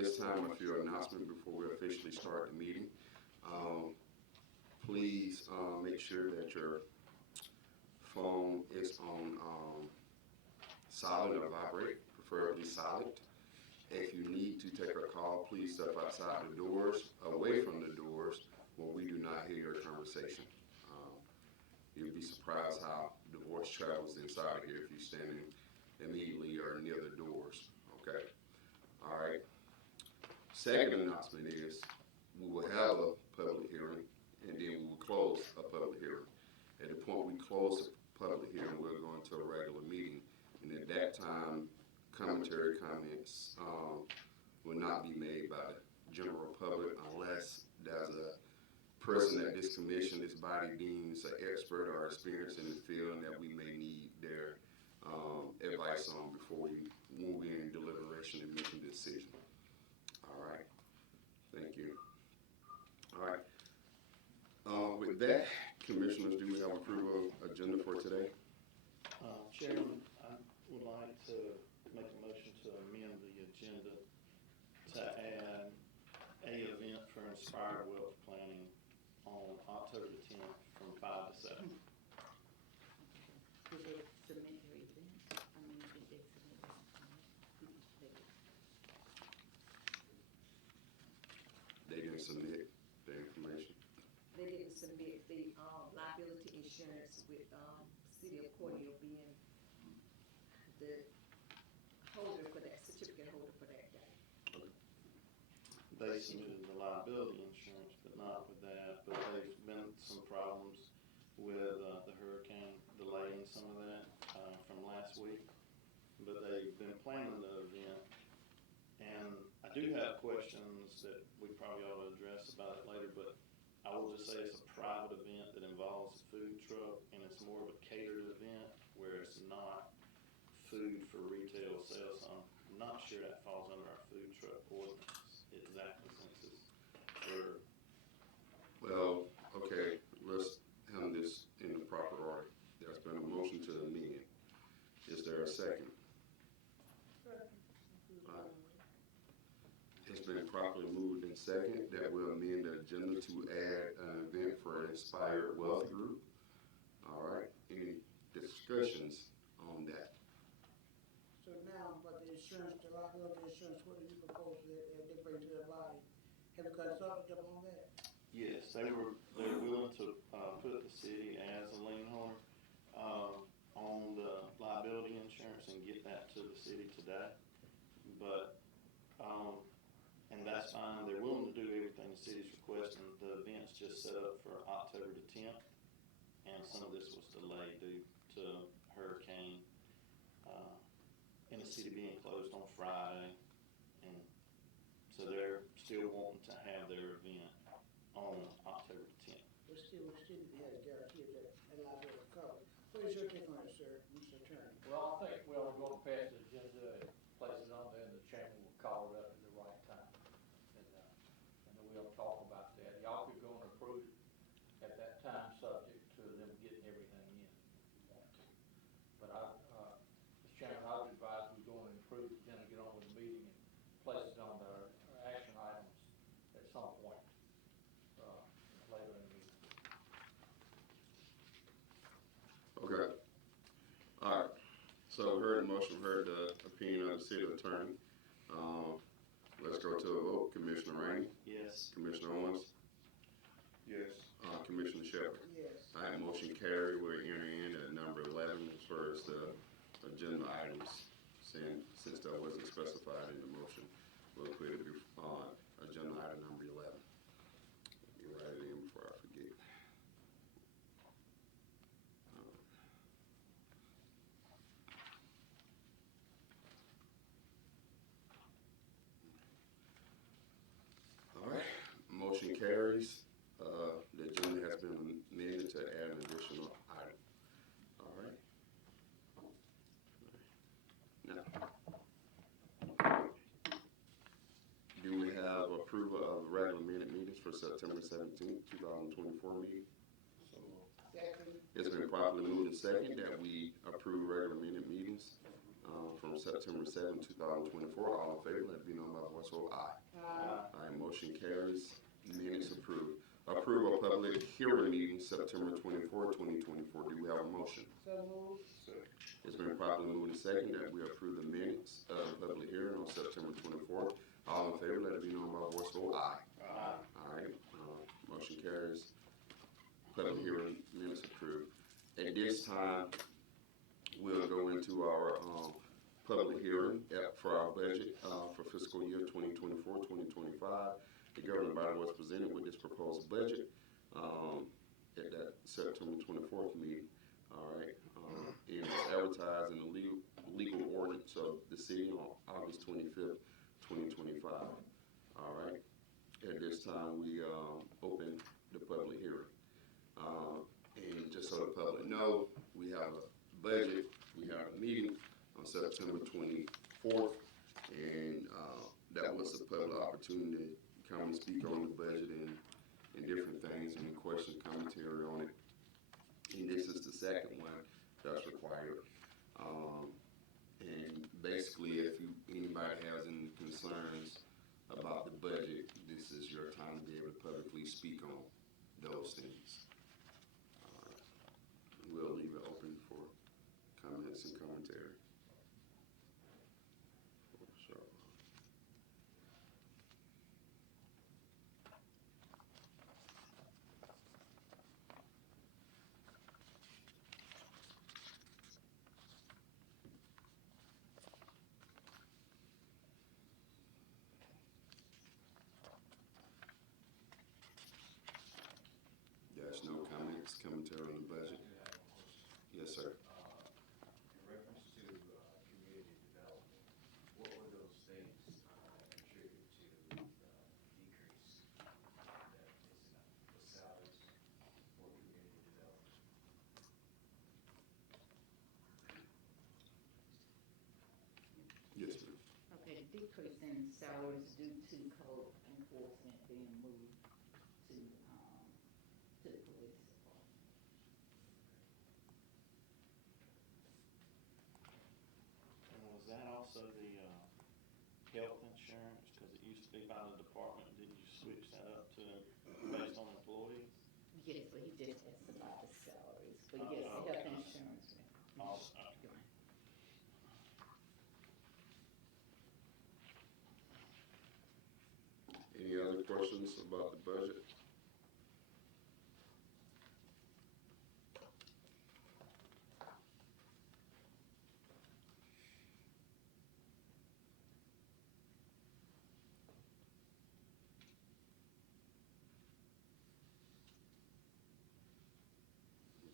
this time, a few announcements before we officially start the meeting. Um, Please make sure that your phone is on silent or vibrate, preferably silent. If you need to take a call, please step outside the doors, away from the doors, where we do not hear your conversation. Um, You'll be surprised how the voice travels inside of here if you're standing immediately or near the doors. Okay. All right. Second announcement is we will have a public hearing and then we will close a public hearing. At the point we close the public hearing, we'll go into a regular meeting. And at that time, commentary comments will not be made by the general public unless there's a person that this commission, this body deems an expert or experienced in the field and that we may need their advice on before we move in deliberation and make a decision. All right. Thank you. All right. With that, commissioners, do we have approval of agenda for today? Chairman, I would like to make a motion to amend the agenda to add a event for Inspired Wealth Planning on October the 10th from 5 to 7. Did they submit their event? I mean, did they submit their They didn't submit the information. They didn't submit the liability insurance with City of Cordele being the holder for that, certificate holder for that day. They submitted the liability insurance, but not with that. But there's been some problems with the hurricane delaying some of that from last week. But they've been planning the event. And I do have questions that we probably ought to address about it later, but I will just say it's a private event that involves a food truck, and it's more of a catered event where it's not food for retail sales. So I'm not sure that falls under our food truck ordinance exactly, since it's for. Well, okay, let's handle this in the proper order. There's been a motion to amend. Is there a second? It's been properly moved in second that we'll amend the agenda to add an event for Inspired Wealth Group. All right, any discussions on that? So now, but the insurance, the liability insurance, what do you propose that they bring to their body? Have you consulted them on that? Yes, they're willing to put the city as a lien holder on the liability insurance and get that to the city today. But and that's fine. They're willing to do everything the city's requesting. The event's just set up for October the 10th, and some of this was delayed due to hurricane and the city being closed on Friday, and so they're still wanting to have their event on October the 10th. We still has a guarantee of that liability covered. What is your take on it, sir, Mr. Attorney? Well, I think we ought to go past the agenda and place it on there, and the chairman will call it up at the right time. And then we'll talk about that. Y'all could go and approve it at that time, subject to them getting everything in if you want to. But Mr. Chairman, I would advise we go and approve it, then get on with the meeting and place it on our action items at some point later in the meeting. Okay. All right. So we heard the motion, heard the opinion of the city attorney. Let's go to a vote. Commissioner Rainey? Yes. Commissioner Owens? Yes. Commissioner Shepherd? Yes. All right, motion carried. We're entering in at number 11 as far as the agenda items. Since that wasn't specified in the motion, we'll put it on agenda item number 11. Let me write it in before I forget. All right, motion carries. The agenda has been amended to add an additional item. All right. Now, do we have approval of regular minute meetings for September 17th, 2024 meeting? Second. It's been properly moved and second that we approve regular minute meetings from September 7th, 2024. All in favor, let it be known by voice votes vote aye. Aye. Aye, motion carries. Minutes approved. Approval of public hearing meeting September 24, 2024. Do we have a motion? So moved. Second. It's been properly moved and second that we approve the minutes of the public hearing on September 24th. All in favor, let it be known by voice vote aye. Aye. All right, motion carries. Public hearing minutes approved. At this time, we'll go into our public hearing for our budget for fiscal year 2024-2025. The governing body was presented with this proposed budget at that September 24th meeting. All right, and it's advertised in the legal ordinance of the city on August 25th, 2025. All right, at this time we open the public hearing. And just so the public know, we have a budget, we have a meeting on September 24th, and that was a public opportunity to come and speak on the budget and different things, any questions, commentary on it. And this is the second one that's required. And basically, if anybody has any concerns about the budget, this is your time to be able to publicly speak on those things. We'll leave it open for comments and commentary. Sure. There's no comments, commentary on the budget. Yes, sir. In reference to community development, what were those things contribute to the decrease that is the salaries for community development? Yes, ma'am. Okay, the decrease in salaries due to code enforcement being moved to the police department. And was that also the health insurance? Because it used to be by the department. Did you switch that up to based on employees? Yes, but he just asked about the salaries, but Oh, yes, the okay. health insurance. Also, Any other questions about the budget?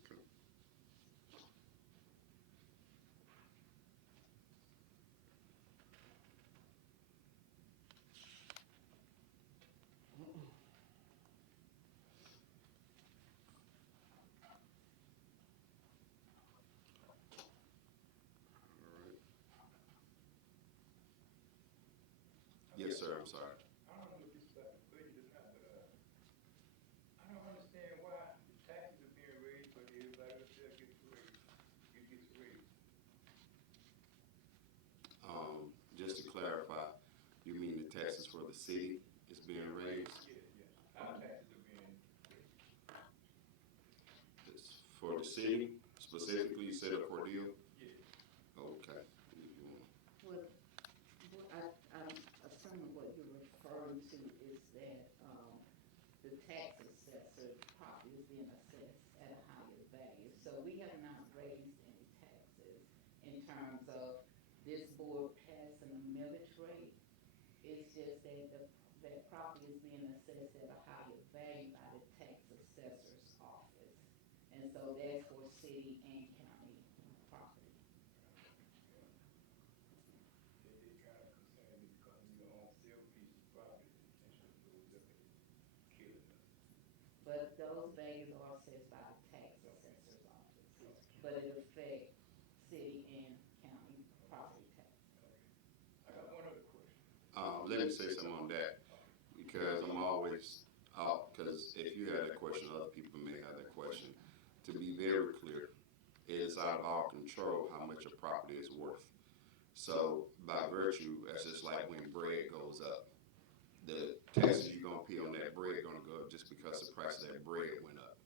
Okay. All right. Yes, sir, I'm sorry. I don't know if this is about the budget or not, but, I don't understand why the taxes are being raised, but everybody else there gets raised, gets raised. Just to clarify, you mean the taxes for the city is being raised? Yeah, our taxes are being raised. It's for the city, specifically, you said a Cordele? Yeah. Okay. Well, I'm assuming what you're referring to is that, the tax assessor property is being assessed at a higher value. So we have not raised any taxes in terms of this board passing a millage rate. It's just that that property is being assessed at a higher value by the tax assessor's office. And so that's for city and county property. It kind of concerned me because we own several pieces of property, and insurance goes up and it's killing us. But those values are assessed by the tax assessor's office. But it affects city and county property tax. I got one other question. Let me say something on that, because I'm always out, because if you had that question, other people may have that question. To be very clear, it is out of our control how much a property is worth. So by virtue, that's just like when bread goes up. The taxes you're gonna pay on that bread gonna go up just because the price of that bread went up,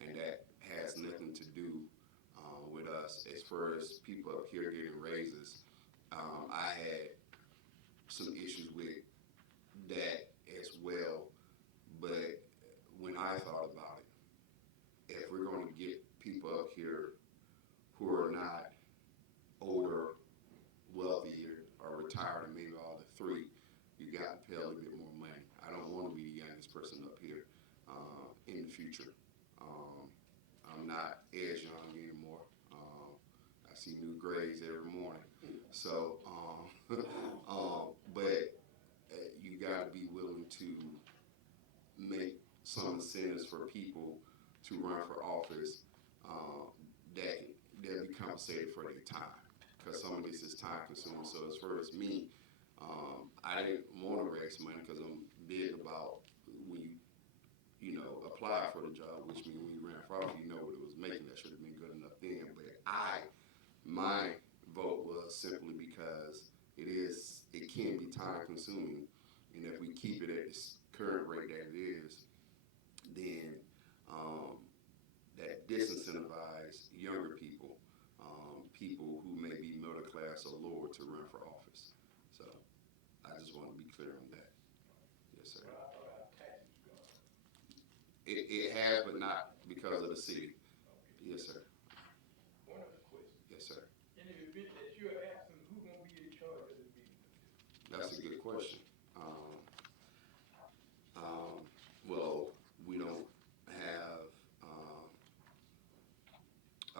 and that has nothing to do with us as far as people up here getting raises. I had some issues with that as well, but when I thought about it, if we're going to get people up here who are not older, wealthier, or retired, and maybe all the three, you got to pay a little bit more money. I don't want to be the youngest person up here in the future. Um, I'm not as young anymore. I see new grays every morning. So, but you got to be willing to make some incentives for people to run for office uh, that they'll be compensated for their time, because some of this is time consuming. So as far as me, I didn't want to raise money because I'm big about when you know apply for the job, which means when you ran for office, you know what it was making. That should have been good enough then. But my vote was simply because it can be time consuming, and if we keep it at this current rate that it is, then um, that disincentivize younger people, people who may be middle class or lower, to run for office. So I just want to be clear on that. Yes, sir. Well, I thought our taxes gone up. It has, but not because of the city. Okay. Yes, sir. One other question. Yes, sir. In the event that you're absent, who's gonna be in charge of the meeting? That's a good question. Well, we don't have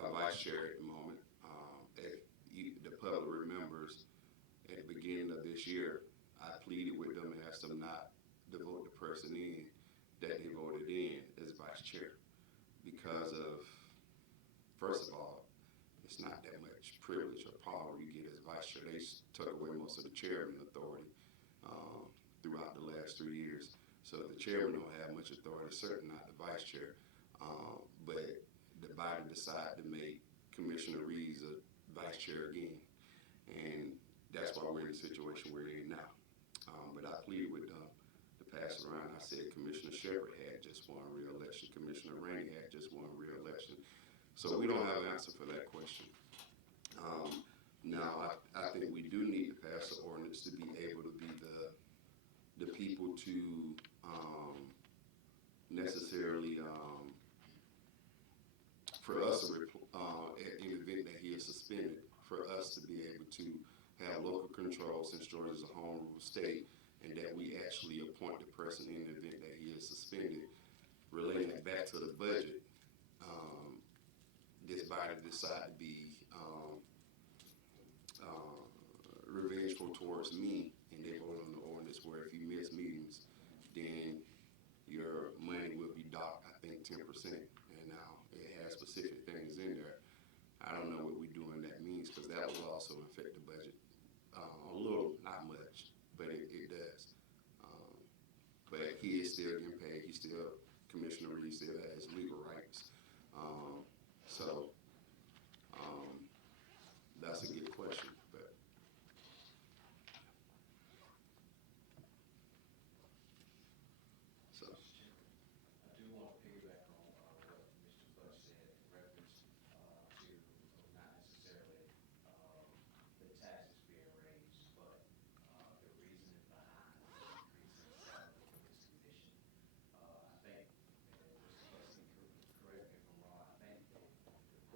a vice chair at the moment. If the public remembers, at the beginning of this year, I pleaded with them and asked them not to vote the person in that they voted in as vice chair because of, first of all, it's not that much privilege or power you get as vice chair. They took away most of the chairman authority throughout the last 3 years. So the chairman don't have much authority, certainly not the vice chair. But the body decided to make Commissioner Reeves a vice chair again. And that's why we're in the situation we're in now. But I pleaded with them to pass it around. I said Commissioner Shepard had just won re-election. Commissioner Rainey had just won re-election. So we don't have an answer for that question. Now, I think we do need to pass an ordinance to be able to be the people to necessarily for us in the event that he is suspended, for us to be able to have local control, since Georgia is a home rule state, and that we actually appoint the person in the event that he is suspended. Relating it back to the budget, this body decided to be revengeful towards me, and they voted on the ordinance where if you miss meetings, then your money will be docked, I think, 10%. And now it has specific things in there. I don't know what we're doing that means, because that will also affect the budget a little, not much, but it does. But he is still getting paid. He's still, Commissioner Reed still has legal rights. So that's a good question. But so. I do want to piggyback on what Mr. Buck said in reference to not necessarily the taxes being raised, but the reasoning behind the increase in salary for this commission. I think, and Mr. Buck can correct me if I'm wrong, I think the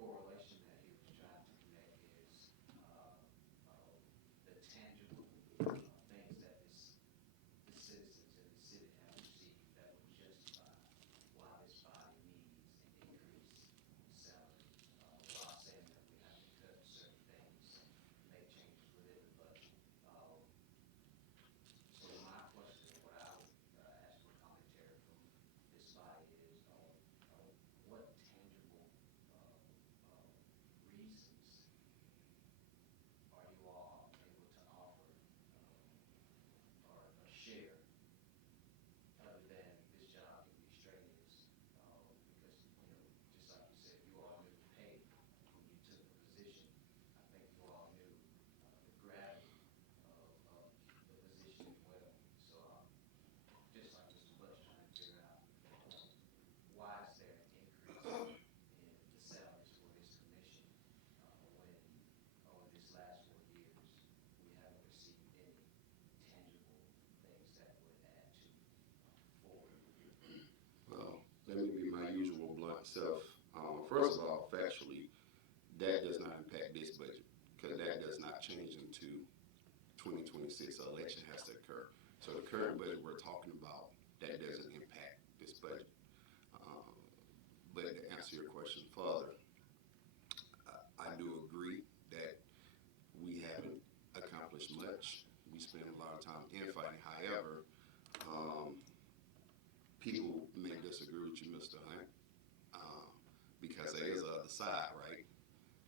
myself, first of all, factually, that does not impact this budget because that does not change into 2026. The election has to occur. So the current budget we're talking about, that doesn't impact this budget. But to answer your question further, I do agree that we haven't accomplished much. We spend a lot of time infighting. However, people may disagree with you, Mr. Hunt, because there is the other side, right?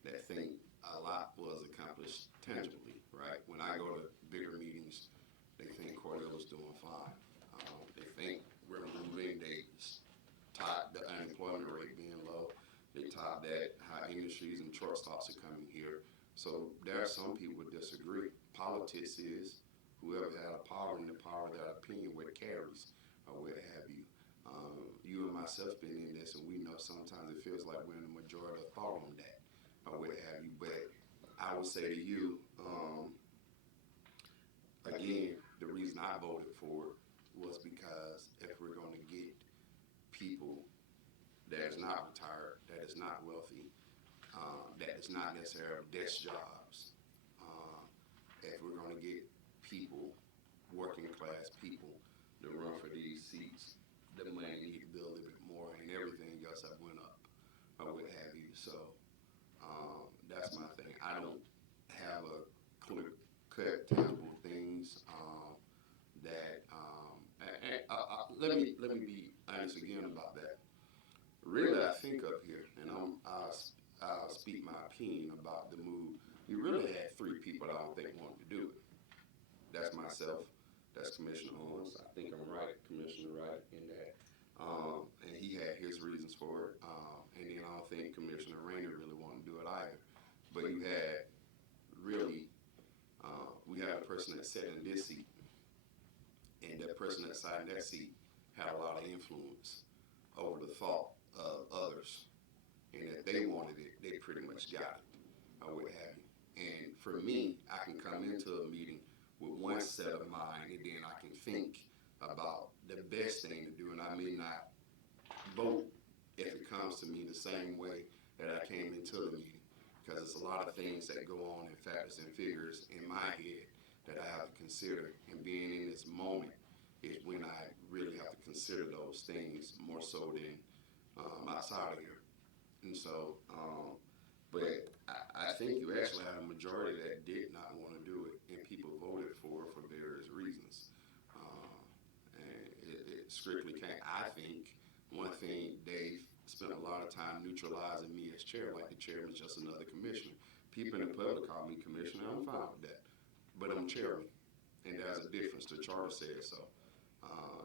That think a lot was accomplished tangibly, right? When I go to bigger meetings, they think Cordele's doing fine. They think we're moving. They top the unemployment rate being low. They top that high industries and truck stops are coming here. So there are some people who disagree. Politics is whoever had a power and the power of that opinion what carries or what have you. You and myself been in this, and we know sometimes it feels like we're in the majority of thought on that or what have you. But I would say to you, again, the reason I voted for it was because if we're going to get people that is not retired, that is not wealthy, that is not necessarily desk jobs, if we're going to get people, working class people, to run for these seats, the money need to be a little bit more, and everything else that went up, or what have you. So that's my thing. I don't have a clear-cut, tangible things that. Let me be honest again about that. Really, I think up here, and I'll speak my opinion about the move. You really had three people that I don't think wanted to do it. That's myself. That's Commissioner Owens. I think I'm right, Commissioner Wright, in that. And he had his reasons for it. And then I don't think Commissioner Rainer really wanted to do it either. But you had really, we had a person that sat in this seat. And that person that sat in that seat had a lot of influence over the thought of others. And if they wanted it, they pretty much got it, or what have you. And for me, I can come into a meeting with one set of mind, and then I can think about the best thing to do, and I may not vote if it comes to me the same way that I came into the meeting, because there's a lot of things that go on in factors and figures in my head that I have to consider, and being in this moment is when I really have to consider those things more so than outside of here. And so, but I think you actually had a majority that did not want to do it, and people voted for various reasons. And it strictly can't. I think one thing, Dave spent a lot of time neutralizing me as chair, like the chairman's just another commissioner. People in the public call me commissioner. I'm fine with that, but I'm chairman, and there's a difference. The charter says so.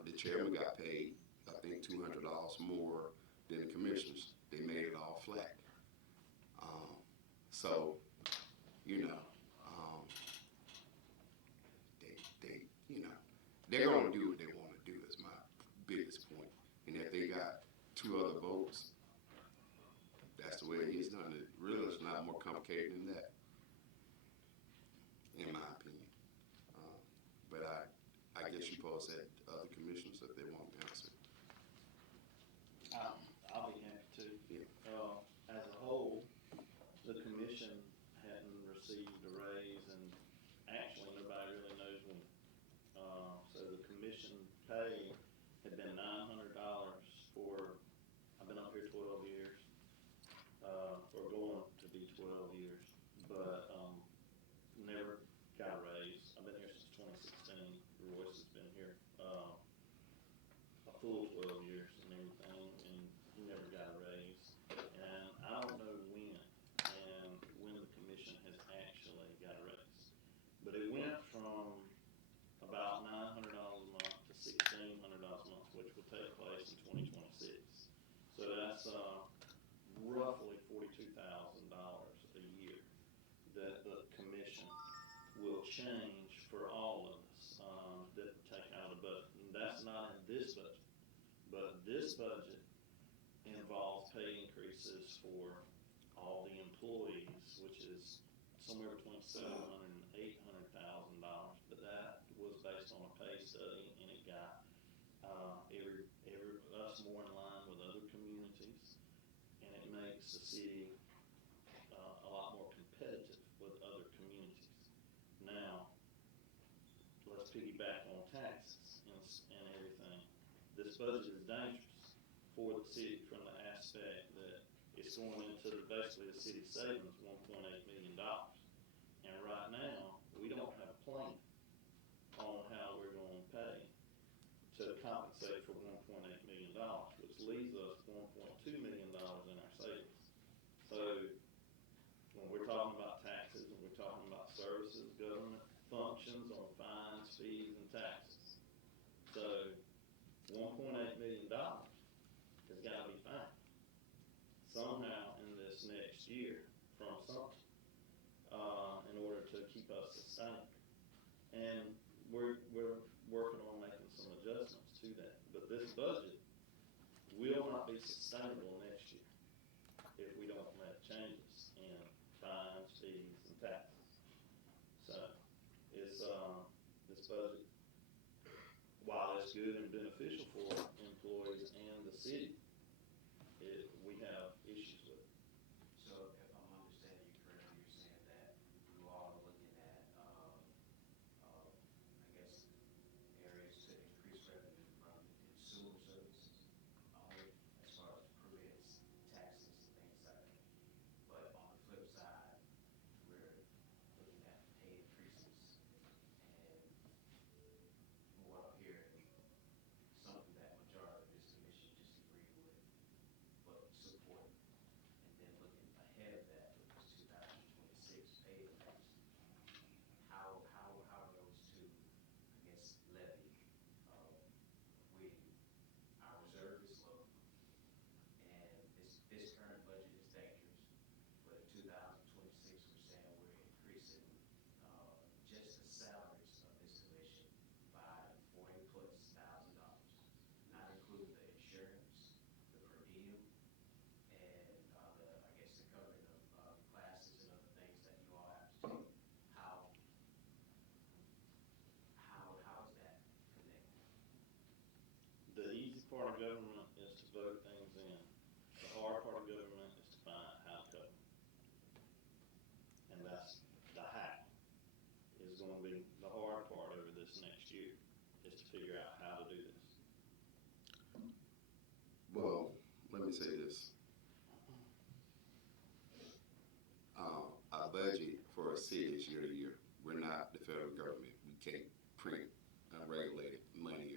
The chairman got paid, I think, $200 more than the commissioners. They made it all flat. So, you know, they're going to do what they want to do is my biggest point. And if they got two other votes, that's the way it is done. It really is not more complicated than that, in my opinion. But I guess you pose that to other commissioners if they want to answer. I'll be happy to. Yeah. As a whole, the commission hadn't received a raise, and actually nobody really knows when. So the commission pay had been $900 for, I've been up here 12 years, or going to be 12 years, but never got a raise. I've been here since 2016. Royce has been here a full 12 years and everything, and he never got a raise. And I don't know when the commission has actually got a raise, but it went from about $900 a month to $1,600 a month, which will take place in 2026. So that's roughly $42,000 a year that the commission will change for all of us that take out of the budget. And that's not in this budget, but this budget involves pay increases for all the employees, which is somewhere between $700,000 and $800,000. But that was based on a pay study, and it got us more in line with other communities. makes the city a lot more competitive with other communities. Now, let's piggyback on taxes and everything. This budget is dangerous for the city from the aspect that it's going into basically the city savings $1.8 million. And right now, we don't have a plan on how we're going to pay to compensate for $1.8 million, which leaves us $1.2 million in our savings. So when we're talking about taxes, when we're talking about services, government functions on fines, fees, and taxes. So $1.8 million has got to be found somehow in this next year from something in order to keep us sustainable. And we're working on making some adjustments to that. But this budget will not be sustainable next year if we don't make changes in fines, fees, and taxes. So it's this budget, while it's good and beneficial for employees and the city, we have issues with it. So if I'm understanding you correctly, you're saying that you all are looking at, I guess, areas to increase revenue from the consumer services only, as far as permits, taxes, and things like that. But on the flip side, we're looking at pay increases, and from what I'm hearing, something that majority of this commission disagree with, but support. And then looking ahead of that with this 2026 pay increase, how are those two, I guess, levied? We, our reserve is low, and this current budget is dangerous. But in 2026, we're saying we're increasing just the salaries of this commission by $40,000+, not including the insurance, the per diem, and I guess the covering of classes and other things that you all have to take. How is that connected? The easy part of government is to vote things in. The hard part of government is to find out how to cut them. And that's the how is going to be the hard part over this next year, is to figure out how to do this. Well, let me say this. Our budget for a city is year to year. We're not the federal government. We can't print unregulated money,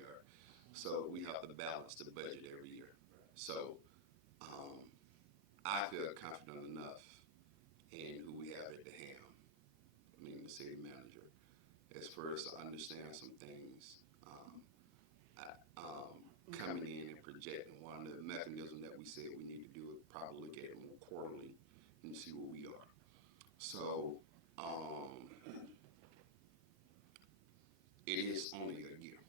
so we have to balance the budget every year. So I feel confident enough in who we have at the helm, meaning the city manager, as first to understand some things. Coming in and projecting, one of the mechanisms that we said we need to do is probably look at it more quarterly and see where we are. So it is only a year,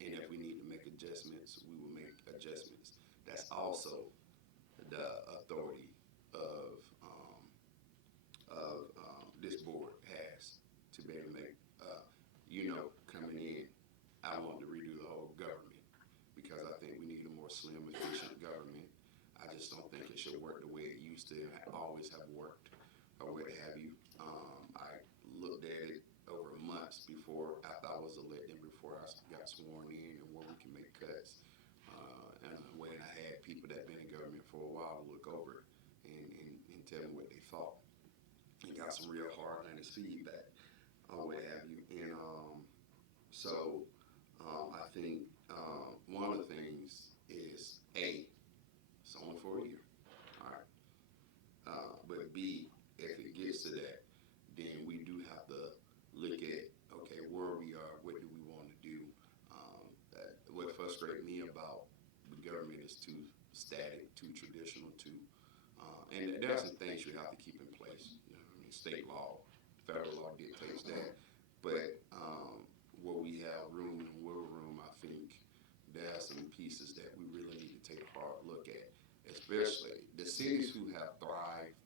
and if we need to make adjustments, we will make adjustments. That's also the authority of this board has to be able to make. Coming in, I want to redo the whole government because I think we need a more slim, efficient government. I just don't think it should work the way it used to always have worked, or what have you. I looked at it over months after I was elected, before I got sworn in, and where we can make cuts. And when I had people that been in government for a while look over it and tell me what they thought, and got some real hard-landed feedback, or what have you. And I think one of the things is it's only for a year, all right. But B, if it gets to that, then we do have to look at, okay, where we are, what do we want to do. What frustrates me about the government is too static, too traditional, and there are some things you have to keep in place. State law, federal law dictates that, but where we have room and wiggle room, I think there are some pieces that we really need to take a hard look at. Especially the cities who have thrived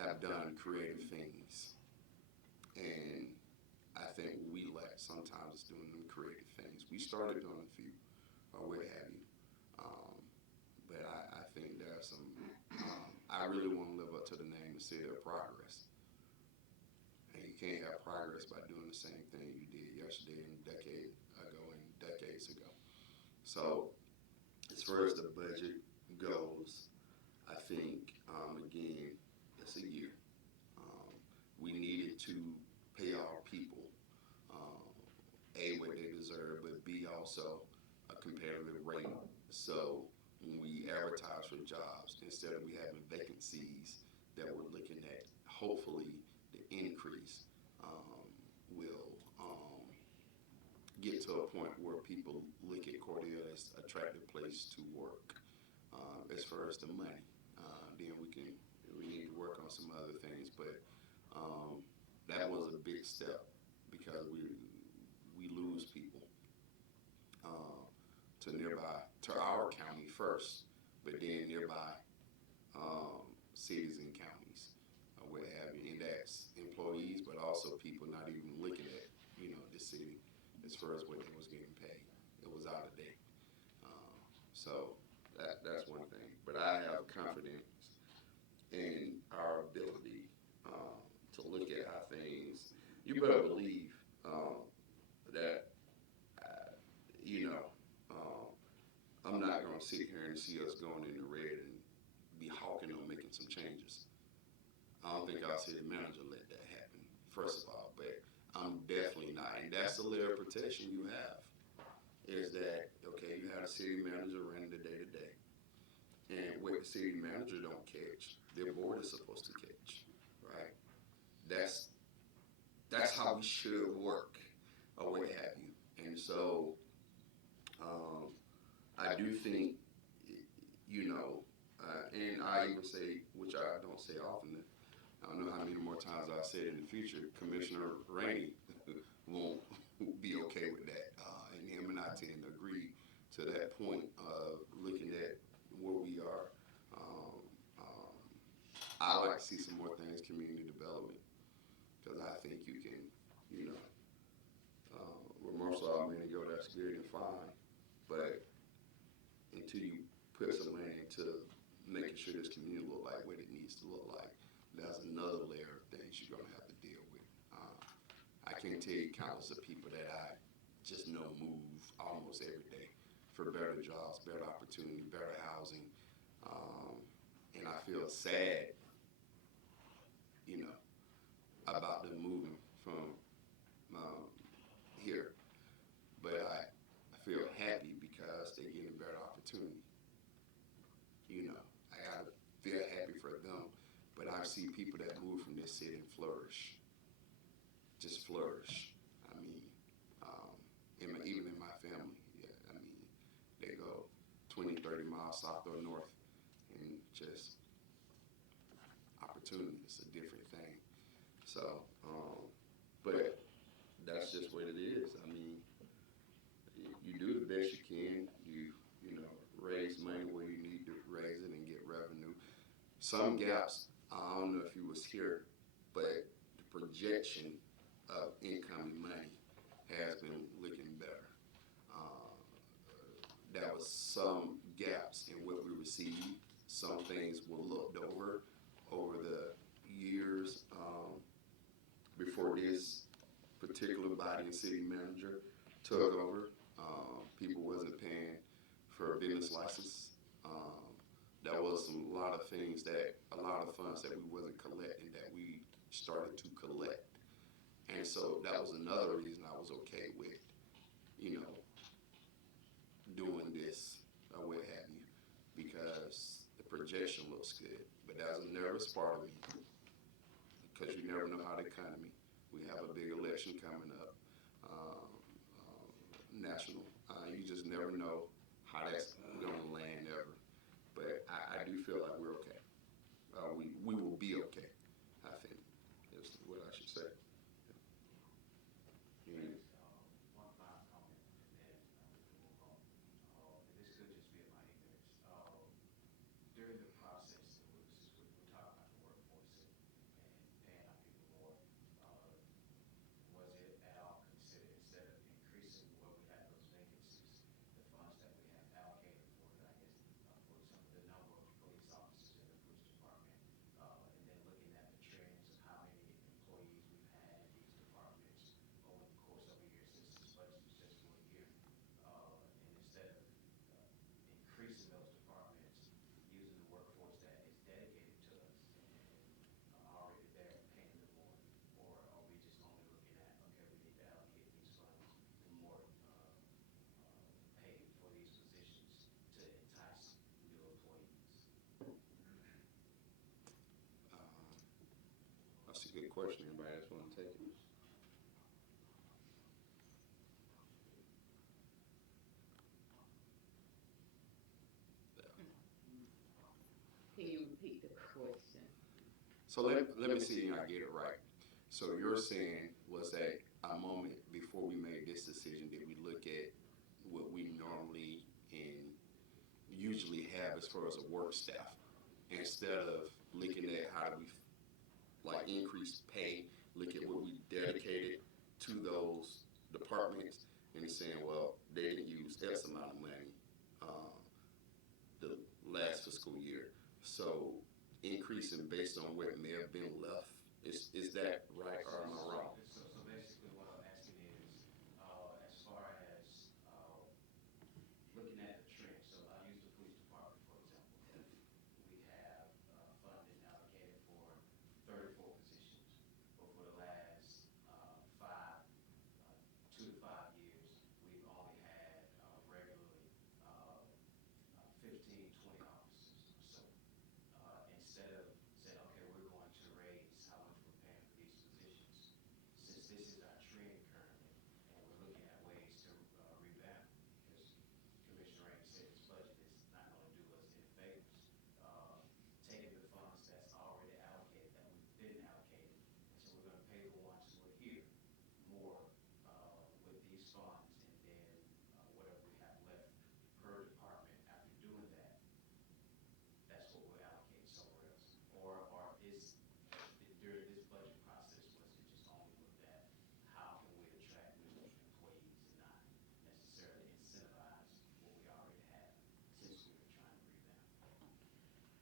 have done creative things, and I think we lack sometimes doing them creative things. We started doing a few, or what have you, but I think there are some I really want to live up to the name of City of Progress. And you can't have progress by doing the same thing you did yesterday and a decade ago and decades ago. So, as far as the budget goes, I think, again, it's a year. Um, we needed to pay our people, um, A, what they deserve, but B, also a competitive rate. So, when we advertise for jobs, instead of we having vacancies that we're looking at, hopefully the increase will get to a point where people look at Cordele as an attractive place to work. As far as the money, then we need to work on some other things, but that was a big step because we lose people uh, to our county first, but then nearby cities and counties, what have you, and that's employees, but also people not even looking at the city as far as what they was getting paid. It was out of date. So that's one thing. But I have confidence in our ability to look at how things. You better believe that you know I'm not going to sit here and see us going in the red and be hawking on making some changes. I don't think our city manager let that happen, first of all, but I'm definitely not. And that's the layer of protection you have, is that, okay, you have a city manager running the day-to-day. And what the city manager don't catch, their board is supposed to catch, right? That's how we should work, or what have you. And so I do think, and I even say, which I don't say often, I don't know how many more times I'll say it in the future, Commissioner Rainey won't be okay with that. And him and I tend to agree to that point of looking at where we are. I like to see some more things, community development, because I think you can, where most of our money go, that's good and fine. But until you put some money into making sure this community look like what it needs to look like, that's another layer of things you're gonna have to deal with. I can't tell you countless of people that I just know move almost every day for better jobs, better opportunity, better housing, and I feel sad, about them moving from here, but I feel happy because they're getting better opportunity. I gotta feel happy for them, but I see people that move from this city and flourish, just flourish. I mean, even in my family, yeah, I mean, they go 20, 30 miles south or north, and just opportunity is a different thing. So, but that's just what it is. I mean, you do the best you can. Raise money where you need to raise it and get revenue. Some gaps, I don't know if you was here, but the projection of incoming money has been looking better. There was some gaps in what we received. Some things were looked over the years before this particular body and city manager took over. People wasn't paying for a business license. There was a lot of things a lot of funds that we wasn't collecting that we started to collect. And so that was another reason I was okay with, doing this or what have you, because the projection looks good. But that's a nervous part of me, because you never know how the economy. We have a big election coming up, national. You just never know how that's going to land ever. But I do feel like we're okay. We will be okay, I think, is what I should say. Yeah. One final comment, and then we can move on. And this could just be in my ignorance. During the process, since we're talking about the workforce and paying our people more, was it at all considered, instead of increasing where we have those vacancies, the funds that we have allocated That's a good question. Anybody else want to take it? Can you repeat the question? So let me see if I get it right. So you're saying was that a moment before we made this decision did we look at what we normally and usually have as far as a work staff instead of looking at how do we like increase pay, look at what we dedicated to those departments and saying, well, they didn't use X amount of money the last fiscal year. So increasing based on what may have been left. Is that right or am I wrong? So basically what I'm asking is, as far as, looking at the trend, so I use the police department, for example. If we have, funding allocated for 34 positions, but for the last, 2 to 5 years, we've only had, regularly, 15, 20 officers. So instead of saying, okay, we're going to raise how much we're paying for these positions, since this is our trend currently, and we're looking at ways to revamp, because Commissioner Ray said this budget is not going to do us any favors. Taking the funds that's already allocated, that we've been allocated, and so we're going to pay the ones who are here more with these funds, and then whatever we have left per department after doing that, that's what we'll allocate somewhere else? Or is, during this budget process, was it just only looked at how can we attract new employees and not necessarily incentivize what we already have since we were trying to revamp?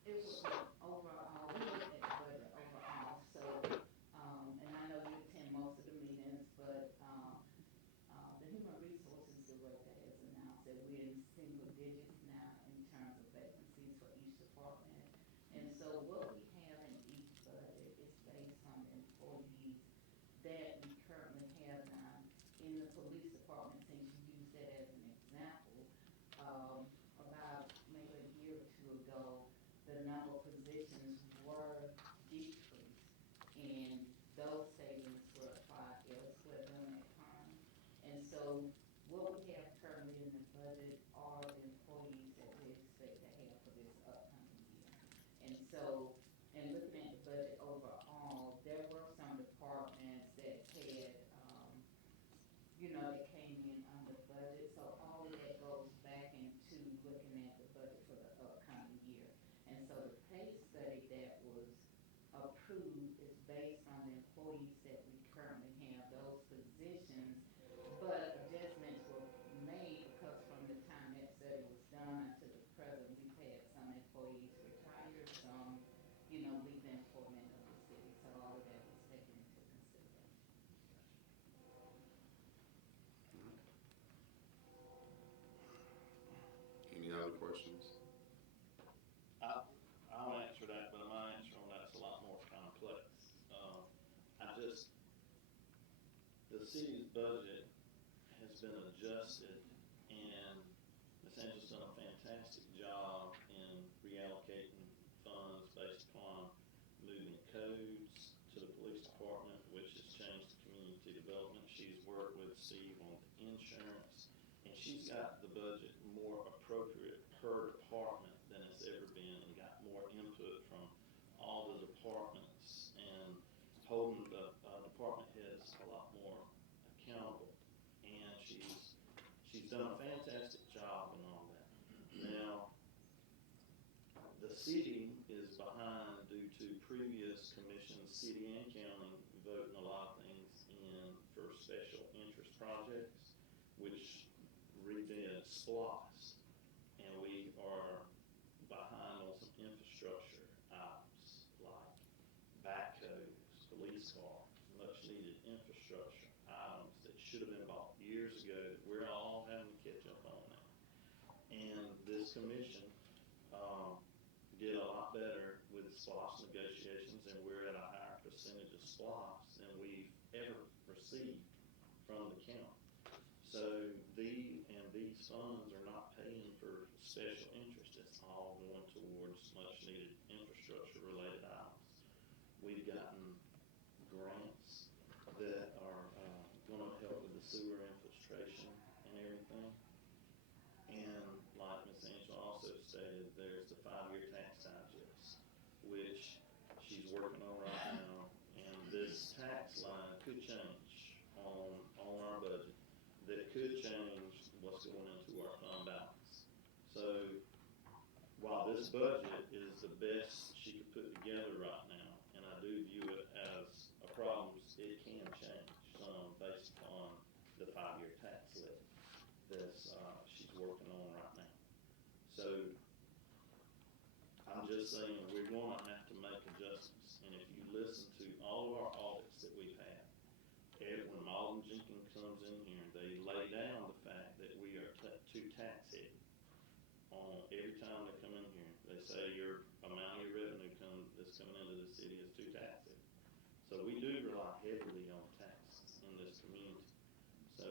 It was overall, we looked at the budget overall, so, and I know you attend most of the meetings, but, the human resources director has announced that we're in single digits now in terms of vacancies for each department. And so what we have in each budget is based on the employees that we currently have now. In the police department, since you used that as an example, about maybe a year or two ago, the number of positions were decreased, and those savings were applied elsewhere during that time. And so what we have currently in the budget are the employees that we expect to have for this upcoming year. And so, in looking at the budget overall, there were some departments that had, that came in under budget. So all of that goes back into looking at the budget for the upcoming year. And so the pay study that was approved is based on the employees that we currently have, those positions. But adjustments were made because from the time that study was done until the present, we've had some employees retire, some, leave the employment of the city. So all of that was taken into consideration. Any other questions? I'll answer that, but my answer on that's a lot more complex. The city's budget has been adjusted, and Ms. Angela's done a fantastic job in reallocating funds based upon moving codes to the police department, which has changed the community development. She's worked with Steve on the insurance, and she's got the budget more appropriate per department than it's ever been, and got more input from all the departments, and holding the department heads a lot more accountable. And she's done a fantastic job in all that. Now, the city is behind due to previous commissions, city and county, voting a lot of things in for special interest projects, which redid SPLOST. And we are behind on some infrastructure items like backhoes, police cars, much needed infrastructure items that should have been bought years ago that we're all having to catch up on now. And this commission did a lot better with SPLOST negotiations, and we're at a higher percentage of SPLOST than we've ever received from the county. So these funds are not paying for special interest. It's all going towards much needed infrastructure related items. We've gotten grants that are, gonna help with the sewer infiltration and everything. And like Ms. Angela also stated, there's the 5-year tax digest, which she's working on right now. And this tax line could change on our budget, that could change what's going into our fund balance. So while this budget is the best she could put together right now, and I do view it as a problem, it can change some based upon the 5-year tax levy that's, she's working on right now. So I'm just saying, we're gonna have to make adjustments, and if you listen to all of our audits that we've had, when Malden Jenkins comes in here, they lay down the fact that we are too tax heavy. On every time they come in here, they say your amount of your revenue that's coming into the city is too tax heavy. So we do rely heavily on taxes in this community. So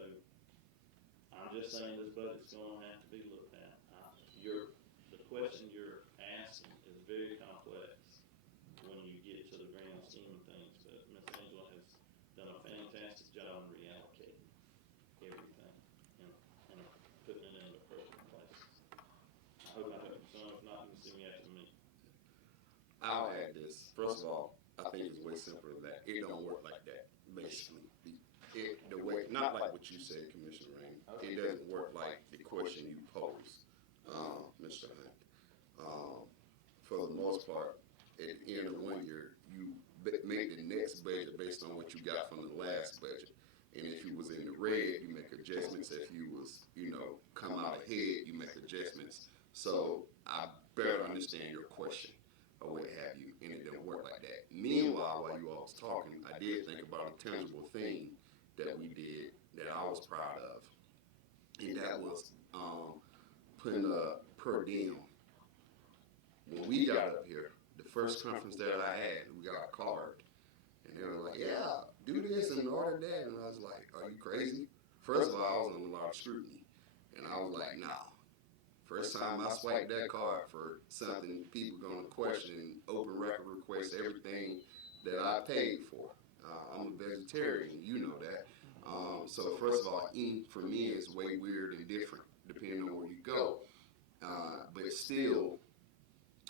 I'm just saying this budget's gonna have to be looked at. The question you're asking is very complex when you get to the grand scheme of things, but Ms. Angela has done a fantastic job in reallocating everything and putting it in the appropriate places. I hope I helped you some. If not, you can send me after me. I'll add this. First of all, I think it's way simpler than that. It don't work like that, basically. The way, not like what you said, Commissioner Rainey. It doesn't work like the question you posed, Mr. Hunt. For the most part, at the end of 1 year, you make the next budget based on what you got from the last budget. And if you was in the red, you make adjustments. If you was, come out ahead, you make adjustments. So I better understand your question or what have you, and it didn't work like that. Meanwhile, while you all was talking, I did think about a tangible thing that we did that I was proud of, and that was putting a per diem. When we got up here, the first conference that I had, we got a card, and they were like, "Yeah, do this and order that," and I was like, "Are you crazy?" First of all, I was under a lot of scrutiny, and I was like, "Nah." First time I swiped that card for something, people gonna question, open record request, everything that I paid for. I'm a vegetarian, you know that. So first of all, eating for me is way weird and different depending on where you go. But still,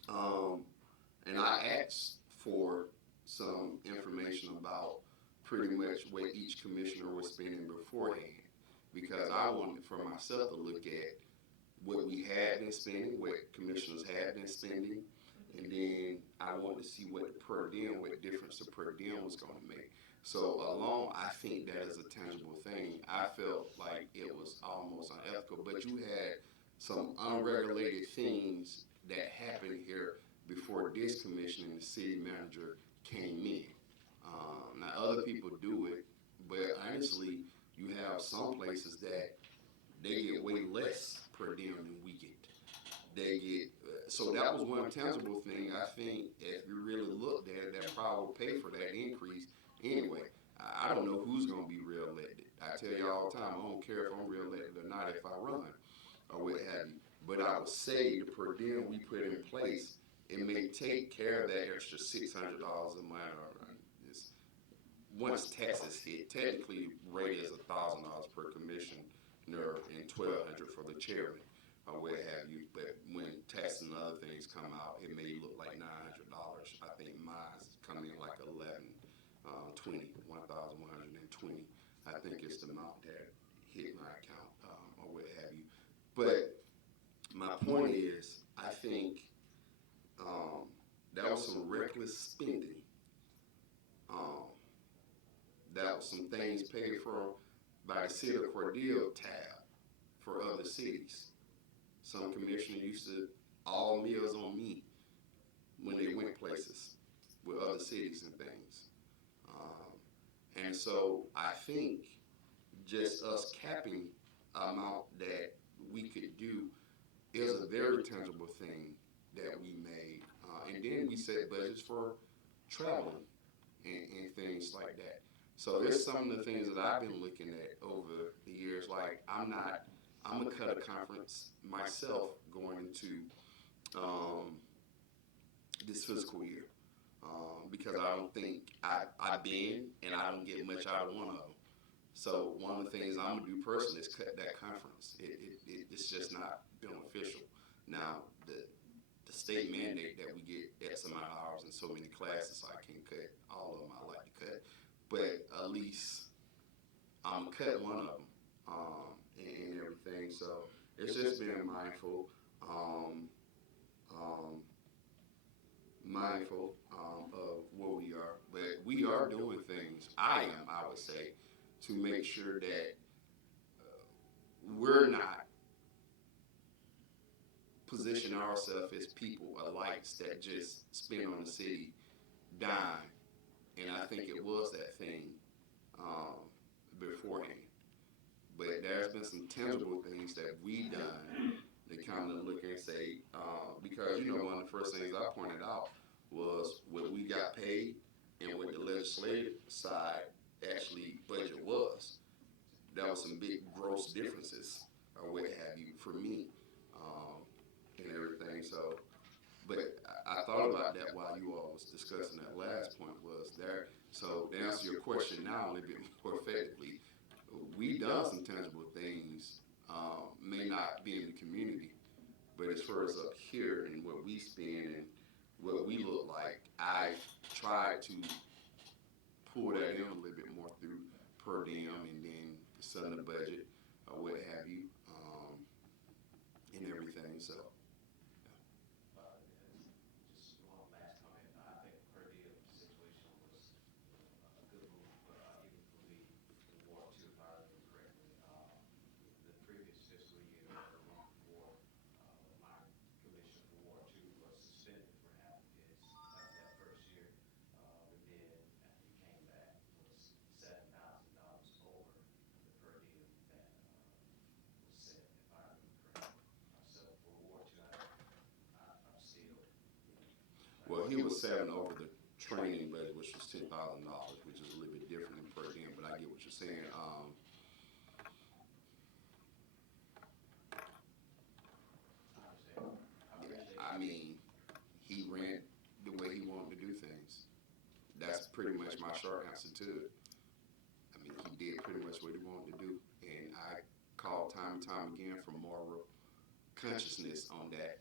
and I asked for some information about pretty much what each commissioner was spending beforehand, because I wanted for myself to look at what we had been spending, what commissioners had been spending, and then I wanted to see what the per diem, what difference the per diem was going to make. So alone, I think that is a tangible thing. I felt like it was almost unethical, but you had some unregulated things that happened here before this commission and the city manager came in. Now other people do it, but honestly, you have some places that they get way less per diem than we get. They get, so that was one tangible thing. I think if you really looked at it, that probably will pay for that increase anyway. I don't know who's going to be reelected. I tell you all the time, I don't care if I'm reelected or not if I run or what have you. But I would say the per diem we put in place, it may take care of that extra $600 a month. Once taxes hit, technically rate is $1,000 per commissioner and $1,200 for the chairman or what have you. But when taxes and other things come out, it may look like $900. I think mine's coming in like 1,120. I think it's the amount that hit my account or what have you. But my point is, I think that was some reckless spending. That was some things paid for by the city of Cordele tab for other cities. Some commissioner used to all meals on me when they went places with other cities and things. And so I think just us capping amount that we could do is a very tangible thing that we made. And then we set budgets for traveling and things like that. So there's some of the things that I've been looking at over the years. Like I'm gonna cut a conference myself going into this fiscal year. because I don't think I've been and I don't get much out of one of them. So one of the things I'm gonna do personally is cut that conference. It's just not beneficial. Now the state mandate that we get X amount of hours in so many classes, so I can't cut all of them. I like to cut, but at least I'm gonna cut one of them, and everything. So it's just being mindful, um, um, of where we are. But we are doing things. I would say, to make sure that we're not positioning ourselves as people alights that just spend on the city dime. And I think it was that thing um, beforehand. But there's been some tangible things that we done to kind of look and say, because one of the first things I pointed out was what we got paid and what the legislative side actually budget was. That was some big gross differences or what have you for me, and everything. So, but I thought about that while you all was discussing that last point was there. So to answer your question now a little bit more effectively, we done some tangible things, may not be in the community, but as far as up here and what we spend and what we look like, I've tried to pull that in a little bit more through per diem and then some of the budget or what have you, and everything. So Just one last comment. I think the per diem situation was a good move, even for me, in Ward Two, if I remember correctly. The previous fiscal year, or the one before, my commission for Ward Two was suspended for having kids that first year. But then after he came back, was $7,000 over the per diem that was set, if I remember correctly. So for Ward Two, I'm still, well, he was 7 over the training budget, which was $10,000, which is a little bit different than per diem. But I get what you're saying. I understand. I appreciate I mean, he ran the way he wanted to do things. That's pretty much my short answer to it. I mean, he did pretty much what he wanted to do, and I called time and time again for moral consciousness on that,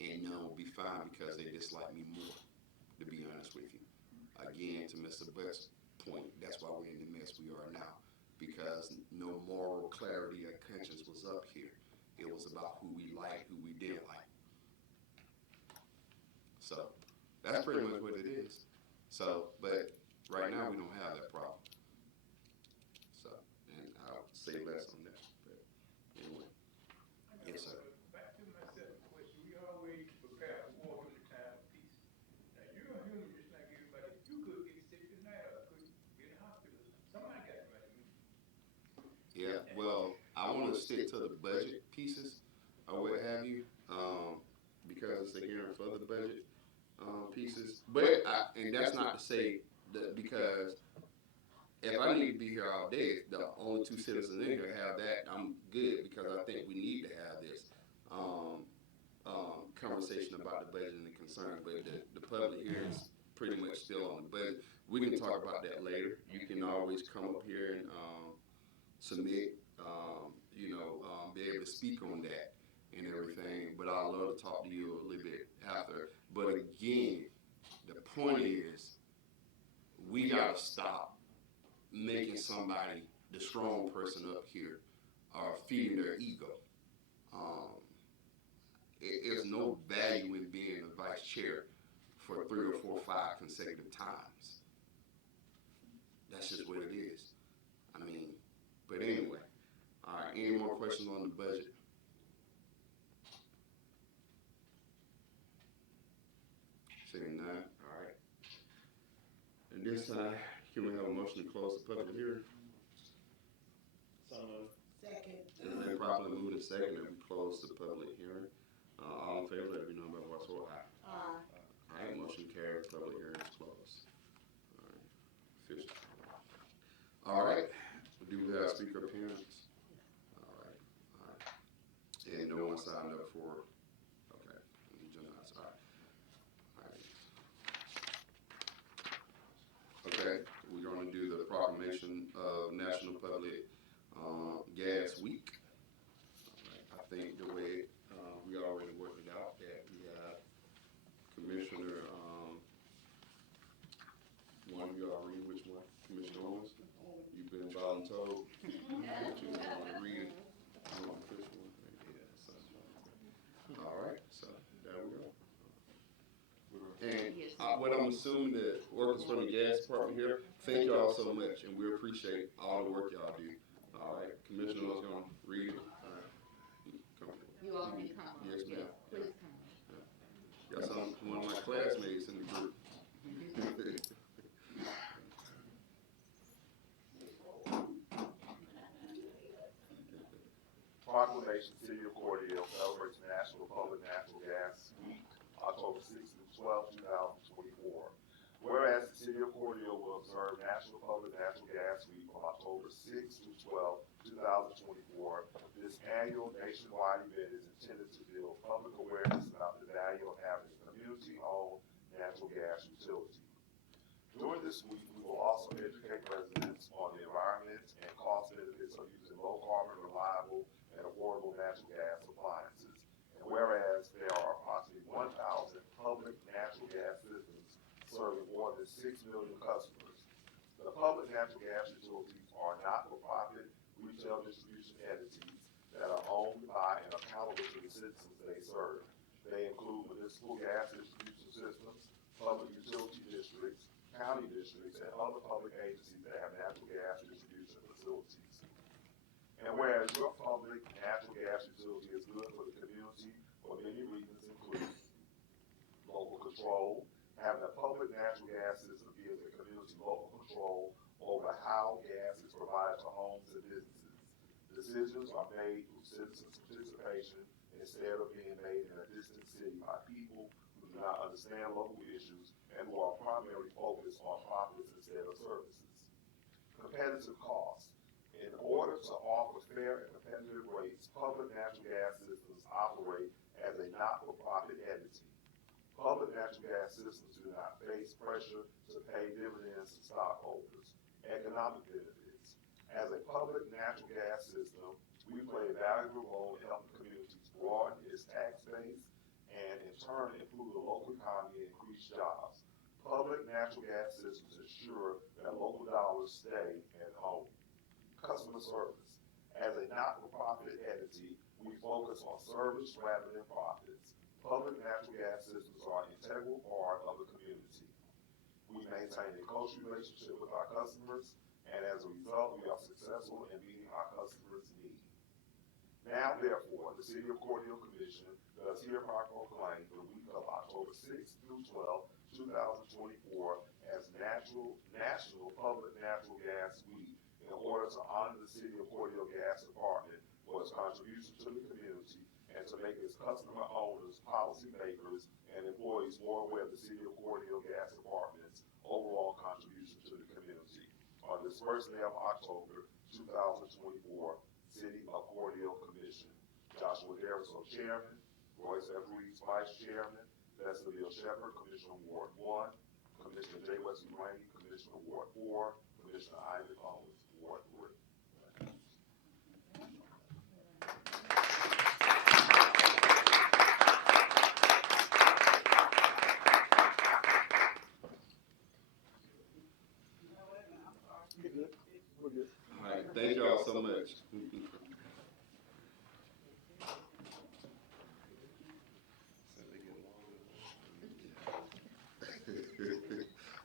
and none will be fine because they dislike me more, to be honest with you. Again, to Mr. Butt's point, that's why we're in the mess we are now, because no moral clarity or conscience was up here. It was about who we liked, who we didn't like. So that's pretty much what it is. So, but right now we don't have that problem. So, and I'll say less on that. But anyway, yes, sir. Back to my second question, we always prepare for war during the time of peace. Now, you're a human just like everybody. You could get sick tonight or could be in the hospital. Somebody got to write a movie. Yeah, well, I want to stick to the budget pieces or what have you, because it's again for the budget pieces. But and that's not to say that because if I need to be here all day, the only two citizens in here have that, I'm good because I think we need to have this conversation about the budget and the concerns. But the public here is pretty much still on the budget. We can talk about that later. You can always come up here and submit, be able to speak on that and everything. But I'd love to talk to you a little bit after. But again, the point is, we gotta stop making somebody the strong person up here or feeding their ego. There's no value in being the vice chair for 3 or 4 or 5 consecutive times. That's just what it is. I mean, but anyway. All right, any more questions on the budget? Seeing none, all right. And this time, can we have a motion to close the public hearing? So moved. Second. It's been properly moved and seconded that we close the public hearing. All in favor, let it be known by voice vote aye. Aye. All right, motion carries, public hearing is closed. All right, official. All right, do we have speaker appearance? All right, all right. And no one signed up for, okay, agenda items, all right. All right. think the way, we already worked it out, that we have Commissioner, one of you already, which one? Commissioner Owens? You've been voluntold. But you want to read it. You want the official one? Yeah, so. All right, so there we go. And what I'm assuming that workers from the gas department here, thank y'all so much, and we appreciate all the work y'all do. All right, Commissioner is gonna read it. All right. Come. You all can come on. Yes, ma'am. Please come on. Got some, one of my classmates in the group. Proclamation, City of Cordele celebrates National Public Natural Gas Week, October 6th through 12th, 2024. Whereas the City of Cordele will observe National Public Natural Gas Week from October 6th through 12th, 2024, this annual nationwide event is intended to build public awareness about the value of having a community-owned natural gas utility. During this week, we will also educate residents on the environment and cost benefits of using low-carbon, reliable, and affordable natural gas appliances. And whereas there are approximately 1,000 public natural gas systems serving more than 6 million customers, the public natural gas utilities are not-for-profit retail distribution entities that are owned by and accountable to the citizens they serve. They include municipal gas distribution systems, public utility districts, county districts, and other public agencies that have natural gas distribution facilities. And whereas your public natural gas utility is good for the community for many reasons, including local control, having a public natural gas system gives the community local control over how gas is provided to homes and businesses. Decisions are made through citizens' participation instead of being made in a distant city by people who do not understand local issues and who are primarily focused on profits instead of services. Competitive costs. In order to offer fair and competitive rates, public natural gas systems operate as a not-for-profit entity. Public natural gas systems do not face pressure to pay dividends to stockholders. Economic benefits. As a public natural gas system, we play a valuable role in helping communities broaden its tax base and in turn improve the local economy and increase jobs. Public natural gas systems ensure that local dollars stay at home. Customer service. As a not-for-profit entity, we focus on service rather than profits. Public natural gas systems are an integral part of the community. We maintain a close relationship with our customers, and as a result, we are successful in meeting our customers' needs. Now, therefore, the City of Cordele Commission does hereby proclaim the week of October 6th through 12th, 2024 as National Public Natural Gas Week in order to honor the City of Cordele Gas Department for its contribution to the community and to make its customer owners, policymakers, and employees more aware of the City of Cordele Gas Department's overall contribution to the community. On this first day of October 2024, City of Cordele Commission. Joshua Harris, Chairman, Royce F. Reeves, Vice Chairman, Leslie Shepherd, Commissioner Ward 1, Commissioner J. Wesley Rainey, Commissioner Ward 4, Commissioner Isaac Owens, Ward 3. All right, thank y'all so much.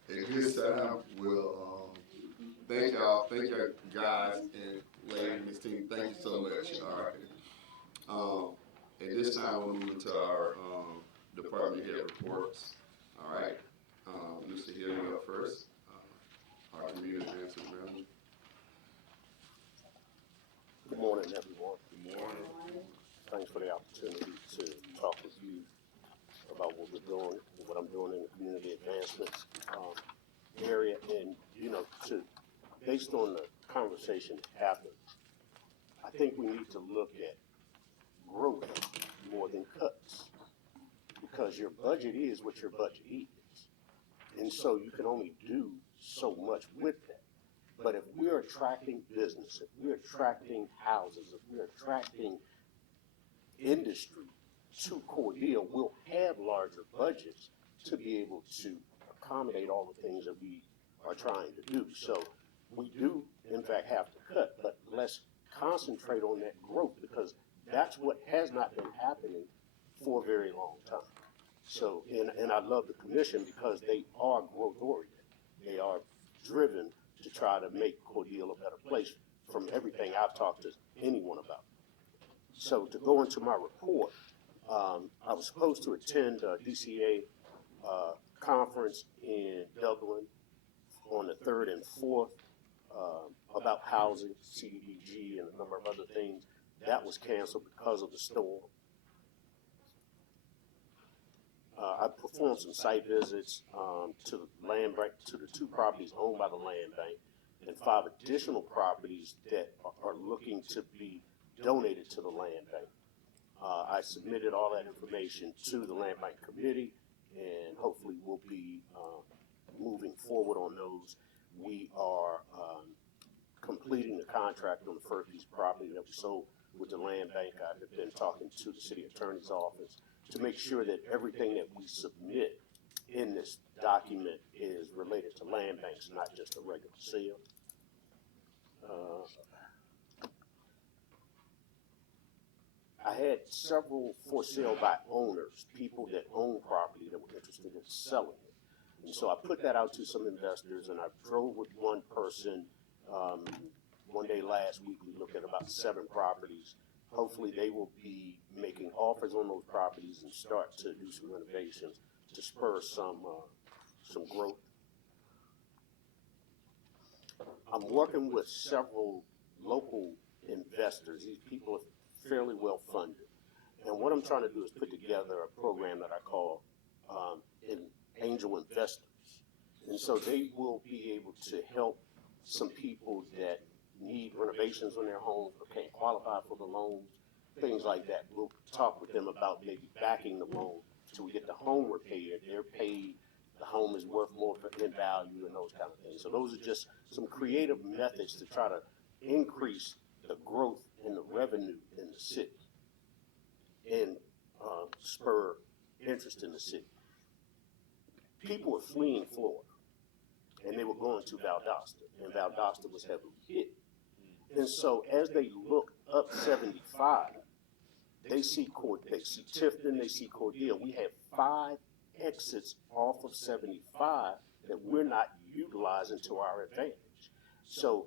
At this time, we'll thank y'all guys and ladies and this team. Thank you so much. All right. At this time, we'll move into our department head reports. All right. Mr. Hill, you up first. Our community advancement manager. Good morning, everyone. Good morning. Thanks for the opportunity to talk with you about what we're doing, what I'm doing in the community advancements area, and based on the conversation that happened, I think we need to look at growth more than cuts, because your budget is what your budget is, and so you can only do so much with that. But if we're attracting business, if we're attracting houses, if we're attracting industry to Cordele will have larger budgets to be able to accommodate all the things that we are trying to do. So we do, in fact, have to cut, but let's concentrate on that growth, because that's what has not been happening for a very long time. So, and I love the commission because they are growth oriented. They are driven to try to make Cordele a better place from everything I've talked to anyone about. So to go into my report, I was supposed to attend a DCA conference in Dublin on the 3rd and 4th about housing, CDBG, and a number of other things. That was canceled because of the storm. I performed some site visits to the land bank, to the 2 properties owned by the land bank, and 5 additional properties that are looking to be donated to the land bank. I submitted all that information to the land bank committee, and hopefully we'll be moving forward on those. We are completing the contract on the first piece of property that we sold with the land bank. I've been talking to the city attorney's office to make sure that everything that we submit in this document is related to land banks, not just a regular sale. I had several for sale by owners, people that own property that were interested in selling it. And so I put that out to some investors, and I drove with one person one day last week. We looked at about 7 properties. Hopefully they will be making offers on those properties and start to do some renovations to spur some growth. I'm working with several local investors. These people are fairly well funded. And what I'm trying to do is put together a program that I call angel investors. And so they will be able to help some people that need renovations on their homes or can't qualify for the loans, things like that. We'll talk with them about maybe backing the loan till we get the home repaired. They're paid, the home is worth more in value, and those kind of things. So those are just some creative methods to try to increase the growth and the revenue in the city and spur interest in the city. People were fleeing Florida, and they were going to Valdosta, and Valdosta was heavily hit. And so as they look up 75, they see Tifton, they see Cordele. We have 5 exits off of 75 that we're not utilizing to our advantage. So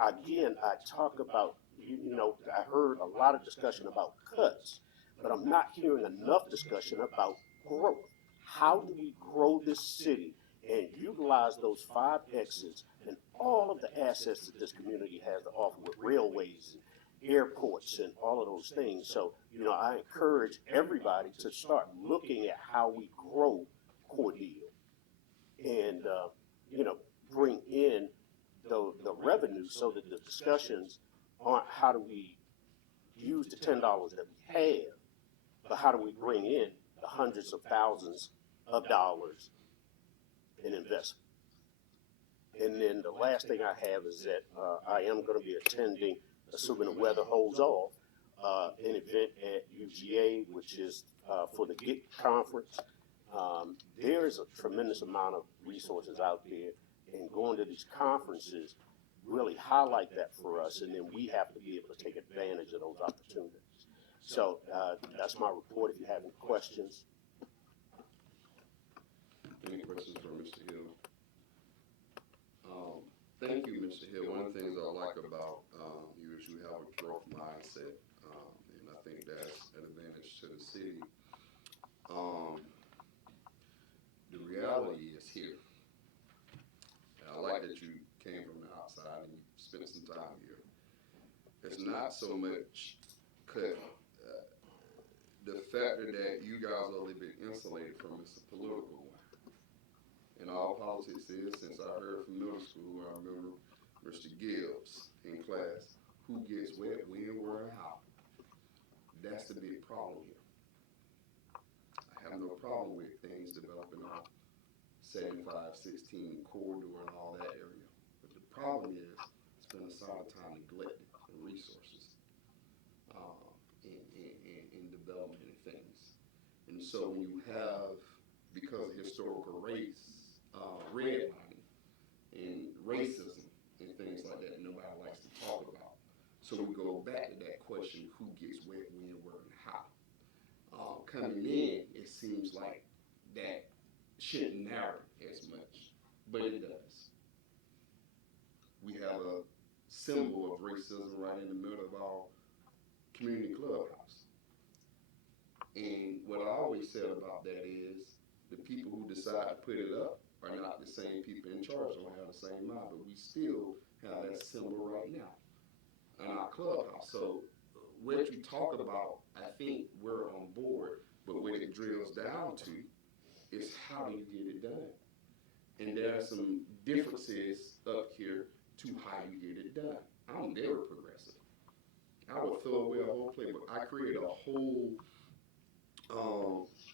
again, I talk about, I heard a lot of discussion about cuts, but I'm not hearing enough discussion about growth. How do we grow this city and utilize those 5 exits and all of the assets that this community has to offer with railways and airports and all of those things? So, I encourage everybody to start looking at how we grow Cordele and, bring in the revenue so that the discussions aren't how do we use the $10 that we have, but how do we bring in the hundreds of thousands of dollars in investment. And then the last thing I have is that I am going to be attending, assuming the weather holds off, an event at UGA, which is for the GIC conference. There is a tremendous amount of resources out there, and going to these conferences really highlight that for us, and then we have to be able to take advantage of those opportunities. So that's my report. If you have any questions. Any questions for Mr. Hill? Thank you, Mr. Hill. One of the things I like about you is you have a growth mindset, and I think that's an advantage to the city. The reality is here. And I like that you came from the outside and you spent some time here. It's not so much the factor that you guys are a little bit insulated from is a political one. And all politics is, since I heard from middle school, I remember Mr. Gibbs in class, who gets wet, when, where, and how. That's the big problem here. I have no problem with things developing on 75-16 corridor and all that area. But the problem is, it's been a solid time neglected in resources in And so when you have, because of historical redlining and racism and things like that, nobody likes to talk about. So we go back to that question: who gets wet, when, where, and how? Coming in, it seems like that shouldn't matter as much, but it does. We have a symbol of racism right in the middle of our community clubhouse. And what I always said about that is the people who decide to put it up are not the same people in charge, don't have the same mind, but we still have that symbol right now in our clubhouse. So what you talk about, I think we're on board, but what it drills down to is how do you get it done? And there are some differences up here to how you get it done. I'm never progressive. I would throw away a whole playbook. I created a whole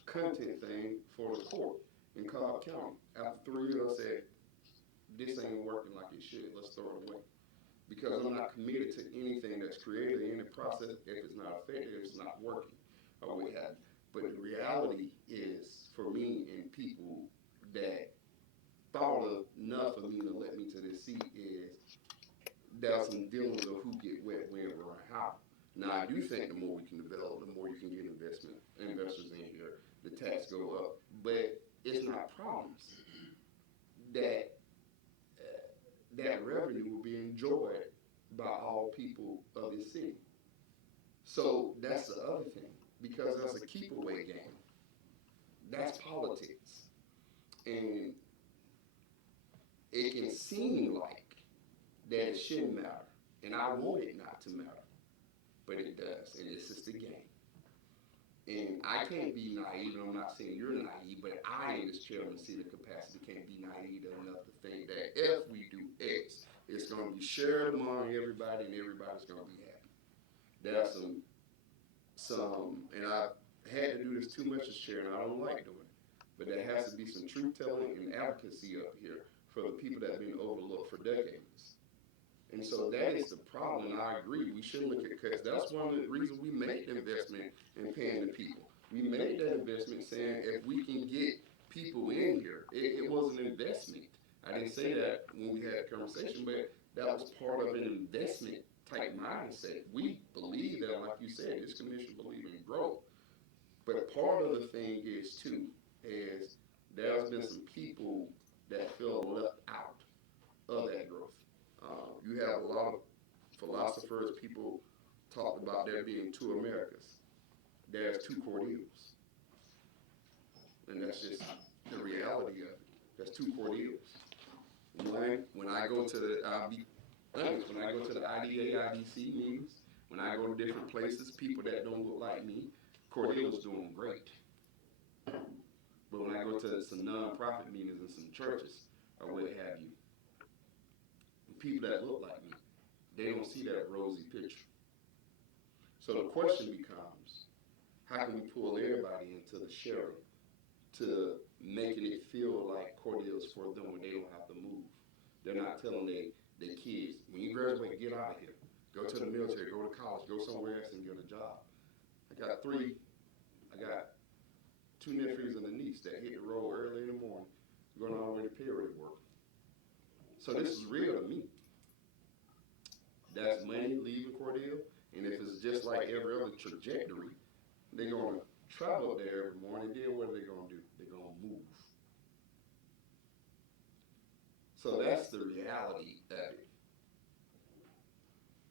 content thing for the court in Cobb County. After 3 years, I said, this ain't working like it should. Let's throw it away. Because I'm not committed to anything that's created in the process if it's not effective, if it's not working, or what have you. But the reality is, for me and people that thought enough of me to let me to this seat, is there's some dealings of who get wet, when, where, and how. Now, I do think the more we can develop, the more you can get investors in here, the tax go up. But it's not promised that that revenue will be enjoyed by all people of the city. So that's the other thing, because that's a keep away game. That's politics. And it can seem like that it shouldn't matter. And I want it not to matter. But it does, and this is the game. And I can't be naive, and I'm not saying you're naive, but I, in this chairman seat of capacity, can't be naive enough to think that if we do X, it's going to be shared among everybody, and everybody's going to be happy. There's and I had to do this too much as chair, and I don't like doing it, but there has to be some truth telling and advocacy up here for the people that have been overlooked for decades. And so that is the problem, and I agree. We should look at cuts. That's one of the reasons we made the investment in paying the people. We made that investment saying if we can get people in here, it was an investment. I didn't say that when we had the conversation, but that was part of an investment type mindset. We believe that, like you said, this commission believes in growth. But part of the thing is, too, is there's been some people that feel left out of that growth. You have a lot of philosophers, people talked about there being two Americas. There's two Cordeles. And that's just the reality of it. There's two Cordeles. One, when I go to the, I'll be honest, when I go to the IDA, IDC meetings, when I go to different places, people that don't look like me, Cordele's doing great. But when I go to some nonprofit meetings and some churches, or what have you, people that look like me, they don't see that rosy picture. So the question becomes, how can we pull everybody into the sharing to making it feel like Cordele's for them when they don't have to move? They're not telling their kids, when you graduate, get out of here. Go to the military, go to college, go somewhere else and get a job. I got two nephews and a niece that hit the road early in the morning, going all the way to period work. So this is real to me. That's money leaving Cordele, and if it's just like every other trajectory, they're going to travel up there every morning, then what are they going to do? They're going to move. So that's the reality of it.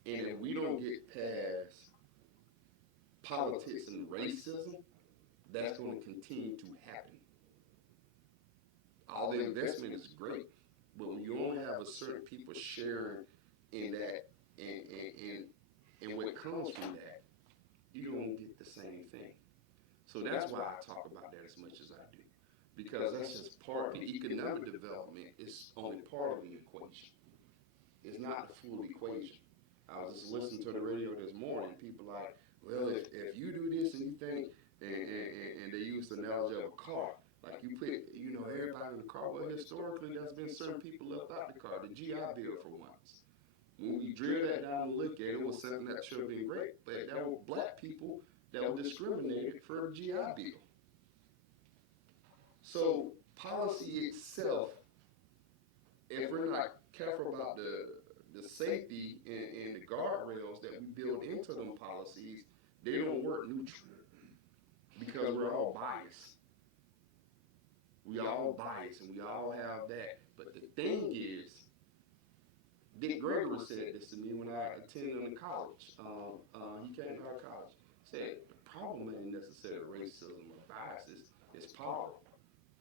And if we don't get past politics and racism, that's going to continue to happen. All the investment is great, but when you only have a certain people sharing in that, and what comes from that, you don't get the same thing. So that's why I talk about that as much as I do, because that's just part of the economic development is only part of the equation. It's not the full equation. I was just listening to the radio this morning, people like, well, if you do this and you think, and they use the analogy of a car, like you put, everybody in the car, well, historically, there's been certain people left out the car, the GI Bill for once. When we drill that down and look at it, it was something that should have been great, but there were black people that were discriminated for a GI Bill. So policy itself, if we're not careful about the safety and the guardrails that we build into them policies, they don't work neutral because we're all biased. We all biased and we all have that. But the thing is, Dick Gregory said this to me when I attended in college. He came out of college. Said the problem ain't necessarily racism or biases, it's power.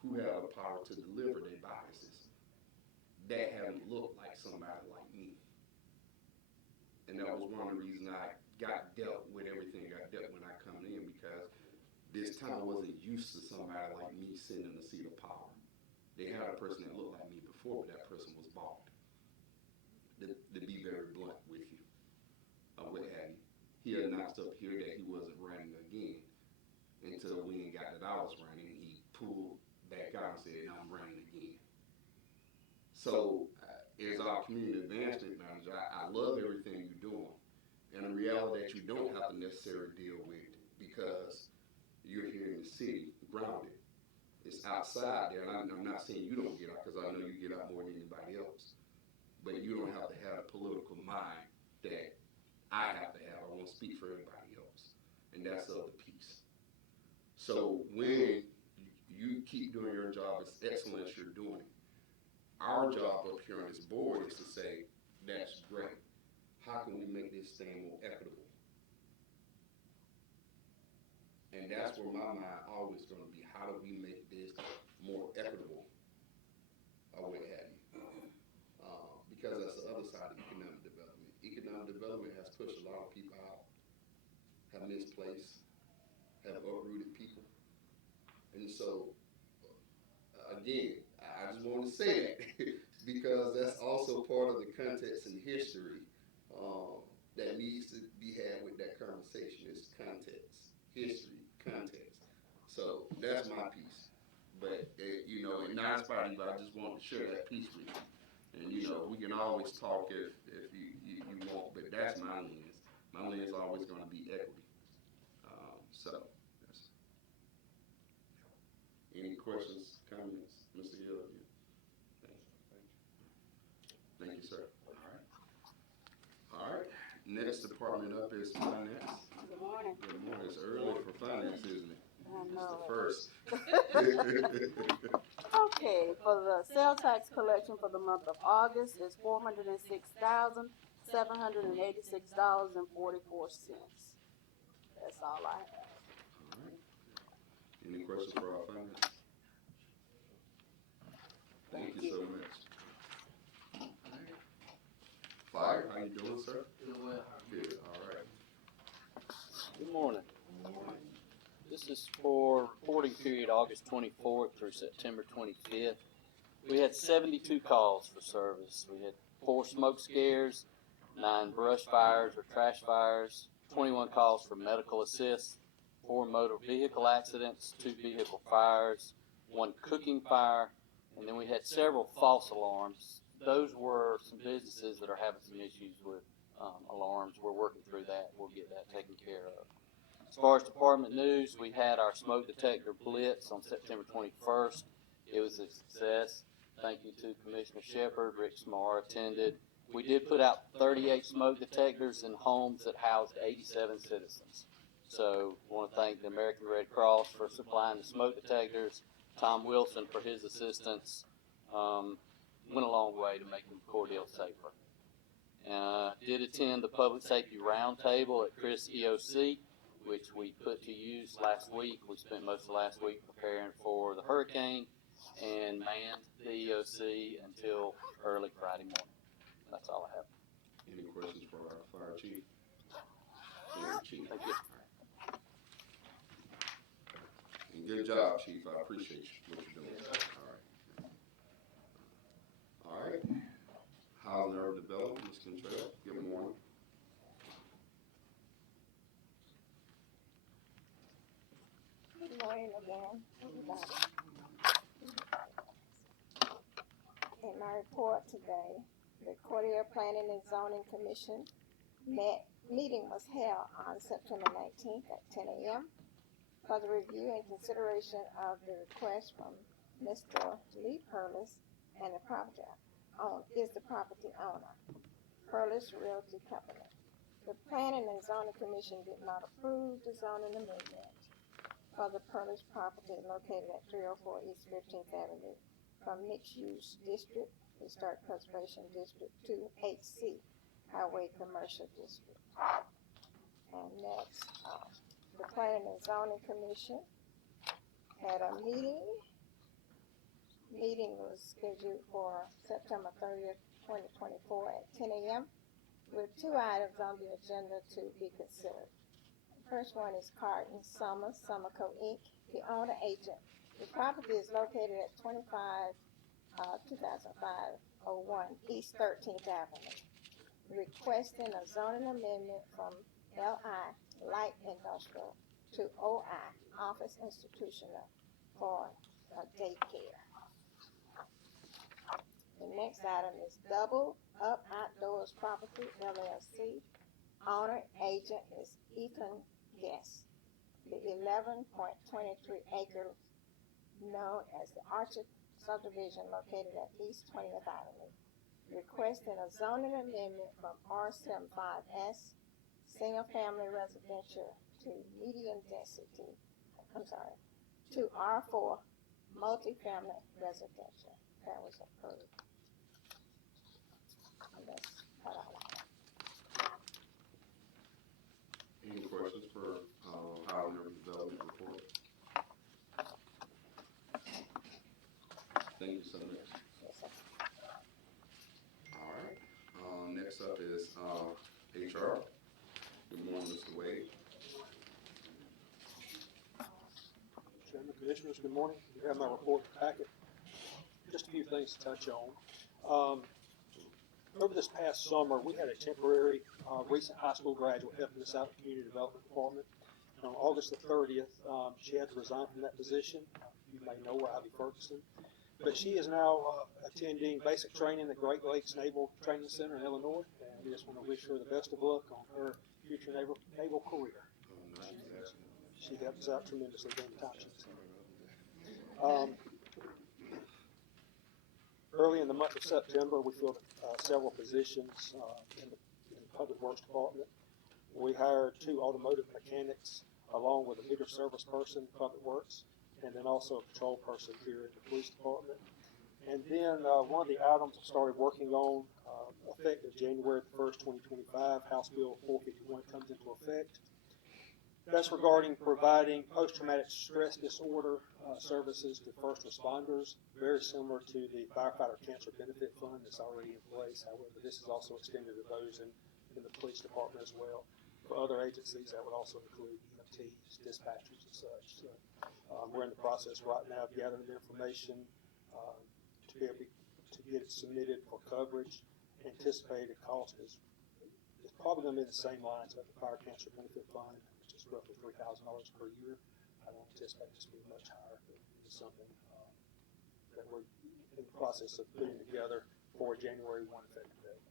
Who have the power to deliver their biases that haven't looked like somebody like me. And that was one of the reasons I got dealt with everything I dealt when I come in, because this town wasn't used to somebody like me sitting in a seat of power. They had a person that looked like me before, but that person was bald. To be very blunt with you, what have you. He announced up here that he wasn't running again until we ain't got that I was running. He pulled back out and said, "No, I'm running again." So, as our community advancement manager, I love everything you're doing, and the reality that you don't have to necessarily deal with because you're here in the city, grounded. It's outside there, and I'm not saying you don't get out, because I know you get out more than anybody else. But you don't have to have a political mind that I have to have. I won't speak for everybody else, and that's the other piece. So when you keep doing your job as excellent as you're doing it, our job up here on this board is to say, that's great. How can we make this thing more equitable? And that's where my mind always going to be. How do we make this more equitable, or what have you? Because that's the other side of economic development. Economic development has pushed a lot of people out, have misplaced, have uprooted people. And so, again, I just want to say that because that's also part of the context and history that needs to be had with that conversation. Is context, history, context. So that's my piece. But, and not inspired, but I just want to share that piece with you. And we can always talk if you want, but that's my lens. My lens is always going to be equity. So, that's, any questions, comments, Mr. Hill? Thank you, sir. All right. Next department up is finance. Good morning. Good morning. It's early for finance, isn't it? I It's know the it. first. Okay, for the sales tax collection for the month of August is $406,786.44. That's all I have. All right. Any questions for our finance? Thank you so much. Fire, how you doing, sir? Doing well. Good. All right. Good morning. This is for reporting period August 24th through September 25th. We had 72 calls for service. We had 4 smoke scares, 9 brush fires or trash fires, 21 calls for medical assist, 4 motor vehicle accidents, 2 vehicle fires, 1 cooking fire, and then we had several false alarms. Those were some businesses that are having some issues with alarms. We're working through that. We'll get that taken care of. As far as department news, we had our smoke detector blitz on September 21st. It was a success. Thank you to Commissioner Shepard. Rick Smar attended. We did put out 38 smoke detectors in homes that housed 87 citizens. So I want to thank the American Red Cross for supplying the smoke detectors, Tom Wilson for his assistance. Went a long way to making Cordele safer. Did attend the Public Safety Roundtable at Chris EOC, which we put to use last week. We spent most of last week preparing for the hurricane and manned the EOC until early Friday morning. That's all I have. Any questions for our fire chief? Chief. Thank you. And good job, Chief. I appreciate what you're doing. All right. Housing and Urban Development, Ms. Contrell. Good morning. Good morning again, everybody. In my report today, the Cordele Planning and Zoning Commission meeting was held on September 19th at 10 a.m. for the review and consideration of the request from Mr. Lee Perlis, and the property is the property owner, Perlis Realty Company. The Planning and Zoning Commission did not approve the zoning amendment for the Perlis property located at 304 East 15th Avenue from mixed-use district, Historic Preservation District, to HC, Highway Commercial District. And next, the Planning and Zoning Commission had a meeting. Meeting was scheduled for September 30th, 2024 at 10 a.m. with 2 items on the agenda to be considered. The first one is Carton Summer, Summerco Inc., the owner agent. The property is located at 2005-01 East 13th Avenue, requesting a zoning amendment from LI, Light Industrial, to OI, Office Institutional, for a daycare. The next item is Double Up Outdoors Property, LLC. Owner agent is Ethan Guest. The 11.23 acre known as the Archer subdivision located at East 20th Avenue, requesting a zoning amendment from R75S, single family residential, to medium density, to R4 multifamily residential. That was approved. And that's what I like. Any questions for Highland River Development Report? Thank you so much. All right. Next up is HR. Good morning, Mr. Wade. Chairman, Commissioners, good morning. You have my report packet. Just a few things to touch on. Over this past summer, we had a temporary recent high school graduate helping us out in the Community Development Department. On August the 30th, she had to resign from that position. You may know her, Ivy Ferguson. But she is now attending basic training at Great Lakes Naval Training Center in Illinois. And we just want to wish her the best of luck on her future naval career. She helped us out tremendously during the time she was here. Early in the month of September, we filled several positions in the Public Works Department. We hired 2 automotive mechanics along with a meter service person in Public Works, and then also a patrol person here in the Police Department. And then one of the items I started working on, effective January 1st, 2025, House Bill 451 comes into effect. That's regarding providing post-traumatic stress disorder services to first responders, very similar to the Firefighter Cancer Benefit Fund that's already in place. However, this is also extended to those in the police department as well. For other agencies, that would also include EMTs, dispatchers, and such. So, we're in the process right now of gathering the information to be able to get it submitted for coverage. Anticipated cost is probably going to be the same lines of the Fire Cancer Benefit Fund, which is roughly $3,000 per year. I don't anticipate this to be much higher, but it's something that we're in the process of putting together for January 1 effective date.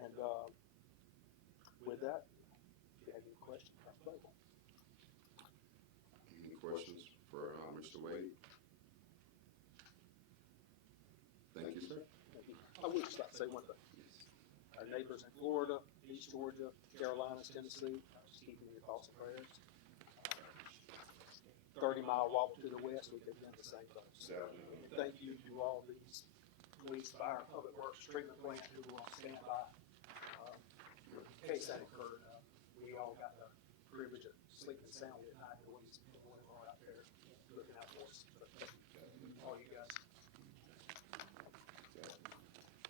And with that, if you have any questions, I'm available. Any questions for Mr. Wade? Thank you, sir. Thank you. I would just like to say one thing. Our neighbors in Florida, East Georgia, Carolinas, Tennessee, just keeping your thoughts and prayers. 30-mile walk to the west, we could have done the same thing. And thank you to all these police, fire, public works, treatment plant who were on standby. In case that occurred, we all got the privilege of sleeping soundly at night knowing these people were out there looking out for us. But thank you, all you guys.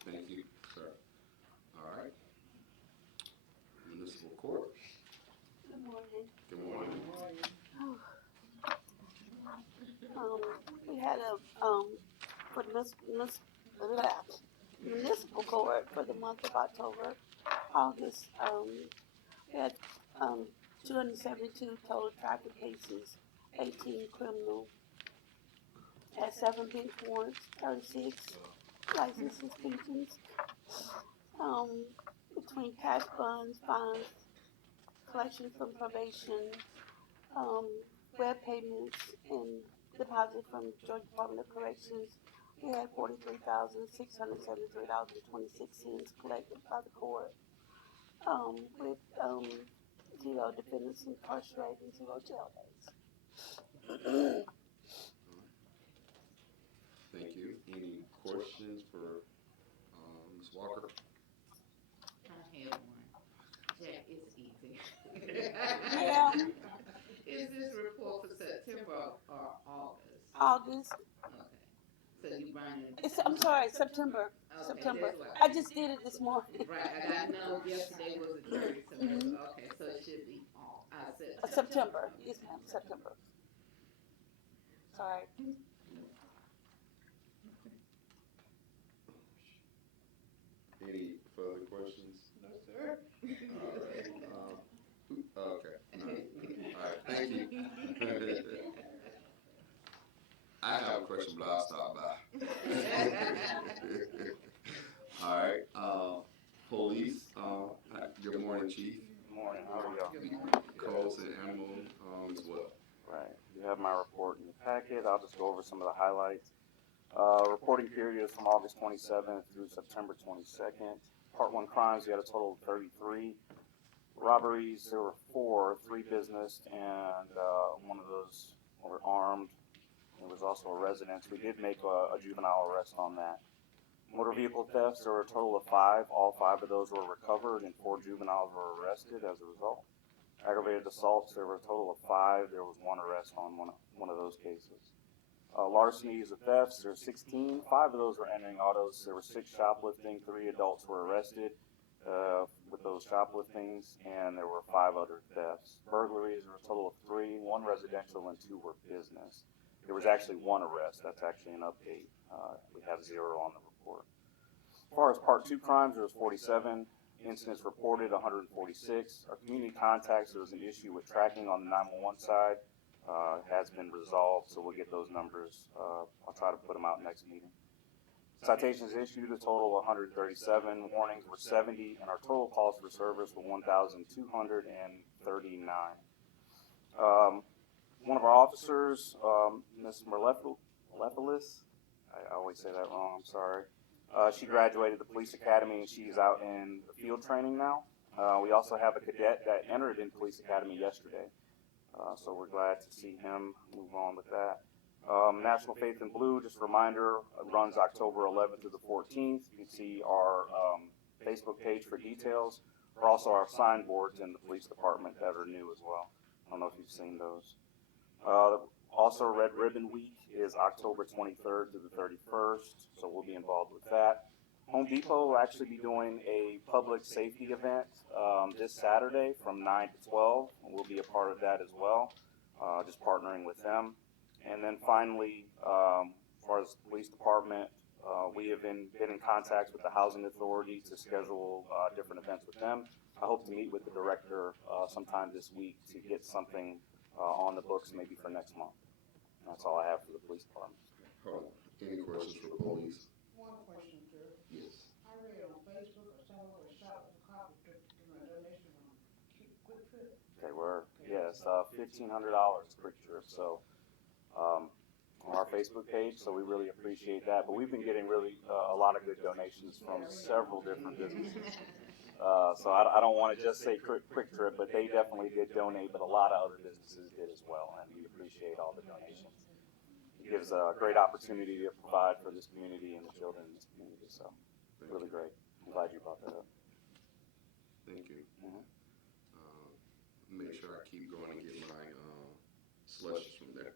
Thank you, sir. All right. Municipal Court. Good morning. Good morning. We had a, for the municipal court for the month of August, we had, 272 total traffic cases, 18 criminal, had 7 pink warrants, 36 license suspensions, between cash funds, fines, collection from probation, web payments, and deposit from Georgia Department of Corrections. We had $43,673.26 collected by the court, with, 0 defendants incarcerated and 0 jail days. Thank you. Any questions for, Ms. Walker? I have one. Jack, it's easy. Yeah. Is this report for September or August? August. Okay. So you running? I'm sorry, September. Okay, September. that's what I just did it this morning. Right, and I know yesterday was the 30th, so that's, Mhm. okay, so it should be September. September. Yes, ma'am. September. Sorry. Any further questions? No, sir. All right. Okay. No. All right. Thank you. I have a question, but I'll stop by. All right. Police. Good morning, Chief. Morning, how are y'all? Calls and animal as well. Right, you have my report in the packet, I'll just go over some of the highlights. Reporting period is from August 27th through September 22nd. Part 1 crimes, we had a total of 33. Robberies, there were 4, 3 business, and one of those were armed. There was also a residence. We did make a juvenile arrest on that. Motor vehicle thefts, there were a total of 5. All 5 of those were recovered, and 4 juveniles were arrested as a result. Aggravated assaults, there were a total of 5. There was 1 arrest on one of those cases. Larcenies and thefts, there were 16. 5 of those were entering autos. There were 6 shoplifting. 3 adults were arrested with those shopliftings, and there were 5 other thefts. Burglaries, there were a total of 3. 1 residential and 2 were business. There was actually 1 arrest. That's actually an update. We have 0 on the report. As far as Part 2 crimes, there was 47. Incidents reported, 146. Our community contacts, there was an issue with tracking on the 911 side. Has been resolved, so we'll get those numbers. I'll try to put them out next meeting. Citations issued, a total of 137. Warnings were 70, and our total calls for service were 1,239. One of our officers, Ms. Merlepolis, I always say that wrong, I'm sorry. She graduated the police academy, and she's out in the field training now. We also have a cadet that entered in police academy yesterday. So we're glad to see him move on with that. National Faith in Blue, just a reminder, runs October 11th through the 14th. You can see our Facebook page for details, or also our signboards in the police department that are new as well. I don't know if you've seen those. Also, Red Ribbon Week is October 23rd to the 31st, so we'll be involved with that. Home Depot will actually be doing a public safety event this Saturday from 9 to 12. We'll be a part of that as well, just partnering with them. And then finally, as far as the police department, we have been in contact with the Housing Authority to schedule different events with them. I hope to meet with the director sometime this week to get something on the books maybe for next month. That's all I have for the police department. Hold on. Any questions for police? One question, sir. Yes. I read on Facebook or somewhere where shop was cop took a donation on Quick Trip. They were, yes, $1,500 Quick Trip. So on our Facebook page, so we really appreciate that. But we've been getting really a lot of good donations from several different businesses. So I don't want to just say Quick Trip, but they definitely did donate, but a lot of other businesses did as well, and we appreciate all the donations. It gives a great opportunity to provide for this community and the children in this community, so really great. I'm glad you brought that up. Thank you. Make sure I keep going and get my slushes from there.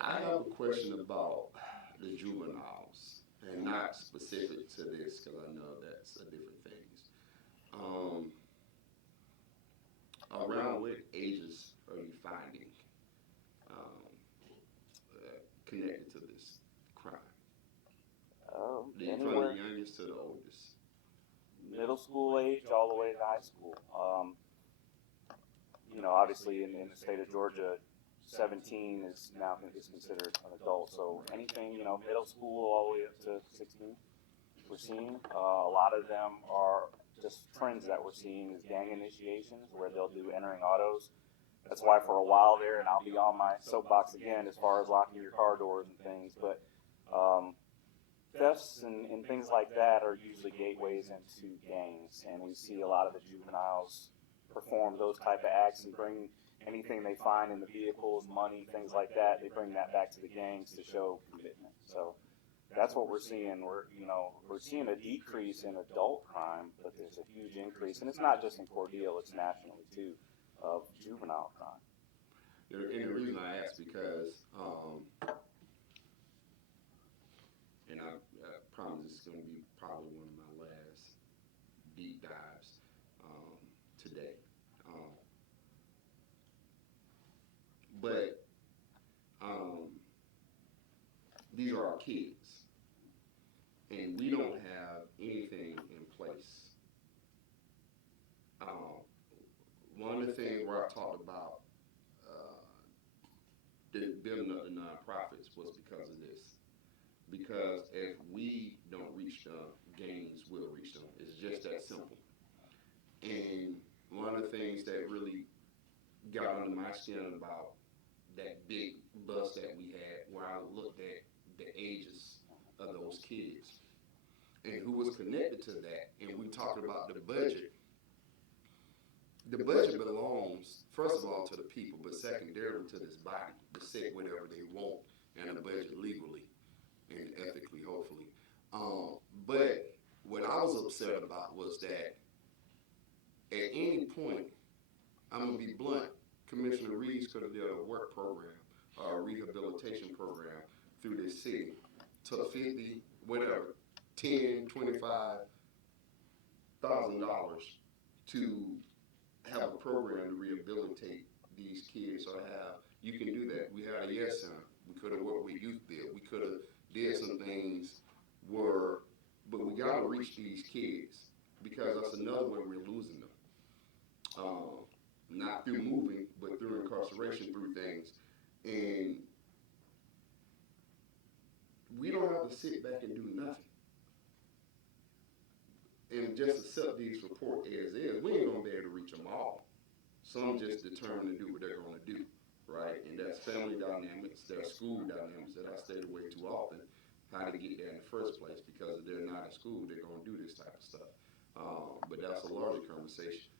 I have a question about the juveniles, and not specific to this because I know that's a different things. Around what ages are you finding connected to this crime? From the youngest to the oldest? Middle school age all the way to high school. You know, obviously in the state of Georgia, 17 is now considered an adult. So anything, you know, middle school all the way up to 16, we're seeing. A lot of them are just trends that we're seeing is gang initiations where they'll do entering autos. That's why for a while there, and I'll be on my soapbox again as far as locking your car doors and things, but thefts and things like that are usually gateways into gangs, and we see a lot of the juveniles perform those type of acts and bring anything they find in the vehicles, money, things like that, they bring that back to the gangs to show commitment. So that's what we're seeing. We're seeing a decrease in adult crime, but there's a huge increase, and it's not just in Cordele, it's nationally too, of juvenile crime. And the reason I ask because, and I promise this is going to be probably one of my last deep dives today. But these are our kids, and we don't have anything in place. One of the things where I talked about building up the nonprofits was because of this. Because if we don't reach them, gangs will reach them. It's just that simple. And one of the things that really got under my skin about that big bus that we had, where I looked at the ages of those kids and who was connected to that, and we talked about the budget. The budget belongs, first of all, to the people, but secondarily to this body to set whatever they want and a budget legally and ethically, hopefully. But what I was upset about was that at any point, I'm going to be blunt, Commissioner Reeves could have done a work program or a rehabilitation program through this city. Took 50, whatever, 10, $25,000 to have a program to rehabilitate these kids. So you can do that. We had a Yes Center. We could have worked with Youth Bill. We could have did some things but we got to reach these kids because that's another way we're losing them. Not through moving, but through incarceration, through things. And we don't have to sit back and do nothing and just accept these reports as is. We ain't going to be able to reach them all. Some just determined to do what they're going to do, right? And that's family dynamics, there's school dynamics that I stayed away too often, how to get there in the first place, because if they're not in school, they're going to do this type of stuff. But that's a larger conversation.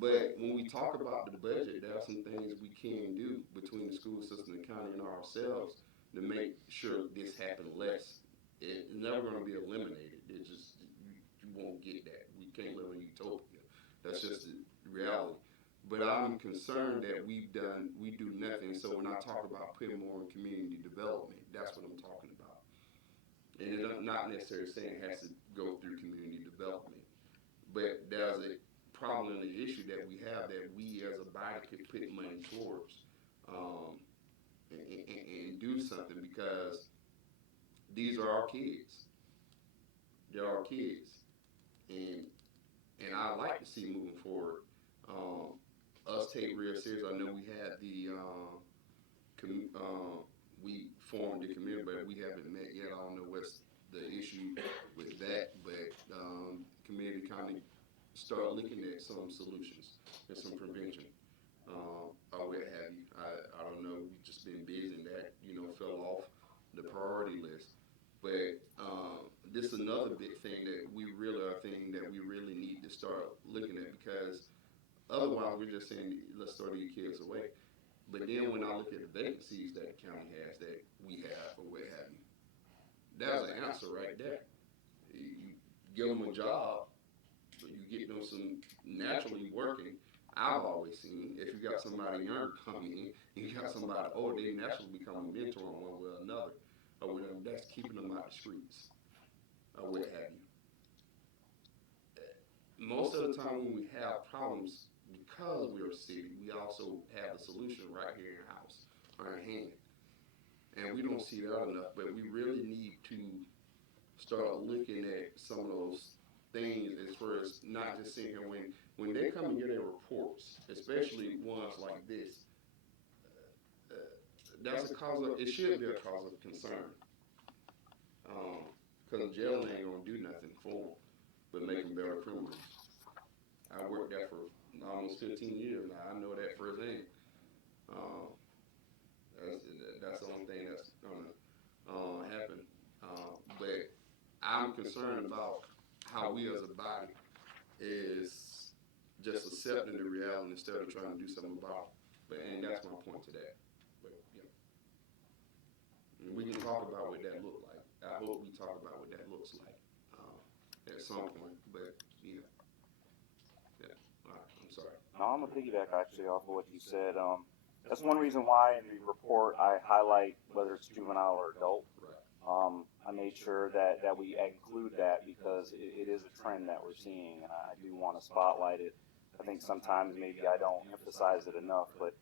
But when we talk about the budget, there are some things we can do between the school system, the county, and ourselves to make sure this happens less. It's never going to be eliminated. It's just, you won't get that. We can't live in utopia. That's just the reality. But I'm concerned that we do nothing. So when I talk about putting more in community development, that's what I'm talking about. And it's not necessarily saying it has to go through community development. But there's a problem and the issue that we have that we as a body could put money towards and do something, because these are our kids. They're our kids. And I like to see moving forward us take real serious. I know we had we formed the committee, but we haven't met yet. I don't know what's the issue with that, but committee kind of start looking at some solutions and some prevention, or what have you. I don't know. We've just been busy, and that fell off the priority list. But this is another big thing that we really need to start looking at, because otherwise we're just saying let's throw these kids away. But then when I look at the vacancies that the county has, that we have, or what have you, there's an answer right there. You give them a job, but you get them some naturally working. I've always seen if you got somebody young coming in, and you got somebody older, they naturally become a mentor in one way or another, or whatever. That's keeping them out the streets, or what have you. Most of the time when we have problems, because we're a city, we also have the solution right here in house, on hand. And we don't see that enough, but we really need to start looking at some of those things, as far as not just sitting here when they come and get their reports, especially ones like this. That's it should be a cause of concern. Because jail ain't gonna do nothing for them, but make them better criminals. worked there for almost 15 years now. I know that firsthand. That's the only thing that's gonna happen. But I'm concerned about how we as a body is just accepting the reality instead of trying to do something about it. And that's my point to that. But and we can talk about what that look like. I hope we talk about what that looks like at some point. But yeah. All right. I'm sorry. No, I'm gonna piggyback actually off of what you said. That's one reason why in the report I highlight whether it's juvenile or adult. Right. I made sure that we include that because it is a trend that we're seeing, and I do want to spotlight it. I think sometimes maybe I don't emphasize it enough, but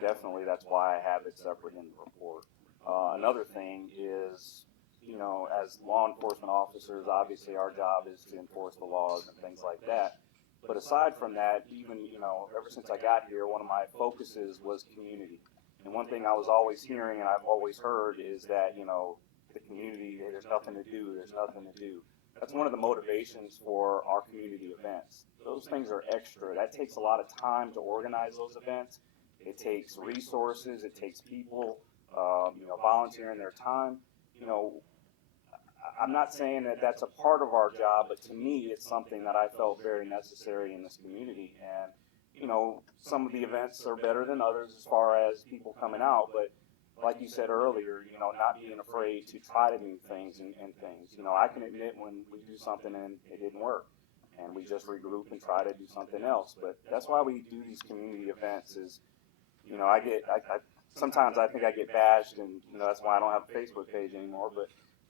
definitely that's why I have it separate in the report. Another thing is, you know, as law enforcement officers, obviously our job is to enforce the laws and things like that. But aside from that, even, you know, ever since I got here, one of my focuses was community. And one thing I was always hearing and I've always heard is that, you know, the community, there's nothing to do, there's nothing to do. That's one of the motivations for our community events. Those things are extra. That takes a lot of time to organize those events. It takes resources, it takes people, you know, volunteering their time. You know, I'm not saying that that's a part of our job, but to me, it's something that I felt very necessary in this community. And, you know, some of the events are better than others as far as people coming out, but like you said earlier, you know, not being afraid to try to do things and things. You know, I can admit when we do something and it didn't work, and we just regroup and try to do something else. But that's why we do these community events is, you know, I sometimes I think I get bashed, and, you know, that's why I don't have a Facebook page anymore, but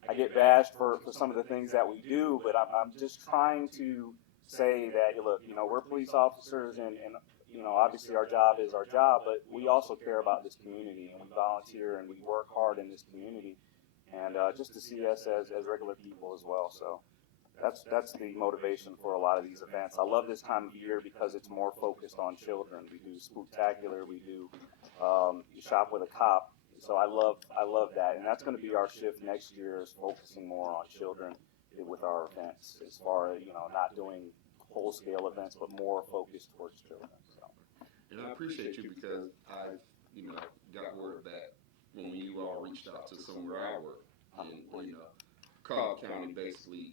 I get bashed for some of the things that we do, but I'm just trying to say that, look, you know, we're police officers and you know, obviously our job is our job, but we also care about this community and we volunteer and we work hard in this community, and just to see us as regular people as well. So that's the motivation for a lot of these events. I love this time of year because it's more focused on children. We do Spooktacular, we do you shop with a cop. So I love that, and that's going to be our shift next year, is focusing more on children with our events, as far as, you know, not doing whole scale events, but more focused towards children. So. And I appreciate you because I, you know, got word back when you all reached out to somewhere I work, and you know, Cobb County basically,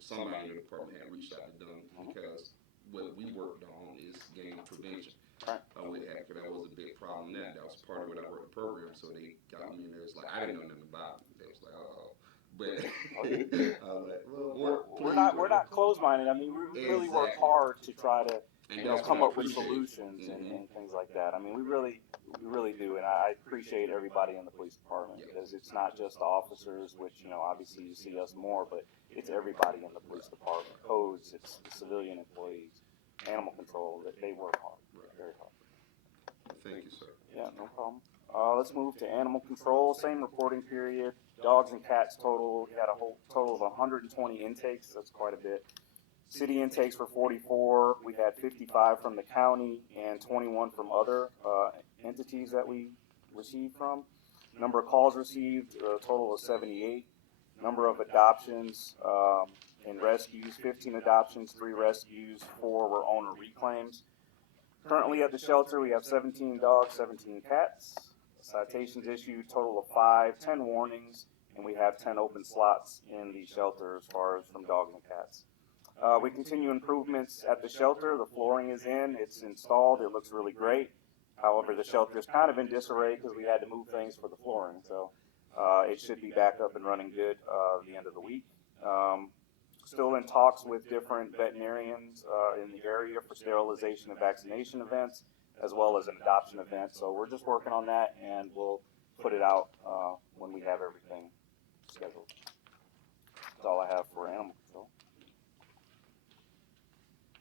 somebody in the department had reached out to them because what we worked on is gang prevention. With that, because that was a big problem. That was part of what I worked the program, so they got me in there. It's like I didn't know nothing about it. They was like, oh, but I was like, well, we're not closed-minded. I mean, we really work hard to try to, you know, come up with solutions and things like that. I mean, we really do, and I appreciate everybody in the police department because it's not just the officers, which, you know, obviously you see us more, but it's everybody in the police department. Codes, it's the civilian employees, animal control, that they work hard, very hard. Thank you, sir. Yeah, no problem. Let's move to animal control. Same reporting period. Dogs and cats total. We had a whole total of 120 intakes. That's quite a bit. City intakes were 44. We had 55 from the county and 21 from other entities that we received from. Number of calls received, a total of 78. Number of adoptions and rescues, 15 adoptions, 3 rescues, 4 were owner reclaims. Currently at the shelter, we have 17 dogs, 17 cats. Citations issued, total of 5, 10 warnings, and we have 10 open slots in the shelter as far as from dogs and cats. We continue improvements at the shelter. The flooring is in, it's installed, it looks really great. However, the shelter is kind of in disarray because we had to move things for the flooring. So it should be back up and running good the end of the week. Still in talks with different veterinarians in the area for sterilization and vaccination events, as well as an adoption event. So we're just working on that, and we'll put it out when we have everything scheduled. That's all I have for animal control.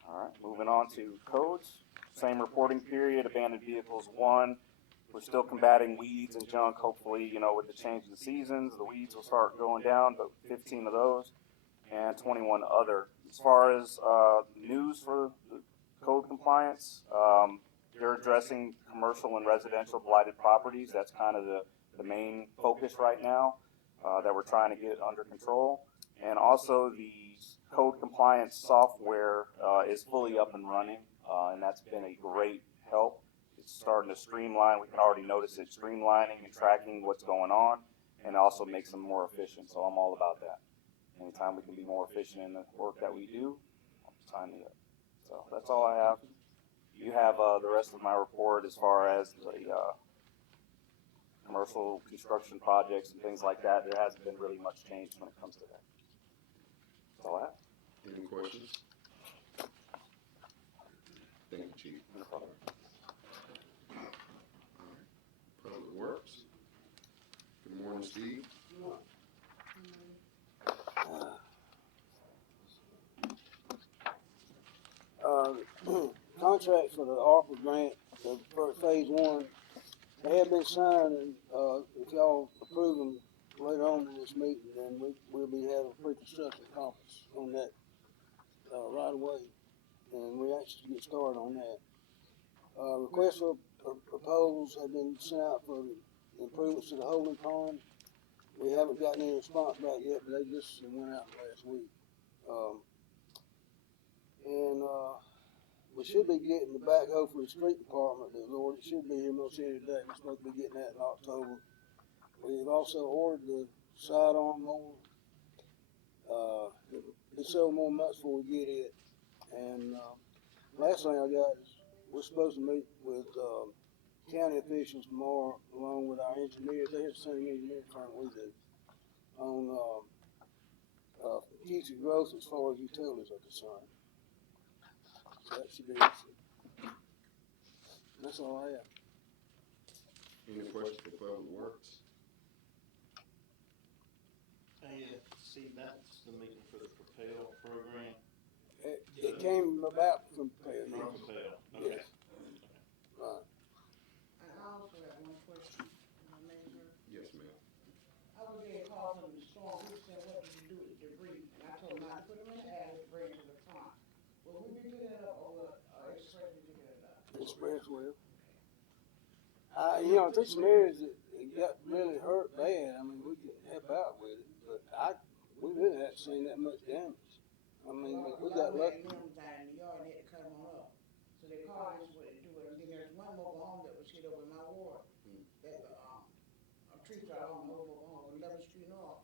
All right, moving on to codes. Same reporting period, abandoned vehicles 1. We're still combating weeds and junk. Hopefully, you know, with the change in the seasons, the weeds will start going down, but 15 of those. And 21 other. As far as news for the code compliance, they're addressing commercial and residential blighted properties. That's kind of the main focus right now that we're trying to get under control. And also the code compliance software is fully up and running, and that's been a great help. It's starting to streamline. We can already notice it streamlining and tracking what's going on, and also makes them more efficient. So I'm all about that. Anytime we can be more efficient in the work that we do, sign me up. So that's all I have. You have the rest of my report as far as the commercial construction projects and things like that. There hasn't been really much change when it comes to that. That's all I have. Any questions? Thank you, Chief. No problem. Public Works. Good morning, Steve. Contract for the ARPA grant for phase one, they have been signed, and, if y'all approve them later on in this meeting, then we'll be having a pre-construction conference on that, right away, and we actually get started on that. Requests for proposals have been sent out for the improvements to the holding pond. We haven't gotten any response back yet, but they just went out last week. We should be getting the backhoe for the street department that was ordered. It should be here most any day. We're supposed to be getting that in October. We've also ordered the sidearm mower. It'll be several more months before we get it. And last thing I got is we're supposed to meet with county officials tomorrow, along with our engineers. They have the same engineering firm we do, on future growth as far as utilities are concerned. So that should be it. That's all I have. Any questions for Public Works? Hey, see, that's the meeting for the Propel program. It came about from Propel. From Propel, okay. Yes. Right. And I also have one question, Manager. Yes, ma'am. I was getting a call from the storm. He said, what did you do with debris? And I told him not to put them in the attic, bring it to the front. Will we be picking it up, or will Express be picking it up? Express will. I think some areas that got really hurt bad. I mean, we could help out with it, but we really haven't seen that much damage. I mean, we got lucky. Limbs down in the yard, they had to cut them on up. So they called us what to do with them. Then there's one mobile home that was hit over in my ward. That a tree fell on the mobile home on 11th Street North.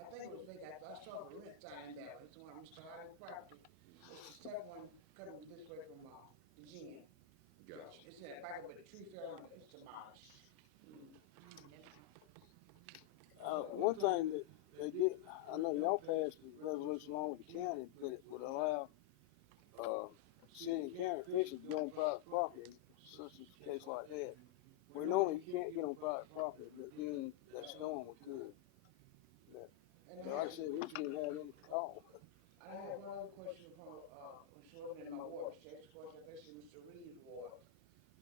I think it was big. I saw the rent sign there. It's one of Mr. Hardy's property. It's the second one coming this way from the gym. Gotcha. It's in that back, but the tree fell on it. It's demolished. One thing that they did, I know y'all passed the resolution along with the county, but it would allow city and county officials to go on private property, such as a case like that. We normally can't get on private property, but during that storm we could. But like I said, we just didn't have any call. I had one other question from when she was in my ward. She asked a question, I think she Mr. Reed's ward,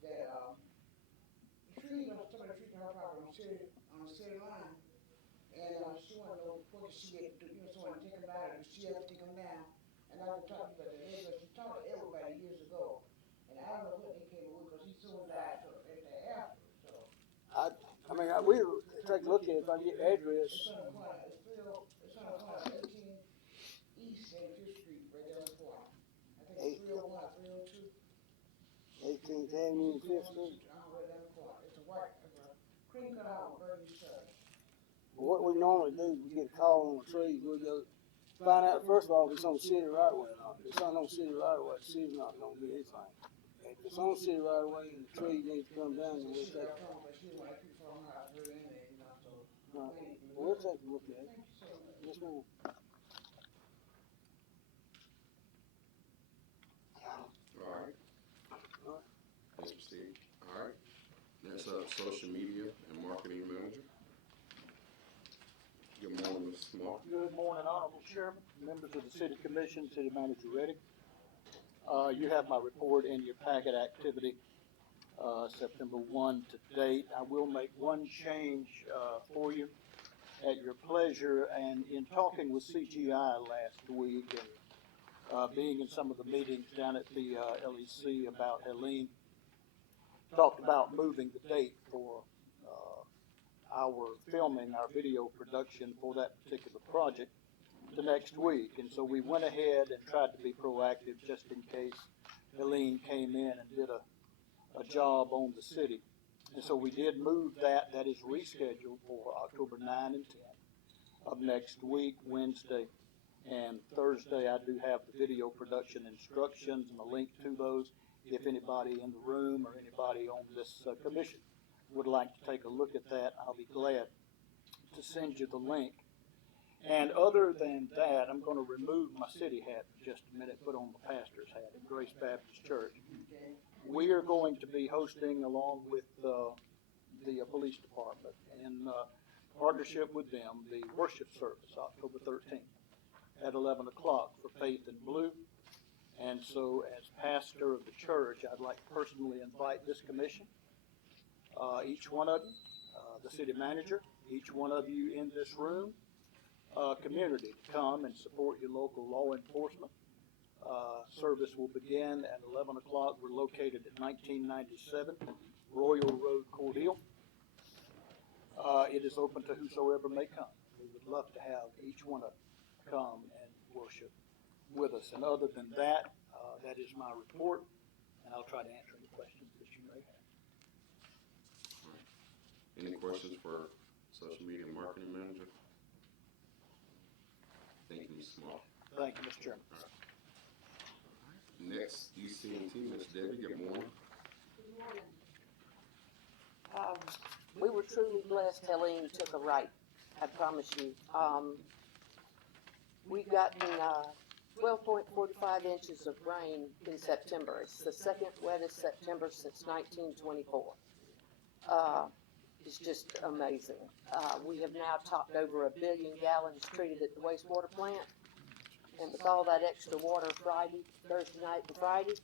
that the trees, some of the trees on her property on the city line, and she wanted to know what did she get to do, someone take them down, or did she ever take them down? And I was talking about that later, she talked to everybody years ago, and I don't know what they came with, because he soon died after, so. I mean, we'll take a look at it if I get the address. It's on the corner, it's on the corner of 18 East and 5th Street, right there on the corner. I think it's 301 or 302. 18th Avenue and 5th Street. Right down the corner. It's a cream cut out burning shirt. What we normally do is we get a call on the trees, we go find out first of all if it's on city right away or not. If it's not on city right away, the city's not gonna do anything. If it's on city right away and the tree needs to come down, then we'll take it. Right. We'll take a look at it. Yes, ma'am. All right. Thank you, Steve. All right. Next up, social media and marketing manager. Good morning, Mr. Mark. Good morning, Honorable Chairman, members of the City Commission, City Manager Reddick. You have my report in your packet activity, September 1 to date. I will make one change for you at your pleasure, and in talking with CGI last week and being in some of the meetings down at the LEC about Helene, talked about moving the date for our filming, our video production for that particular project. the next week. And so we went ahead and tried to be proactive just in case Helene came in and did a job on the city. And so we did move that. That is rescheduled for October 9 and 10 of next week, Wednesday and Thursday. I do have the video production instructions and a link to those. If anybody in the room or anybody on this commission would like to take a look at that, I'll be glad to send you the link. And other than that, I'm going to remove my city hat for just a minute, put on the pastor's hat at Grace Baptist Church. We are going to be hosting, along with the police department, in partnership with them, the worship service October 13th at 11 o'clock for Faith in Blue. And so as pastor of the church, I'd like to personally invite this commission, each one of you, the city manager, each one of you in this room, community, to come and support your local law enforcement. Service will begin at 11 o'clock. We're located at 1997 Royal Road, Cordele. It is open to whosoever may come. We would love to have each one of you come and worship with us. And other than that, that is my report, and I'll try to answer any questions that you may have. All right. Any questions for social media marketing manager? Thank you, Mr. Small. Thank you, Mr. Chairman. All right. Next, UCNT, Ms. Debbie, good morning. Good morning. We were truly blessed Helene took a right, I promise you. We've gotten 12.45 inches of rain in September. It's the second wettest September since 1924. It's just amazing. We have now topped over 1 billion gallons treated at the wastewater plant. And with all that extra water Thursday night and Friday,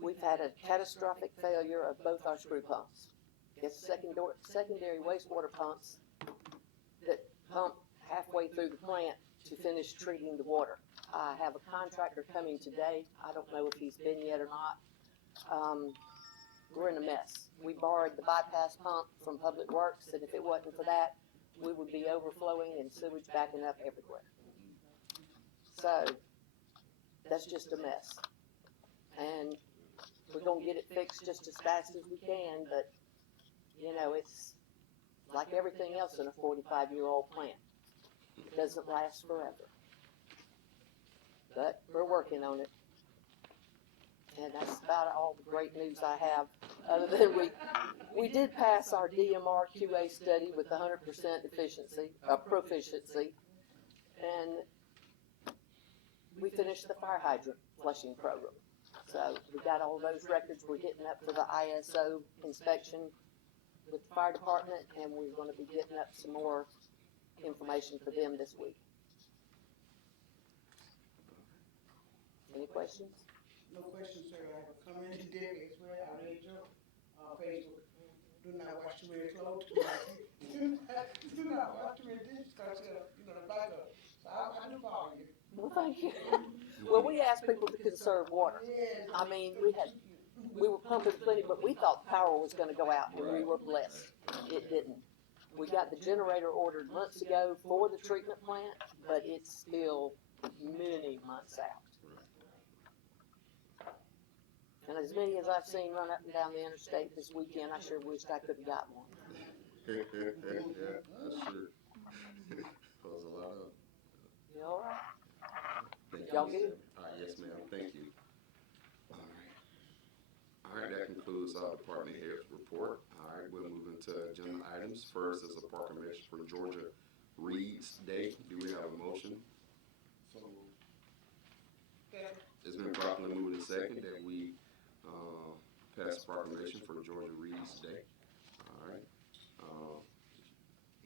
we've had a catastrophic failure of both our screw pumps. It's secondary wastewater pumps that pump halfway through the plant to finish treating the water. I have a contractor coming today. I don't know if he's been yet or not. We're in a mess. We borrowed the bypass pump from Public Works, and if it wasn't for that, we would be overflowing and sewage backing up everywhere. So, that's just a mess. And we're going to get it fixed just as fast as we can, but, you know, it's like everything else in a 45-year-old plant. It doesn't last forever. But we're working on it. And that's about all the great news I have, other than we did pass our DMR QA study with 100% proficiency, and we finished the fire hydrant flushing program. So we got all those records. We're getting up for the ISO inspection with the fire department, and we're going to be getting up some more information for them this week. Any questions? No questions, sir. I have a comment to Debbie as well. I read your Facebook. Do not wash too many clothes. Do not wash too many dishes because the backup. So I do follow you. Well, thank you. Well, we asked people to conserve water. Yes. I mean, we were pumping plenty, but we thought the power was going to go out, and we were blessed. It didn't. We got the generator ordered months ago for the treatment plant, but it's still many months out. And as many as I've seen run up and down the interstate this weekend, I sure wished I could have got one. Yeah, that's true. Cause a lot of. You all right? Thank Y'all you. good? Yes, ma'am. Thank you. All right. All right, that concludes our department head's report. All right, we'll move into agenda items. First is a proclamation for Georgia Reads Day. Do we have a motion? It's been properly moved and second that we pass a proclamation for Georgia Reads Day. All right.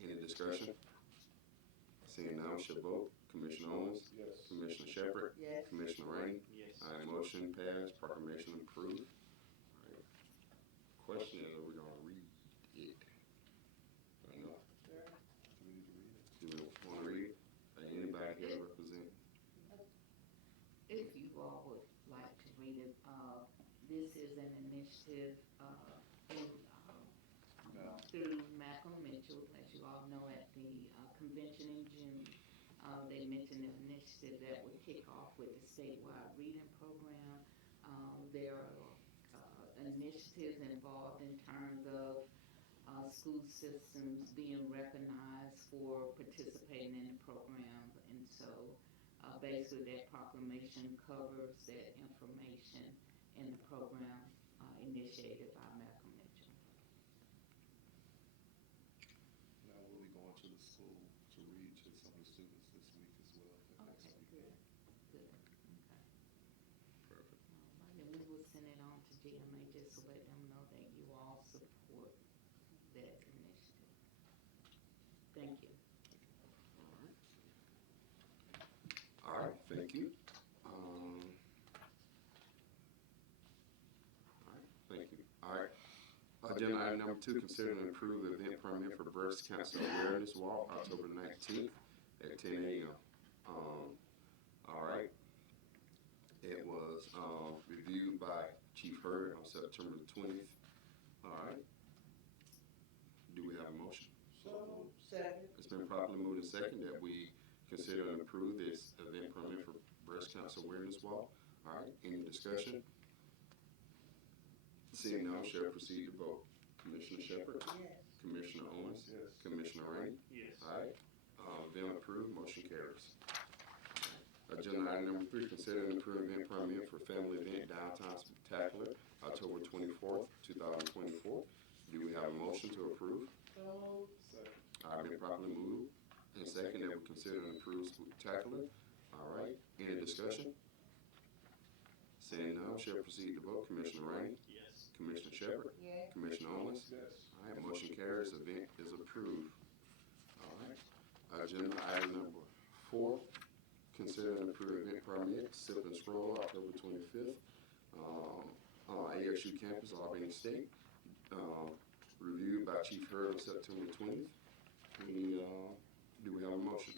Any discussion? Seeing none, we should vote. Commissioner Owens? Yes. Commissioner Shepherd? Yes. Commissioner Rainey? Yes. All right, motion passed, proclamation approved. All right. Question is, are we gonna read it? I know. Do we wanna read it? Anybody here represent? If you all would like to read it, this is an initiative through Malcolm Mitchell, as you all know, at the convention in June. They mentioned an initiative that would kick off with the statewide reading program. There are initiatives involved in terms of school systems being recognized for participating in the program. And so basically that proclamation covers that information in the program initiated by Malcolm Mitchell. Now we'll be going to the school to read to some of the students this week as well. Okay, good, good, okay. Perfect. And we will send it on to GMA just to let them know that you all support that initiative. Thank you. All right, thank you. Thank you. All right. Agenda item number 2, consider and approve the event permit for Breast Cancer Awareness Walk, October 19th at 10 a.m. All right. It was reviewed by Chief Hurd on September 20th. All right. Do we have a motion? Second. It's been properly moved and second that we consider and approve this event permit for Breast Cancer Awareness Walk. All right. Any discussion? Seeing none, shall proceed to vote. Commissioner Shepherd? Yes. Commissioner Owens? Yes. Commissioner Rainey? Yes. All right. Event approved, motion carries. Agenda item number 3, consider and approve event permit for family event Downtown Spectacular, October 24th, 2024. Do we have a motion to approve? So Second. All right, been properly moved and second that we consider and approve spectacular. All right. Any discussion? Seeing none, shall proceed to vote. Commissioner Rainey? Yes. Commissioner Shepherd? yes. Commissioner Owens? Yes. All right, motion carries, event is approved. All right. Agenda item number 4, consider and approve event permit, Sip and Stroll, October 25th. ASU campus, Albany State. Reviewed by Chief Hurd on September 20th. Do we have a motion?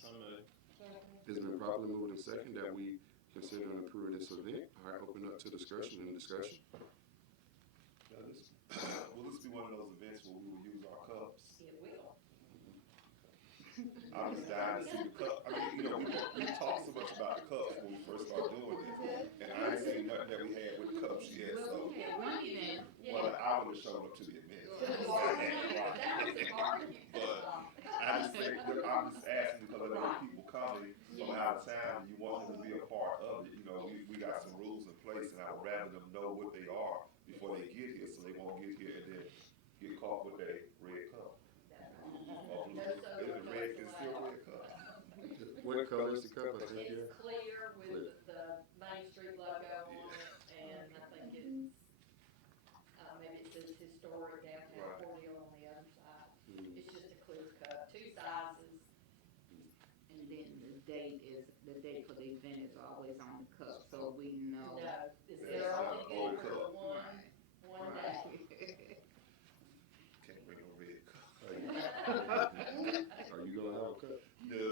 So moved. Second. It's been properly moved and second that we consider and approve this event. All right, open up to discussion. Any discussion? Now this, will this be one of those events where we will use our cups? It will. I'm just dying to see the cup. I mean, we talked so much about the cups when we first started doing this, and I ain't seen nothing that we had with the cups yet. So, well, I would have shown up to the event. But I just think, I'm just asking because I know people coming from out of town and you want them to be a part of it. We got some rules in place, and I would rather them know what they are before they get here, so they won't get here and then get caught with a red cup. Or blue. Is it red? It's still a red cup. What color is the cup? I think It's clear with the Main Street logo on it, and I think it's, maybe it says historic downtown Right. Cordele on the other side. It's just a clear cup, 2 sizes. And then the date for the event is always on the cup, so we know. No, it's That's they're only not old good for cup. one day. Can't bring no red cup. Are you gonna have a cup? No.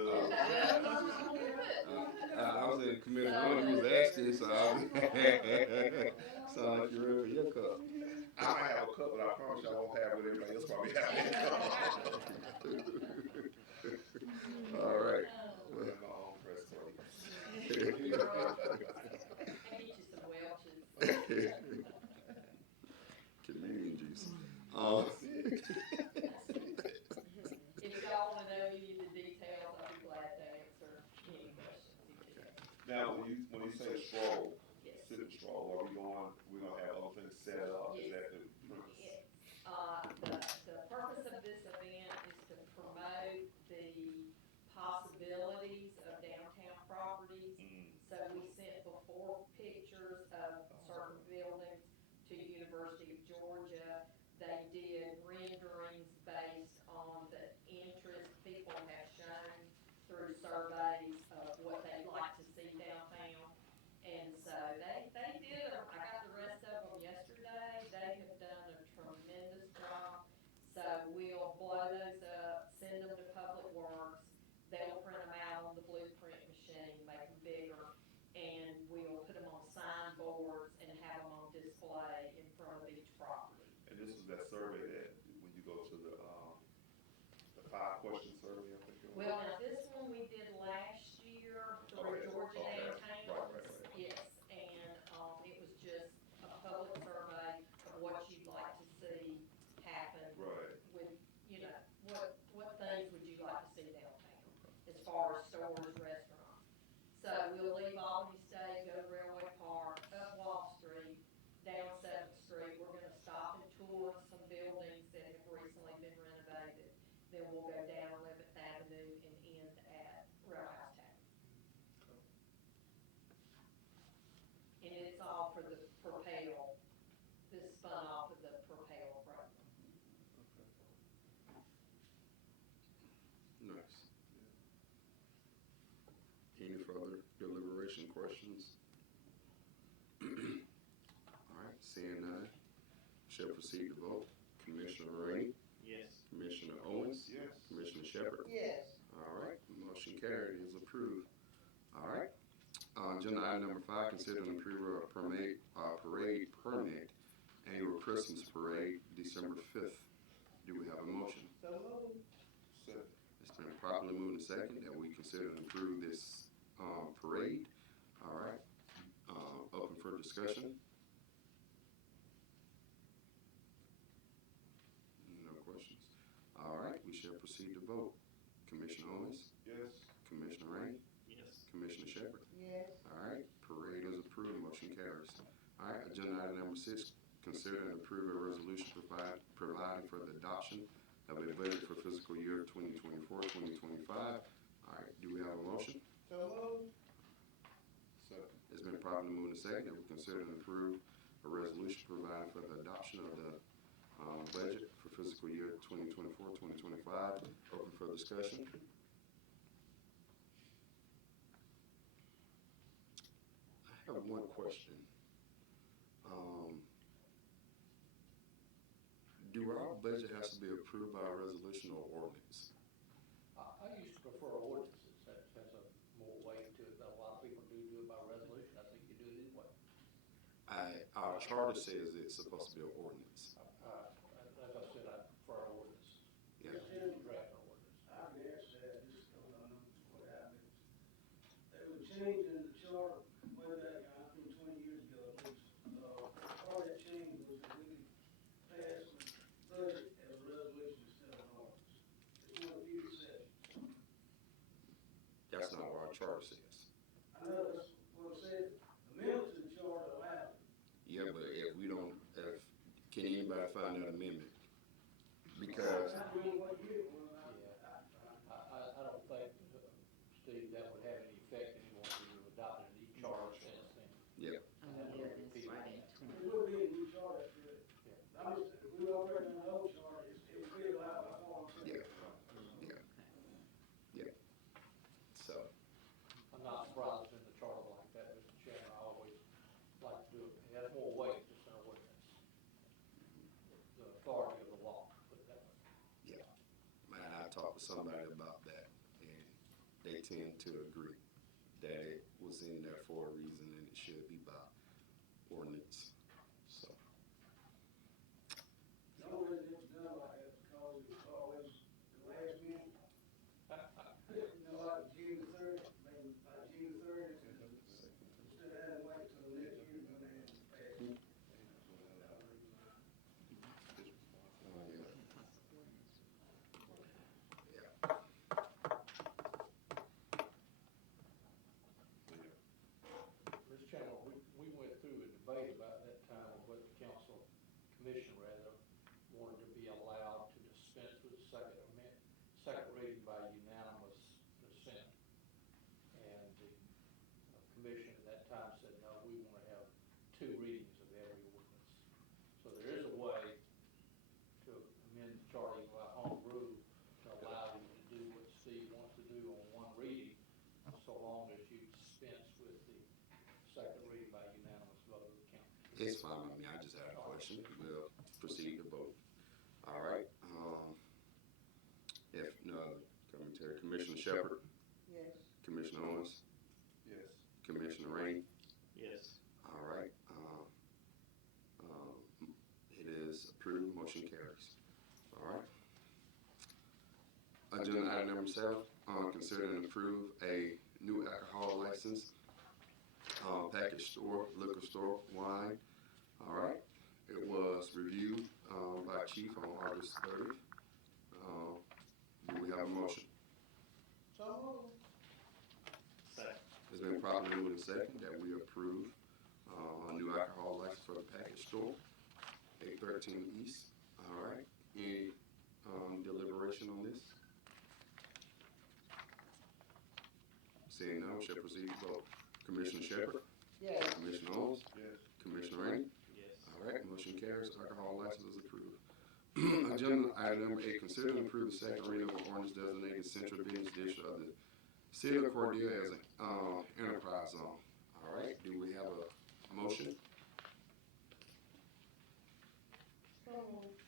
I was in committee. I don't know who was asking, so I was sound like you're ready for your cup. I might have a cup, but I promise you I won't have what everybody else probably has. All right. We'll have my own press party. Get you some Welch's. Canadian juice. If y'all wanna know any of the details, I'll be glad to answer any questions you may have. Now, when you say stroll, Yes. sit and stroll, we're gonna have other things set up, is that the premise? Yes. The purpose of this event is to promote the possibilities of downtown properties. So we sent before pictures of certain buildings to University of Georgia. They did renderings based on the interest people have shown through surveys of what they'd like to see downtown. And so they did, I got the rest of them yesterday. They have done a tremendous job. So we'll blow those up, send them to Public Works. They'll print them out on the blueprint machine, make them bigger, and we'll put them on signboards and have them on display in front of each property. And this is that survey that, when you go to the 5-question survey, I think it Well, now this one we did last year through Okay, Georgia okay. Downtowns. Right. Yes, and, it was just a public survey of what you'd like to see happen Right. with, you know, what things would you like to see downtown as far as stores, restaurants? So we'll leave Albany State, go to Railway Park, up Wall Street, down 7th Street. We're gonna stop and tour some buildings that have recently been renovated. Then we'll go down 11th Avenue and end at Railhouse Tavern. And it's all for the Propel, this spun off of the Propel program. Nice. Any further deliberation questions? All right, seeing none, shall proceed to vote. Commissioner Rainey, Yes. Commissioner Owens, Yes. Commissioner Shepherd. Yes. All right, motion carried, is approved. All right. Agenda item number 5, consider and approve a parade permit, annual Christmas parade, December 5th. Do we have a motion? So moved. Second. It's been properly moved and second that we consider and approve this, parade. All right, open for discussion. No questions. All right, we shall proceed to vote. Commissioner Owens, Yes. Commissioner Rainey, Yes. Commissioner Shepherd. Yes. All right, parade is approved, motion carries. All right, agenda item number 6, consider and approve a resolution providing for the adoption of a budget for fiscal year 2024-2025. All right, do we have a motion? So moved. Second. It's been properly moved and seconded that we consider and approve a resolution providing for the adoption of the, budget for fiscal year 2024-2025. Open for discussion. I have one question. Do our budget has to be approved by a resolution or ordinance? I used to prefer ordinances, that has a more weight to it, but a lot of people do it by resolution, I think you do it anyway. Our charter says it's supposed to be an ordinance. As I said, I prefer ordinance. Yeah. You draft an ordinance. I can answer that, just don't know what happened. There was a change in the charter way back, I think 20 years ago at least. Part of that change was that we could pass the budget as a resolution instead of an ordinance. It's one of the few exceptions. That's not what our charter says. I know that's what I said, amendment to the charter allowed it. Yeah, but can anybody find that amendment? Because, I don't know what year it was. I don't think, Steve, that would have any effect anymore if you adopted a new charter since then. yeah, It's right in It will be a new charter, that's good. I'm just, if we operate on the old charter, it would be allowed by law. yeah, yeah. So, I'm not surprised it's in the charter like that, Mr. Chairman, I always like to do it, it has more weight, just an ordinance. The authority of the law, put it that way. yeah. Man, I talked to somebody about that, and they tend to agree that it was in there for a reason and it should be by ordinance, so. The only reason it was done like that because it was always the last minute. You know, like June the 3rd, maybe by June the 3rd, instead of having to wait till the next year, when they had to pass it. Mr. Chairman, we went through a debate about that time of whether the council, commission rather, wanted to be allowed to dispense with the second reading by unanimous consent. And the commission at that time said, no, we want to have 2 readings of every ordinance. So there is a way to amend the charter by home rule to allow you to do what Steve wants to do on 1 reading, so long as you dispense with the second reading by unanimous vote of the council. It's fine with me, I just had a question, we'll proceed to vote. All right, if, Commissioner Shepherd, Yes. Commissioner Owens, Yes. Commissioner Rainey. Yes. All right, it is approved, motion carries. All right. Agenda item number 7, consider and approve a new alcohol license, package store, liquor store, wine. All right. It was reviewed, by Chief on August 30th. Do we have a motion? So moved. Second. It's been properly moved and second that we approve, a new alcohol license for the package store, 813 East. All right. Any, deliberation on this? Seeing none, shall proceed to vote. Commissioner Shepherd? Yes. Commissioner Owens? Yes. Commissioner Rainey? Yes. All right, motion carries. Alcohol license is approved. Agenda item number 8, consider and approve the second reading of an ordinance designating central business district of the city of Cordele as an enterprise zone. All right, do we have a motion? So moved.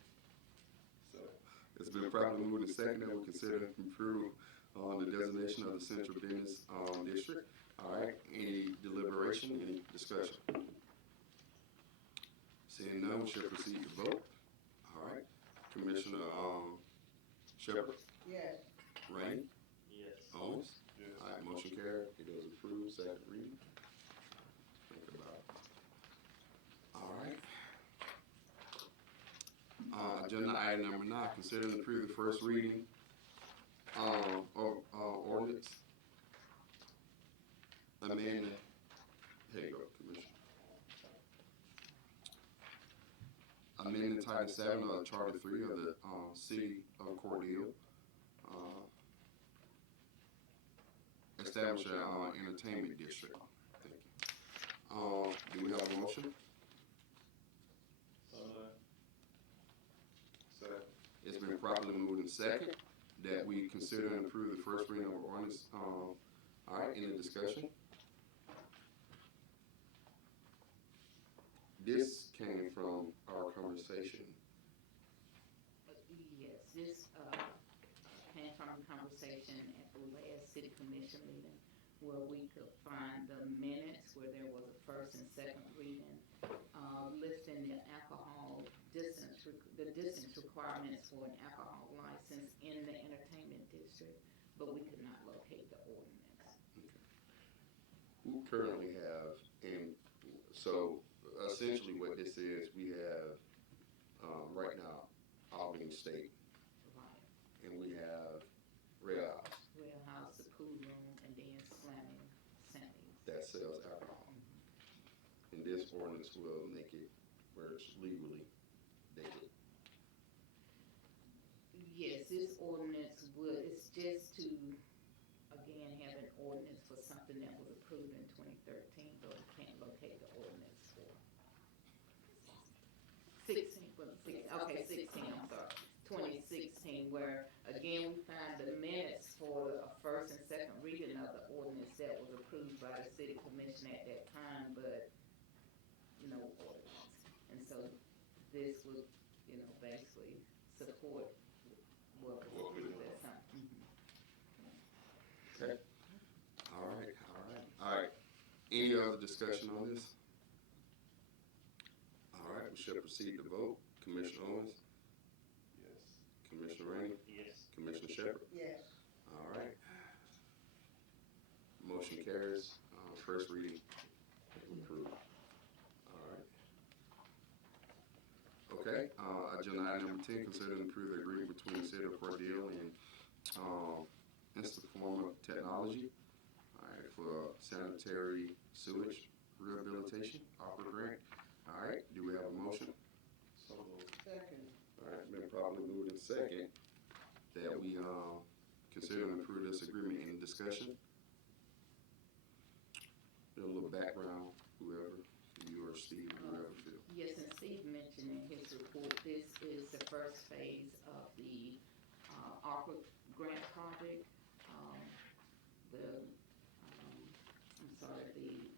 It's been properly moved and second that we consider and approve on the designation of the central business district. All right, any deliberation, any discussion? Seeing none, we shall proceed to vote. All right, Commissioner Shepherd, Yes. Rainey, Yes. Owens. Yes. All right, motion carried. It is approved. Second reading. Think about it. All right. Agenda item number 9, consider and approve the first reading of ordinance amending. Here you go, Commissioner. Amending Title 7 of Charter 3 of the City of Cordele. Establish an entertainment district. Thank you. Do we have a motion? So moved. Second. It's been properly moved and second that we consider and approve the first reading of ordinance. All right, any discussion? This came from our conversation. Yes, this, came from a conversation at the last city commission meeting where we could find the minutes where there was a first and second reading, listing the alcohol distance, the distance requirements for an alcohol license in the entertainment district, but we could not locate the ordinance. We currently have, and so essentially what this is, we have, right now, Albany State, Right. and we have Red House Warehouse, the pool room, and then slamming Sandy's. that sells alcohol. And this ordinance will make it where it's legally dated. Yes, this ordinance would, it's just to, again, have an ordinance for something that was approved in 2013, but we can't locate the ordinance for 16, well, okay, 16, I'm sorry, 2016, where, again, we find the minutes for a first and second reading of the ordinance that was approved by the city commission at that time, but no ordinance. And so this would, basically support what was approved at some. Okay. All right. Any other discussion on this? All right, we shall proceed to vote. Commissioner Owens, Yes. Commissioner Rainey, Yes. Commissioner Shepherd. Yes. All right. Motion carries. First reading approved. All right. Okay, agenda item number 10, consider and approve the agreement between the City of Cordele and Institute Technology, all right, for sanitary sewage rehabilitation, opera grant. All right, do we have a motion? So moved. Second. All right, been properly moved in second that we consider and approve this agreement. Any discussion? A little background, whoever, you or Steve, whoever feel. Yes, and Steve mentioned in his report, this is the first phase of the ARPA grant project. The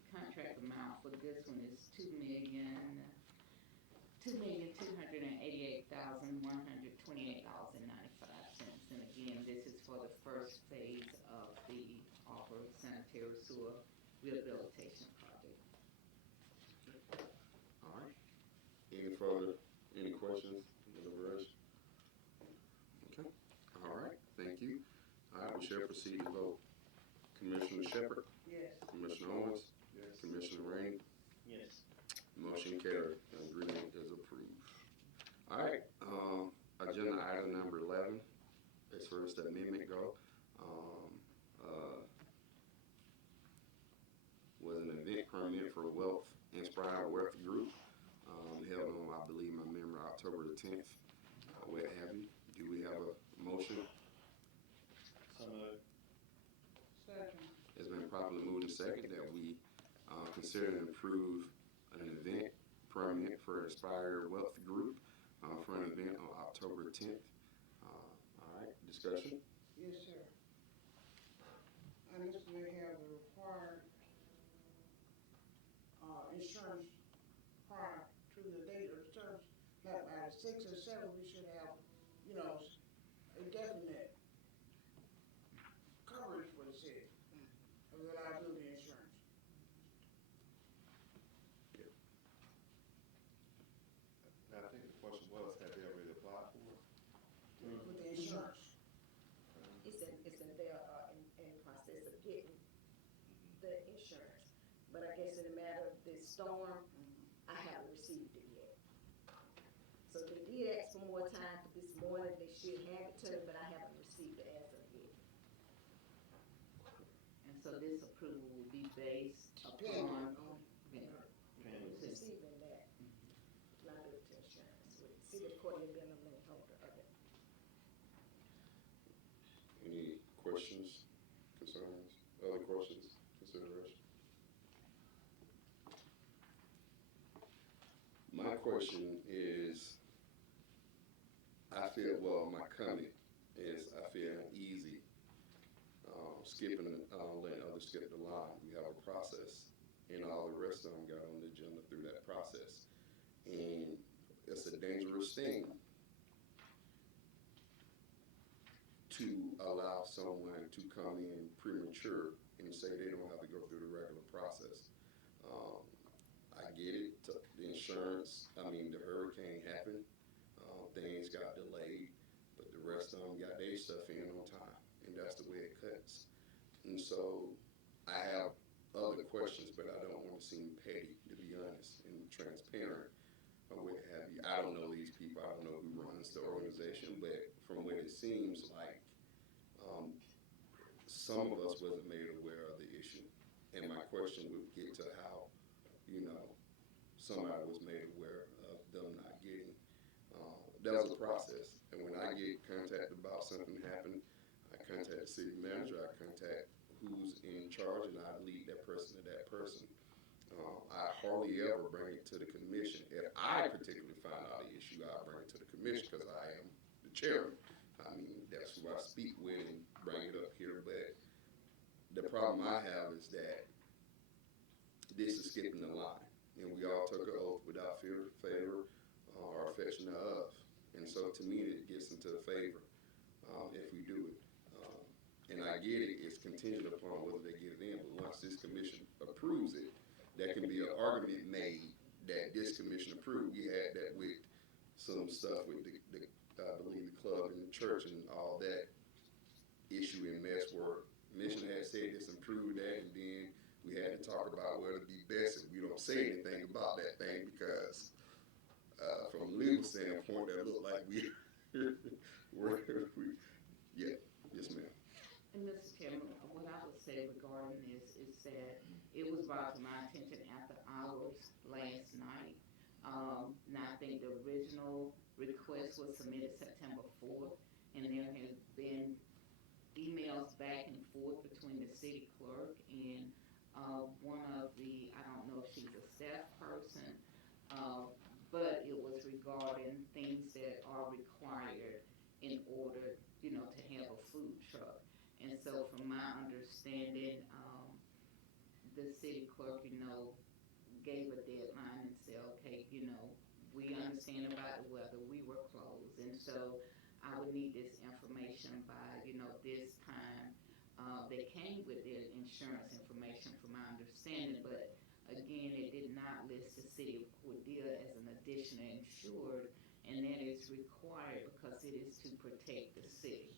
contract amount for this one is $2,288,128.95. And again, this is for the first phase of the ARPA sanitary sewer rehabilitation project. All right. Any questions, deliberation? Okay, all right, thank you. All right, we shall proceed to vote. Commissioner Shepherd, Yes. Commissioner Owens, Commissioner Rainey, Yes. motion carried, the agreement is approved. All right, agenda item number 11, as far as the amendment go, was an event permit for Wealth Inspire Wealth Group, held on, I believe, my memory, October the 10th, what have you. Do we have a motion? So moved. Second. It's been properly moved and second that we consider and approve an event permit for Inspire Wealth Group for an event on October 10th. All right, discussion? Yes, sir. And this may have the required, insurance prior to the date of the service. Like by the 6th or 7th, we should have, you know, a definite coverage for the city of the liability insurance. And I think the question was, have they already applied for it? With the insurance. It's in their, in process of getting the insurance. But I guess in the matter of this storm, I haven't received it yet. So they did ask for more time for this morning, they should have it to me, but I haven't received it as of yet. And so this approval will be based upon receiving that liability insurance with City of Cordele being a lien holder of it. Any questions, concerns, other questions, consideration? My question is, I feel, well, my comment is, I feel uneasy skipping, letting others skip the line. We have a process, and all the rest of them got on the agenda through that process. And it's a dangerous thing to allow someone to come in premature and say they don't have to go through the regular process. I get it, the insurance, I mean, the hurricane happened, things got delayed, but the rest of them got their stuff in on time, and that's the way it cuts. And so I have other questions, but I don't want to seem petty, to be honest, and transparent, or what have you. I don't know these people, I don't know who runs the organization, but from what it seems like, some of us wasn't made aware of the issue. And my question would get to how, you know, somebody was made aware of them not getting. That was a process. And when I get contacted about something happening, I contact the city manager, I contact who's in charge, and I lead that person to that person. I hardly ever bring it to the commission. If I particularly find out the issue, I bring it to the commission because I am the chairman. I mean, that's who I speak with and bring it up here. But the problem I have is that this is skipping the line. And we all took an oath without fear, favor, or affection of. And so to me, it gets into the favor if we do it. And I get it, it's contingent upon whether they get it in. But once this commission approves it, there can be an argument made that this commission approved. We had that with some stuff with the I believe the club and the church and all that issue in mess where mission had said this and proved that, and then we had to talk about whether it'd be best if we don't say anything about that thing because from a legal standpoint, that looked like we yeah, yes ma'am. And Mr. Chairman, what I would say regarding this is that it was brought to my attention after hours last night. And I think the original request was submitted September 4th, and there has been emails back and forth between the city clerk and one of the, I don't know if she's a staff person, but it was regarding things that are required in order, you know, to have a food truck. And so from my understanding, the city clerk, you know, gave a deadline and said, okay, you know, we understand about the weather, we were closed, and so I would need this information by, you know, this time. They came with their insurance information from my understanding, but again, it did not list the city of Cordele as an additional insured, and that is required because it is to protect the city.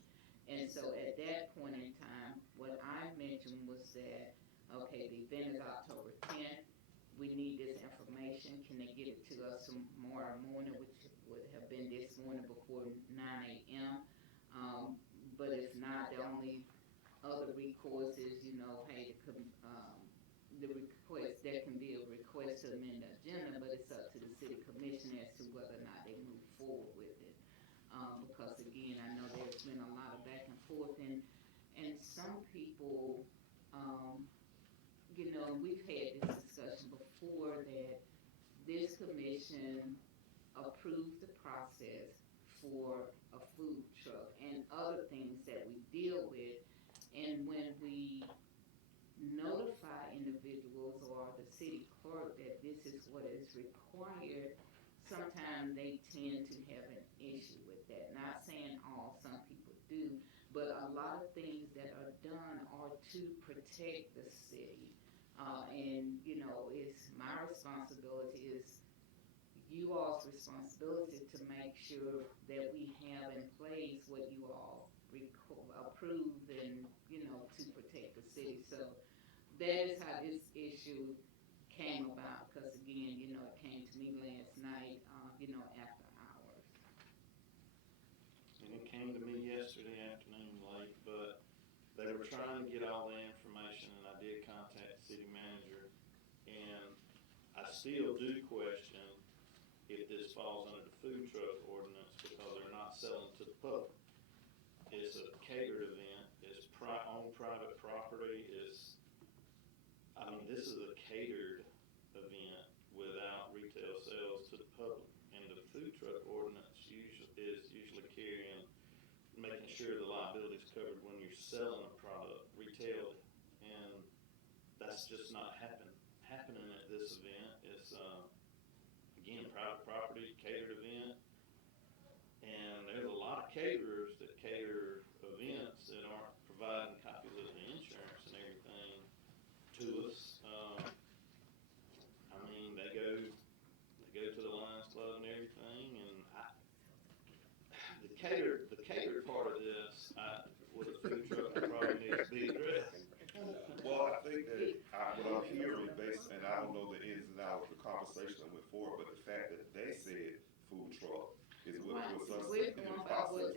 And so at that point in time, what I mentioned was that, okay, the event is October 10th. We need this information. Can they get it to us tomorrow morning, which would have been this morning before 9 a.m. But if not, the only other recourse is, hey, the request, there can be a request to amend the agenda, but it's up to the city commission as to whether or not they move forward with it. Because again, I know there's been a lot of back and forth, and some people, we've had this discussion before that this commission approved the process for a food truck and other things that we deal with, and when we notify individuals or the city clerk that this is what is required, sometimes they tend to have an issue with that. Not saying all, some people do, but a lot of things that are done are to protect the city. And it's my responsibility, is you all's responsibility to make sure that we have in place what you all approved and, to protect the city. So that is how this issue came about, because again, it came to me last night, after hours. And it came to me yesterday afternoon late, but they were trying to get all the information, and I did contact the city manager, and I still do question if this falls under the food truck ordinance, because they're not selling to the public. It's a catered event, it's on private property, this is a catered event without retail sales to the public. And the food truck ordinance is usually carrying, making sure the liability is covered when you're selling a product retail, and that's just not happening at this event. It's again, private property, catered event, and there's a lot of caterers that cater events that aren't providing copies of the insurance and everything to us. They go to the Lions Club and everything, and the catered part of this, with a food truck, probably needs to be addressed. Well, I think that what I'm hearing, and I don't know the ins and outs of the conversation that went forward, but the fact that they said food truck is what puts us in the process,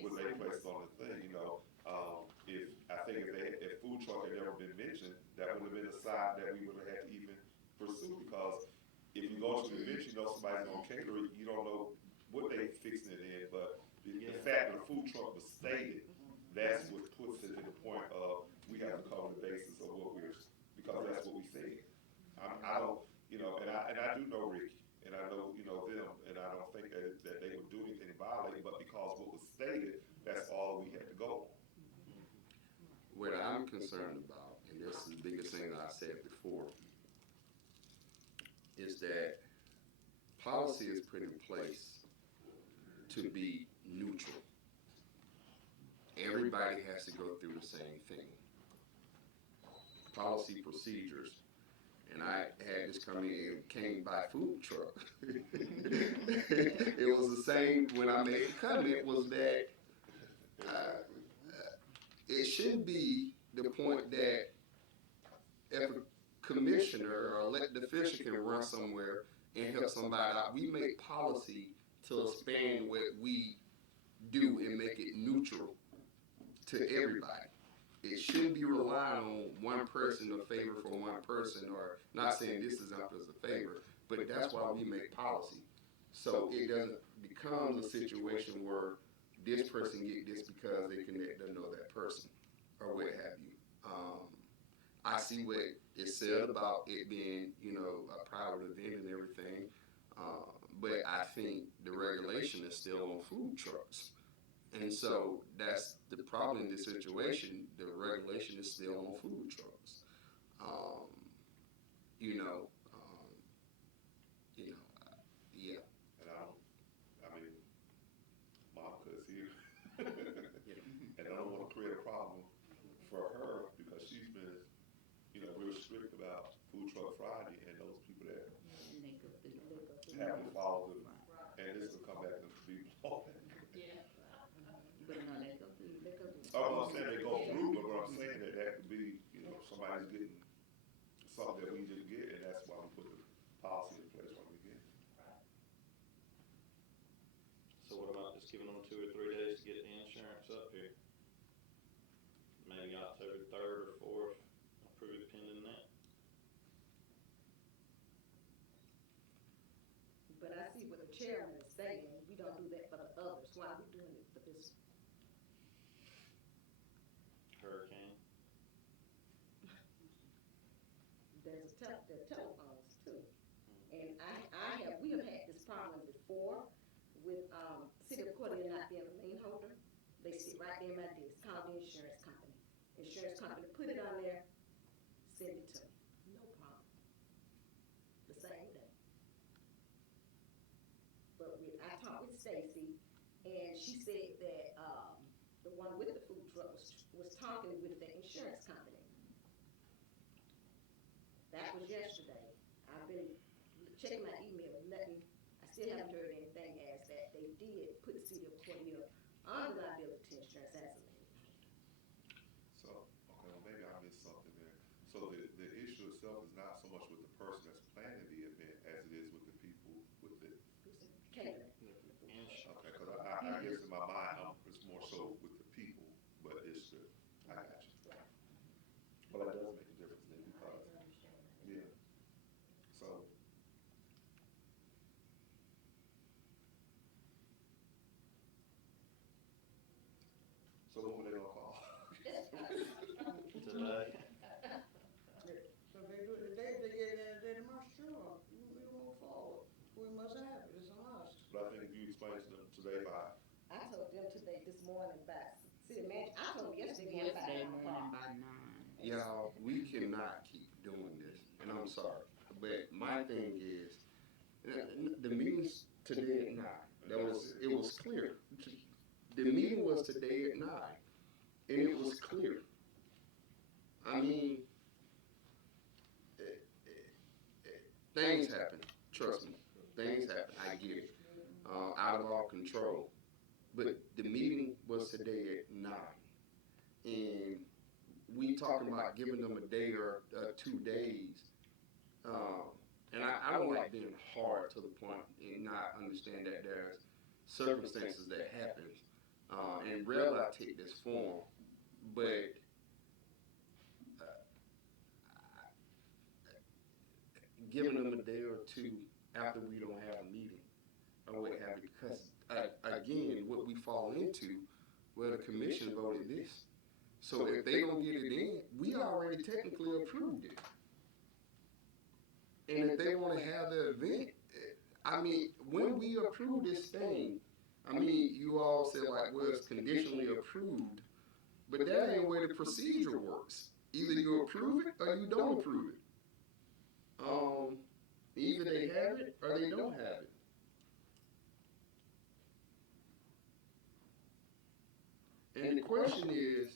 what they placed on the thing, if food truck had never been mentioned, that would have been a side that we would have had to even pursue, because if you go to the event, somebody's gonna cater it, you don't know what they fixing it in, but the fact that the food truck was stated, that's what puts it to the point of, we have to cover the basis of what because that's what we said. I don't, and I do know Ricky, and I know, them, and I don't think that they would do anything violating, but because what was stated, that's all we had to go on. What I'm concerned about, and this is the biggest thing that I said before, is that policy is put in place to be neutral. Everybody has to go through the same thing. Policy procedures. And I had this came by food truck. It was the same when I made the comment, was that it should be the point that if a commissioner or elected official can run somewhere and help somebody out, we make policy to expand what we do and make it neutral to everybody. It shouldn't be relying on one person or favor for one person, or not saying this is up as a favor, but that's why we make policy. So it doesn't become a situation where this person get this because they connect to know that person or what have you. I see what is said about it being, a private event and everything, but I think the regulation is still on food trucks. And so that's the problem in this situation. The regulation is still on food trucks. Yeah. And Monica's here. And I don't want to create a problem for her, because she's been, real strict about Food Truck Friday, and those people that have to follow the, and this will come back and be law. Yeah. But no, they go through just giving them 2 or 3 days to get the insurance up here. Maybe October 3rd or 4th, approve it pending that. But I see what the chairman is saying, we don't do that for the others, why are we doing it for this? Hurricane. There's the telephones too. And we have had this problem before with, City of Cordele not being a lien holder. They sit right there in my desk, call the insurance company. Insurance company put it on there, send it to me, no problem. The same day. But I talked with Stacy, and she said that, the one with the food truck was talking with the insurance company. That was yesterday. I've been checking my email, I still haven't heard anything as that they did put the City of Cordele on the liability insurance as a lien. So, okay, well, maybe I missed something there. So the issue itself is not so much with the person that's planning the event as it is with the people with the. Catering. Okay, because I guess in my mind, it's more so with the people, but it's the, I got you. Well, that does make a difference then because, yeah. So. So when were they gonna call? Today. So they do it today, they get it today tomorrow, sure, we move forward. We must have it, it's a must. But I think if you explain to them today by. I told them today, this morning by city manager, I told them yesterday morning by 9. Y'all, we cannot keep doing this, and I'm sorry, but my thing is, the meeting's today at 9. It was clear. The meeting was today at 9, and it was clear. I mean, things happen. Trust me, things happen. I get it. Out of our control. But the meeting was today at 9, and we talking about giving them a day or 2 days. And I don't like being hard to the point and not understand that there's circumstances that happens. And rarely I take this form, but giving them a day or 2 after we don't have a meeting or what have you, because again, what we fall into, well, the commission voted this. So if they don't get it in, we already technically approved it. And if they want to have the event, I mean, when we approve this thing, I mean, you all said like, well, it's conditionally approved, but that ain't the way the procedure works. Either you approve it or you don't approve it. Either they have it or they don't have it. And the question is,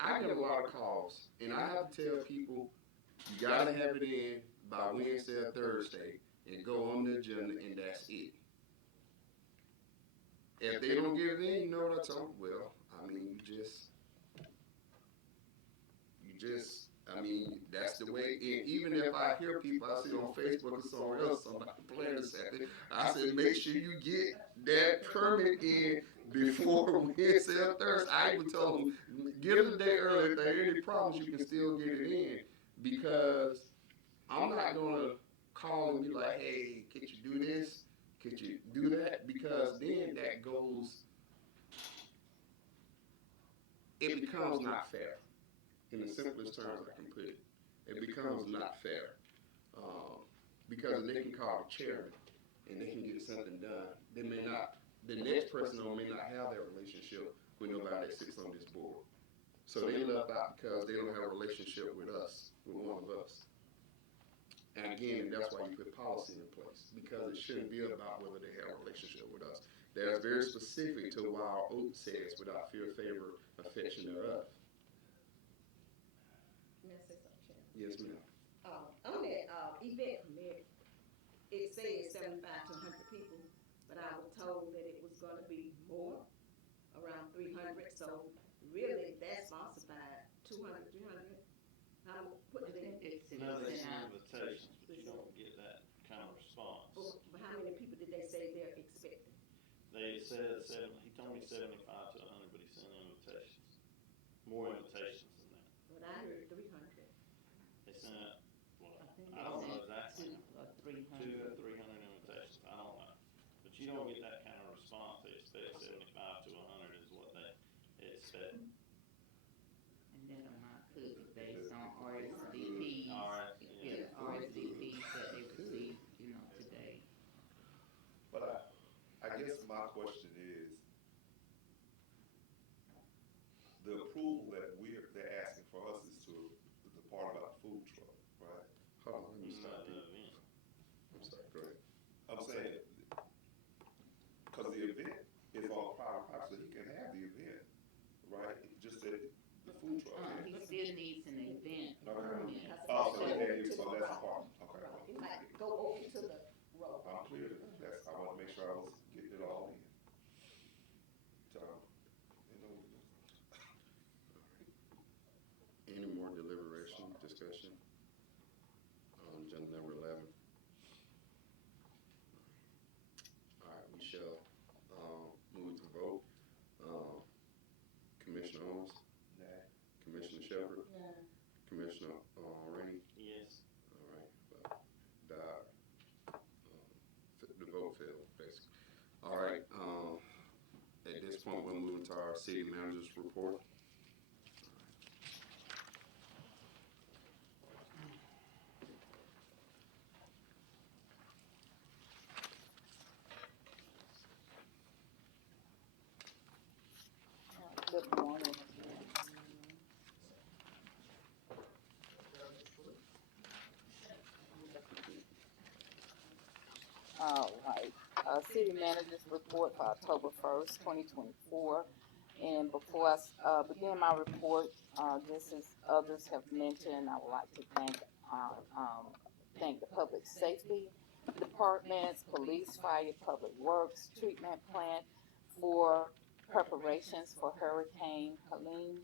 I get a lot of calls, and I have to tell people, you gotta have it in by Wednesday or Thursday, and go on the agenda, and that's it. If they don't get it in, you know what I told them? Well, I mean, I mean, that's the way. And even if I hear people, I see on Facebook or somewhere else, somebody playing something, I said, make sure you get that permit in before Wednesday or Thursday. I even told them, get it a day early. If there are any problems, you can still get it in, because I'm not gonna call and be like, hey, could you do this? Could you do that? Because then that goes, it becomes not fair. In the simplest terms I can put it, it becomes not fair. Because they can call the chairman and they can get something done. They may not, the next person may not have that relationship with nobody that sits on this board. So they left out because they don't have a relationship with us, with one of us. And again, that's why you put policy in place, because it shouldn't be about whether they have a relationship with us. That's very specific to why our oath says, without fear, favor, affection thereof. May I say something, Chairman? Yes, ma'am. On that, event permit, it says 75 to 100 people, but I was told that it was gonna be more, around 300, so really, that's sponsored by 200, 300. What did they? No, they send invitations, but you don't get that kind of response. But how many people did they say they're expecting? They said he told me 75 to 100, but he sent invitations. More invitations than that. But I heard 300. They sent, well, I think I don't know they exactly. sent 2 or 300. 2 or 300 invitations, I don't know. But you don't get that kind of response. They expect 75 to 100 is what they expect. And that amount could be based on RSVPs. Yeah, RSVPs that they received, today. But I guess my question is, the approval that they're asking for us is to the part about the food truck, right? Hold on, let me stop Not you. the event. I'm sorry, go ahead. I'm saying, because the event is on private property, so he can have the event, right? Just that the food truck can't. He still needs an event permit. Oh, so that's the part, okay. It might go over to the road. I'm clear, I want to make sure I was getting it all in. So, Any more deliberation, discussion on agenda number 11? All right, we shall move to vote. Commissioner Owens? Nay. Commissioner Shepherd? No. Commissioner Rainey? Yes. All right, the vote failed, basically. All right, at this point, we'll move into our city manager's report. Good morning. All right, city manager's report for October 1st, 2024. And before I begin my report, just as others have mentioned, I would like to thank the public safety departments, police, fire, public works, treatment plant for preparations for Hurricane Helene.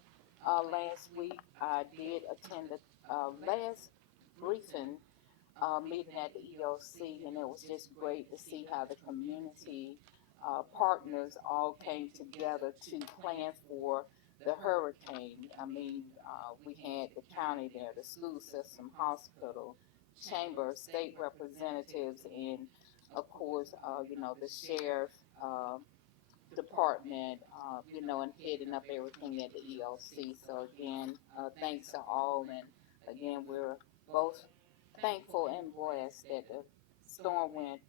Last week, I did attend the last briefing meeting at the EOC, and it was just great to see how the community partners all came together to plan for the hurricane. I mean, we had the county there, the school system, hospital, chamber, state representatives, and of course, the sheriff department, and heading up everything at the EOC. So again, thanks to all, and again, we're both thankful and blessed that the storm went,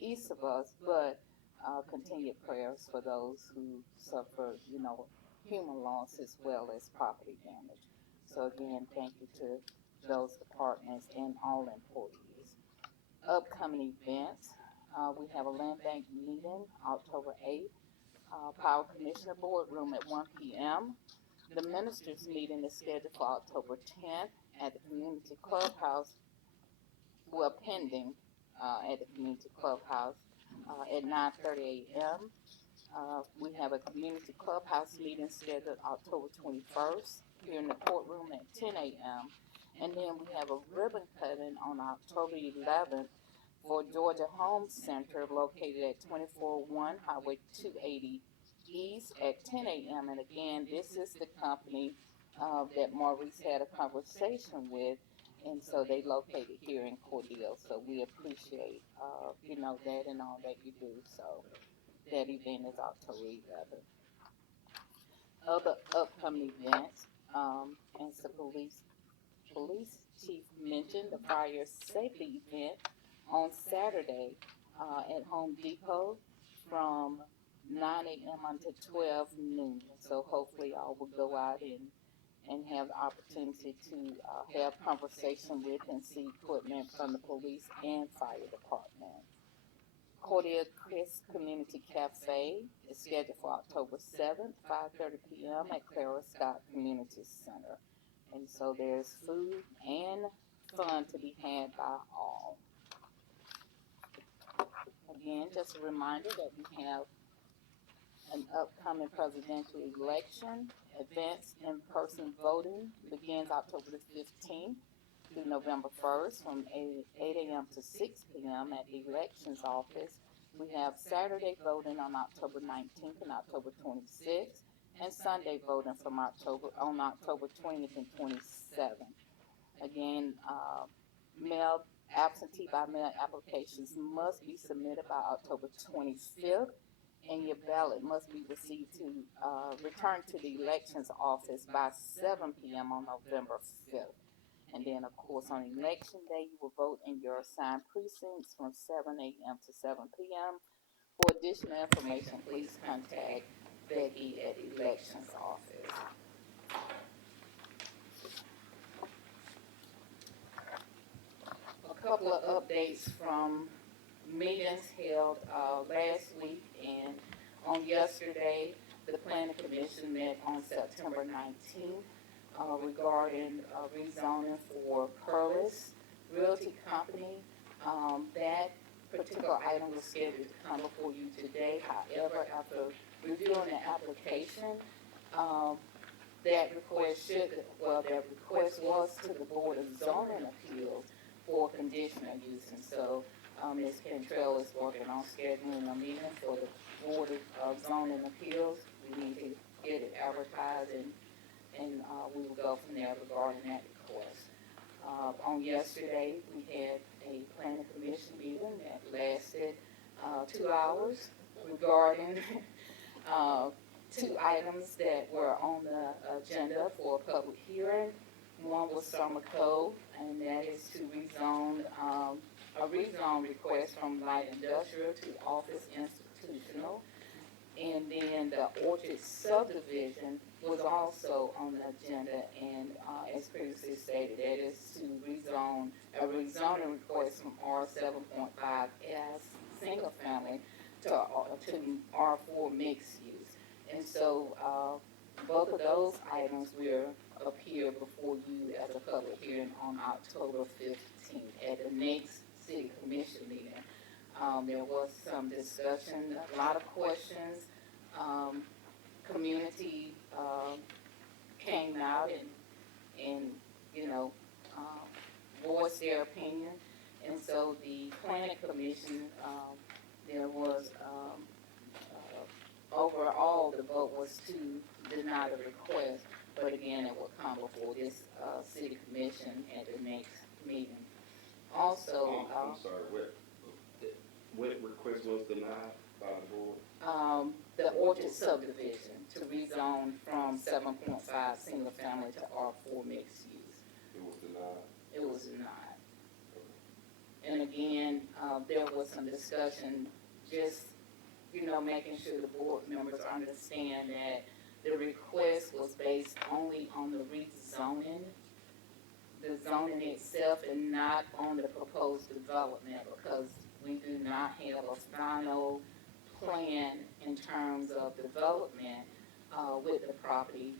east of us, but continued prayers for those who suffered, human loss as well as property damage. So again, thank you to those departments and all employees. Upcoming events, we have a land bank meeting October 8th, Power Commissioner Boardroom at 1 p.m. The ministers meeting is scheduled for October 10th at the Community Clubhouse, pending at the Community Clubhouse at 9:30 a.m. We have a Community Clubhouse meeting scheduled October 21st here in the courtroom at 10 a.m. And then we have a ribbon cutting on October 11th for Georgia Home Center located at 241 Highway 280 East at 10 a.m. And again, this is the company that Maurice had a conversation with, and so they located here in Cordele. So we appreciate, that and all that you do. So that event is October 11th. Other upcoming events, as the police chief mentioned, the fire safety event on Saturday at Home Depot from 9 a.m. until 12 noon. So hopefully all will go out and have the opportunity to have conversation with and see equipment from the police and fire department. Cordele Chris Community Cafe is scheduled for October 7th, 5:30 p.m. at Clara Scott Community Center. And so there's food and fun to be had by all. Again, just a reminder that we have an upcoming presidential election. Advanced in-person voting begins October the 15th through November 1st from 8 a.m. to 6 p.m. at the elections office We have Saturday voting on October 19th and October 26th, and Sunday voting on October 20th and 27th. Again, absentee by mail applications must be submitted by October 25th, and your ballot must be received to return to the elections office by 7 p.m. on November 5th. And then, of course, on election day, you will vote in your assigned precincts from 7 a.m. to 7 p.m. For additional information, please contact Becky at the elections office. A couple of updates from meetings held last week and on yesterday. The Planning Commission met on September 19th regarding rezoning for Curlis Realty Company. That particular item was scheduled to come before you today. However, after reviewing the application, that request was to the Board of Zoning Appeals for conditional use. And so Ms. Cantrell is working on scheduling a meeting for the Board of Zoning Appeals. We need to get it advertised, and we will go from there regarding that request. On yesterday, we had a planning commission meeting that lasted 2 hours regarding two items that were on the agenda for a public hearing. One was Summer Cove, and that is to rezone, a rezone request from light industrial to office institutional. And then the Orchard subdivision was also on the agenda, and as previously stated, that is to rezone, a rezoning request from R7.5 as single family to R4 mixed use. And so both of those items will appear before you at the public hearing on October 15th at the next city commission meeting. There was some discussion, a lot of questions. Community came out and voiced their opinion. And so the planning commission, there was overall the vote was to deny the request. But again, it will come before this city commission at the next meeting. Also, I'm sorry, what request was denied by the board? The Orchard subdivision to rezone from 7.5 single family to R4 mixed use. It was denied? It was denied. And again, there was some discussion, just, making sure the board members understand that the request was based only on the rezoning, the zoning itself, and not on the proposed development, because we do not have a final plan in terms of development with the property.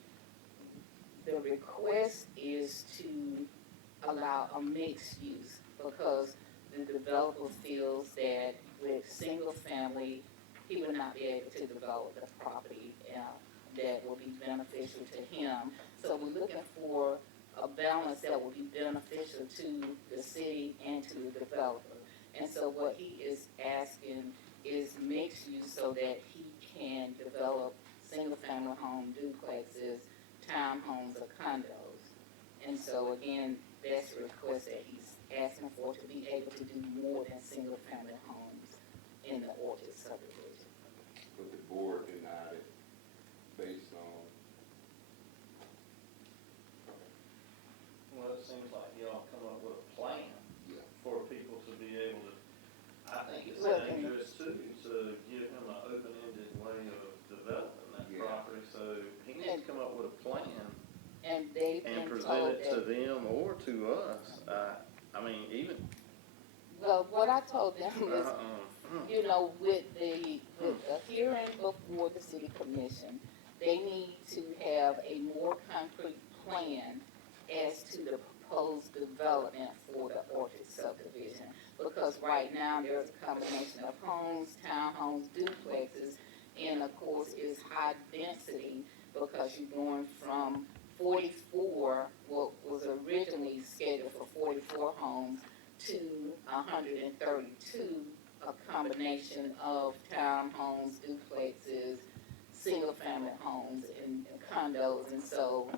The request is to allow a mixed use, because the developer feels that with single family, he would not be able to develop the property that will be beneficial to him. So we're looking for a balance that will be beneficial to the city and to the developer. And so what he is asking is mixed use so that he can develop single family home duplexes, townhomes, or condos. And so again, that's a request that he's asking for, to be able to do more than single family homes in the Orchard subdivision. But the board denied it based on? Well, it seems like y'all come up with a plan for people to be able to, I think it's dangerous too, to give him an open-ended way of developing that property. So he needs to come up with a plan and present it to them or to us. I mean, even. Well, what I told them is, with the hearing before the city commission, they need to have a more concrete plan as to the proposed development for the Orchard subdivision. Because right now, there's a combination of homes, townhomes, duplexes, and of course, it's high density, because you're going from 44, what was originally scheduled for 44 homes, to 132 a combination of townhomes, duplexes, single-family homes, and condos, and so,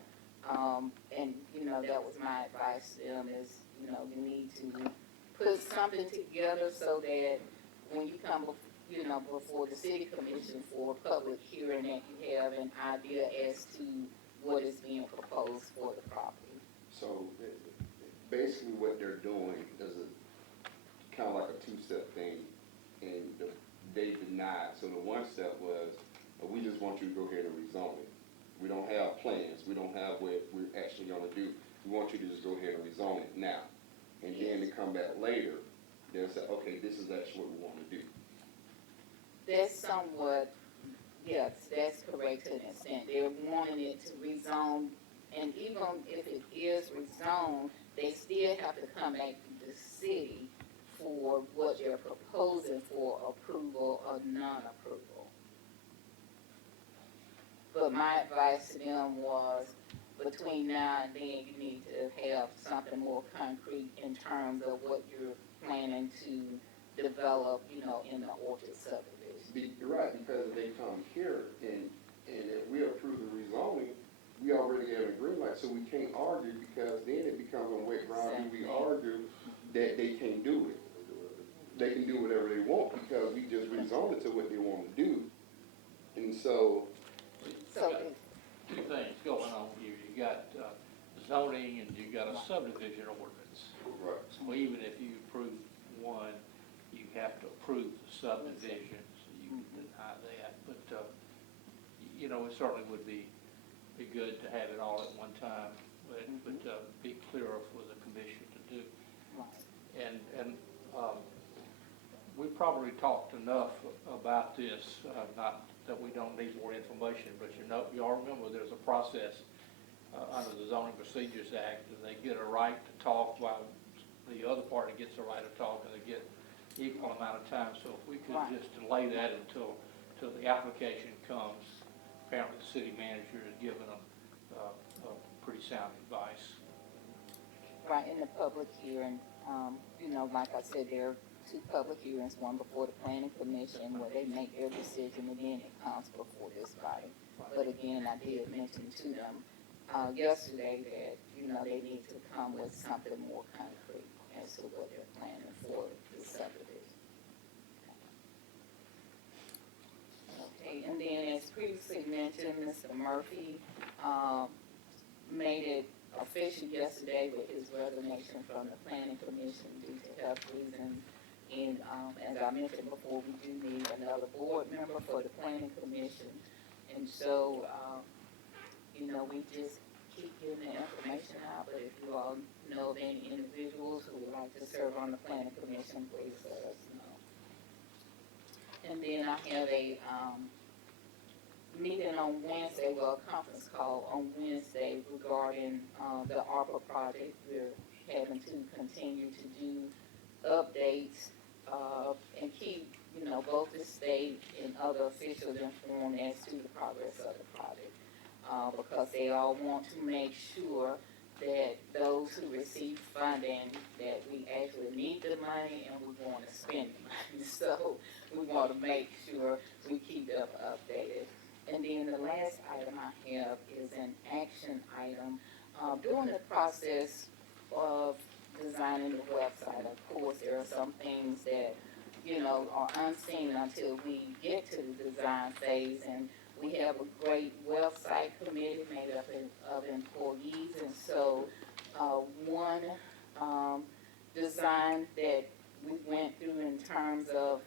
and, you know, that was my advice to them is, you know, you need to put something together so that when you come, you know, before the city commission for a public hearing, that you have an idea as to what is being proposed for the property. So basically what they're doing is a kind of like a two-step thing, and they denied. So the one step was, we just want you to go ahead and rezone it. We don't have plans. We don't have what we're actually going to do. We want you to just go ahead and rezone it now. And then to come back later, they'll say, okay, this is actually what we want to do. That's somewhat, yes, that's correct to an extent. They're wanting it to rezone, and even if it is rezoned, they still have to come back to the city for what they're proposing for approval or non-approval. But my advice to them was, between now and then, you need to have something more concrete in terms of what you're planning to develop, you know, in the Orchard subdivision. You're right, because if they come here and if we approve the rezoning, we already have a green light, so we can't argue, because then it becomes on wet ground, and we argue that they can't do it. They can do whatever they want, because we just rezoned it to what they want to do. And so Two things going on here. You got zoning and you got a subdivision ordinance. Right. So even if you approve one, you have to approve the subdivision, so you can deny that. But, you know, it certainly would be good to have it all at one time, but be clearer for the commission to do. And we probably talked enough about this, not that we don't need more information, but you know, you all remember there's a process under the Zoning Procedures Act, and they get a right to talk while the other party gets a right to talk, and they get equal amount of time. So if we could just delay that until the application comes, apparently the city manager has given them pretty sound advice. Right, in the public hearing, you know, like I said, there are two public hearings, one before the planning commission where they make their decision, and then it comes before this body. But again, I did mention to them yesterday that, you know, they need to come with something more concrete as to what they're planning for the subdivision. Okay, and then as previously mentioned, Mr. Murphy made it official yesterday with his resignation from the planning commission due to health reasons. And as I mentioned before, we do need another board member for the planning commission. And so, you know, we just keep getting the information out, but if you all know of any individuals who would like to serve on the planning commission, please let us know. And then I have a meeting on Wednesday, well, a conference call on Wednesday regarding the ARPA project. We're having to continue to do updates and keep, you know, both the state and other officials informed as to the progress of the project. Because they all want to make sure that those who receive funding, that we actually need the money and we want to spend the money. So we want to make sure we keep them updated. And then the last item I have is an action item. During the process of designing the website, of course, there are some things that, you know, are unseen until we get to the design phase. And we have a great website committee made up of employees. And so one design that we went through in terms of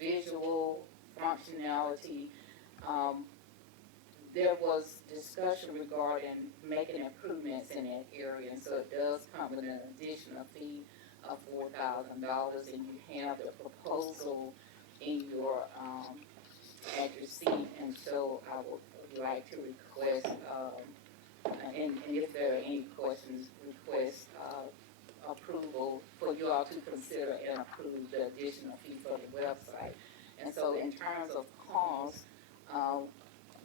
visual functionality, there was discussion regarding making improvements in that area, and so it does come with an additional fee of $4,000, and you have the proposal in your at your seat. And so I would like to request, and if there are any questions, request approval for you all to consider and approve the additional fee for the website. And so in terms of cost,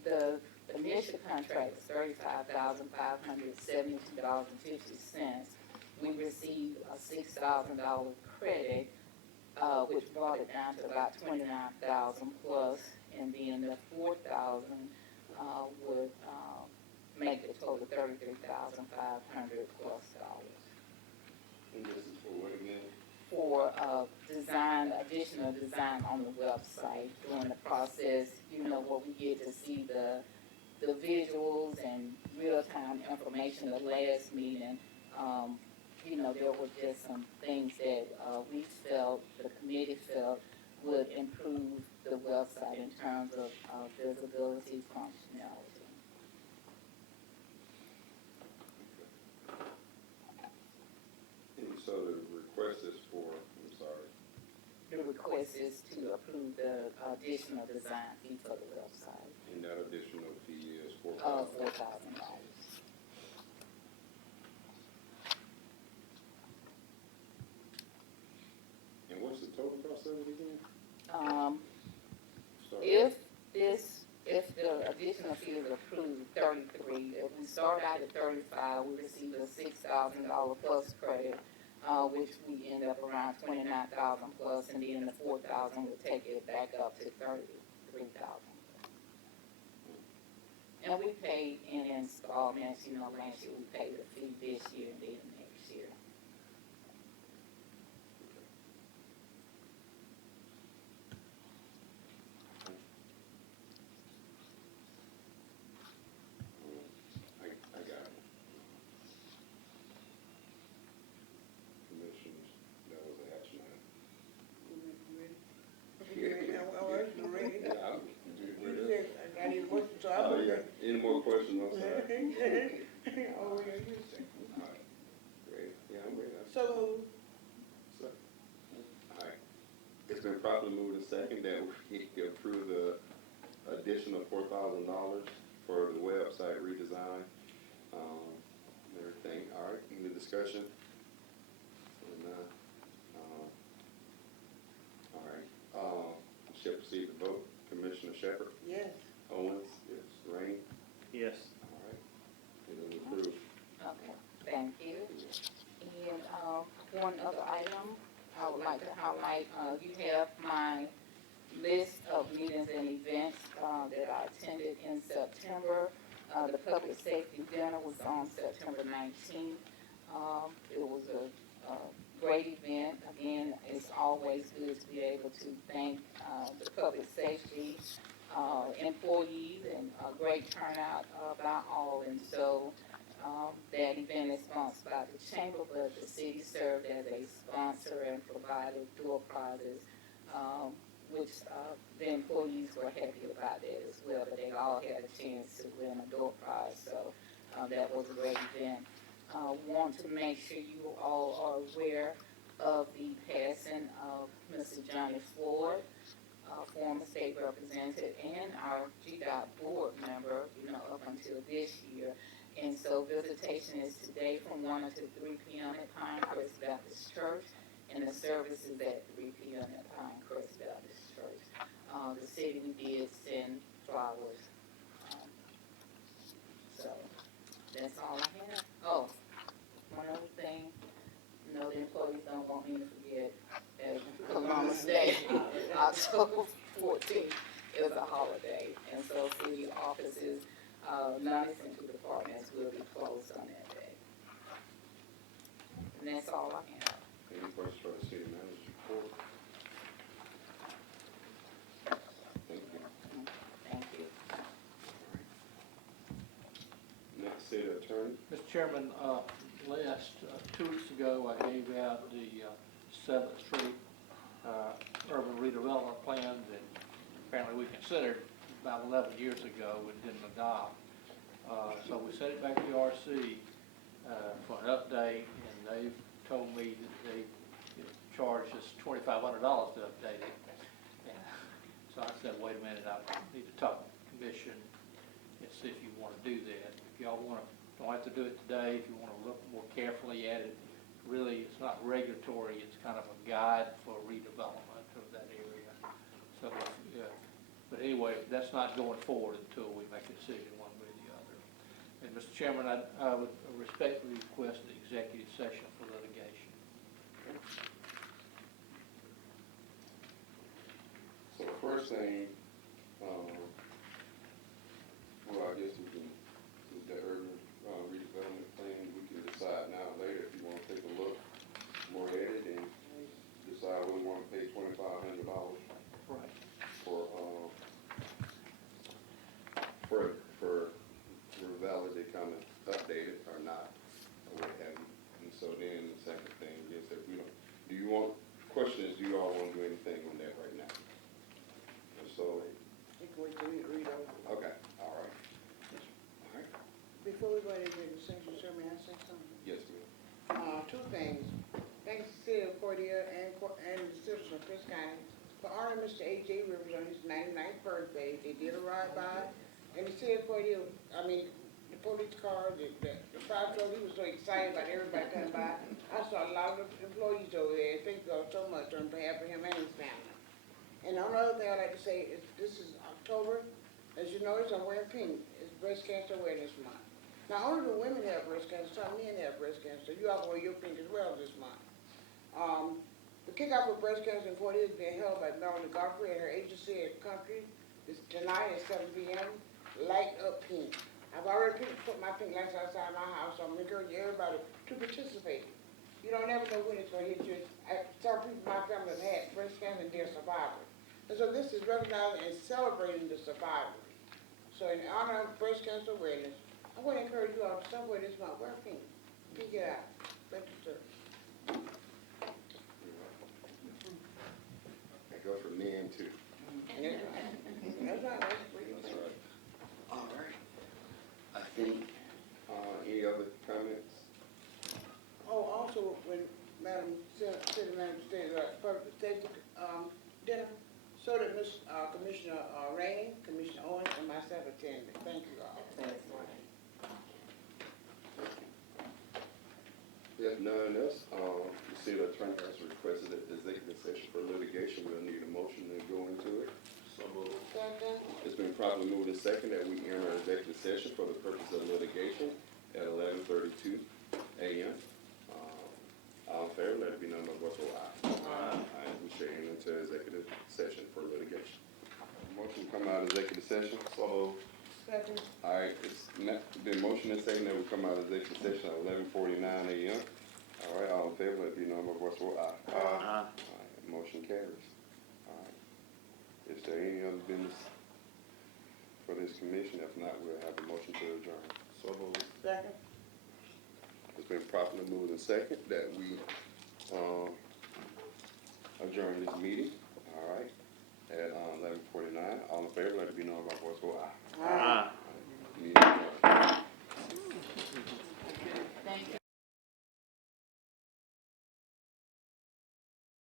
the initial contract is $35,572.50. We received a $6,000 credit which brought it down to about 29,000 plus, and then the 4,000 would make the total 33,500 plus dollars. And this is for what again? For design, additional design on the website during the process, you know, where we get to see the visuals and real-time information. The last meeting, you know, there were just some things that we felt, the committee felt, would improve the website in terms of visibility, functionality. And so the request is for, I'm sorry. The request is to approve the additional design fee for the website. And that additional fee is $4,000. And what's the total cost of it again? If the additional fee is approved, 33. If we start out at 35, we receive a $6,000 plus credit, which we end up around 29,000 plus, and then the 4,000 would take it back up to 33,000. And we pay in installments. You know, last year we paid the fee, this year and then next year. I got it. Commissioners, that was an action item. I need a motion, so I Oh, move yeah. that. Any more questions? I'm sorry. Oh, yeah, you say. All right. Great. Yeah, I'm ready. So moved. So, all right. It's been properly moved and second that we approve the additional $4,000 for the website redesign, and everything. All right, any discussion? And, all right, shall proceed to vote. Commissioner Shepherd? Yes. Owens? Yes. Rainey? Yes. All right, it is approved. Okay, thank you. And one other item I would like to highlight, you have my list of meetings and events that I attended in September. The public safety dinner was on September 19th. It was a great event. Again, it's always good to be able to thank the public safety employees, and a great turnout by all. And so that event is sponsored by the chamber, but the city served as a sponsor and provided door prizes, which the employees were happy about that as well. But they all had a chance to win a door prize, so that was a great event. Want to make sure you all are aware of the passing of Mr. Johnny Ford, former state representative and our GDOT board member, you know, up until this year. And so visitation is today from 1 until 3 p.m. at Pinecrest Baptist Church, and the service is at 3 p.m. at Pinecrest Baptist Church. The city, we did send flowers. So that's all I have. Oh, one other thing, you know, the employees don't want me to forget that Columbus Day, October 14th is a holiday, and so city offices, non-essential departments will be closed on that day. And that's all I have. Any questions for the city manager's report? Thank you. Thank you. Next, city attorney. Mr. Chairman, last 2 weeks ago, I gave out the 7th Street urban redevelopment plan that apparently we considered about 11 years ago and didn't adopt. So we sent it back to the RC for an update, and they've told me that they charged us $2,500 to update it. And so I said, wait a minute, I need to talk to the commission and see if you want to do that. If y'all don't have to do it today, if you want to look more carefully at it, really it's not regulatory, it's kind of a guide for redevelopment of that area. So, but anyway, that's not going forward until we make a decision one way or the other. And Mr. Chairman, I would respectfully request an executive session for litigation. first thing, well, I guess we can, with the urban redevelopment plan, we can decide now or later if you wanna take a look more at it and decide we wanna pay $2,500 Right. for valid they come and update it or not, or what have you. And so then the second thing is that we don't, do you want, question is, do you all wanna do anything on that right now? And so, You can wait till we read over. okay, all right. All right, Before we go into the session, sir, may I say something? yes, ma'am. Two things. Thanks to the city of Cordele and the citizens of Chris County for honoring Mr. A.J. Rivers on his 99th birthday. They did a ride-by, and the city of Cordele, the police car, the fire truck, he was so excited about everybody coming by. I saw a lot of employees over there. Thank you all so much on behalf of him and his family. And the only other thing I'd like to say is this is October. As you notice, I'm wearing pink. It's Breast Cancer Awareness Month. Not only do women have breast cancer, some men have breast cancer. You all can wear your pink as well this month. The kickoff of breast cancer in Cordele is being held by Melanie Godfrey and her agency at Country. It's tonight at 7 p.m. Light up pink. I've already put my pink lights outside my house, so I'm encouraging everybody to participate. You don't never know when it's going to hit you. Some people in my family have had breast cancer and they're survivors. And so this is recognizing and celebrating the survivors. So in honor of breast cancer awareness, I'm going to encourage you all to somewhere this month, wear pink. Pink it out. Thank you, sir. I go for men too. That's right. That's right. All right. I think, any other comments? Oh, also, when Madam City Manager stated, public safety, dinner, so that Commissioner Rainey, Commissioner Owens, and myself attended. Thank you all. If none else, the city attorney has requested an executive session for litigation. We'll need a motion to go into it. So moved. Second. It's been properly moved and second that we enter an executive session for the purpose of litigation at 11:32 a.m. All in favor, let it be known by voice of aye. Aye. We shall enter into executive session for litigation. Motion to come out of executive session. So moved. Second. All right, it's been motion and second that we come out of executive session at 11:49 a.m. All right, all in favor, let it be known by voice of aye. All right, motion carries. All right. Is there any other business for this commission? If not, we'll have a motion to adjourn. So moved. Second. It's been properly moved and second that we adjourn this meeting. All right, at 11:49. All in favor, let it be known by voice of aye. Aye.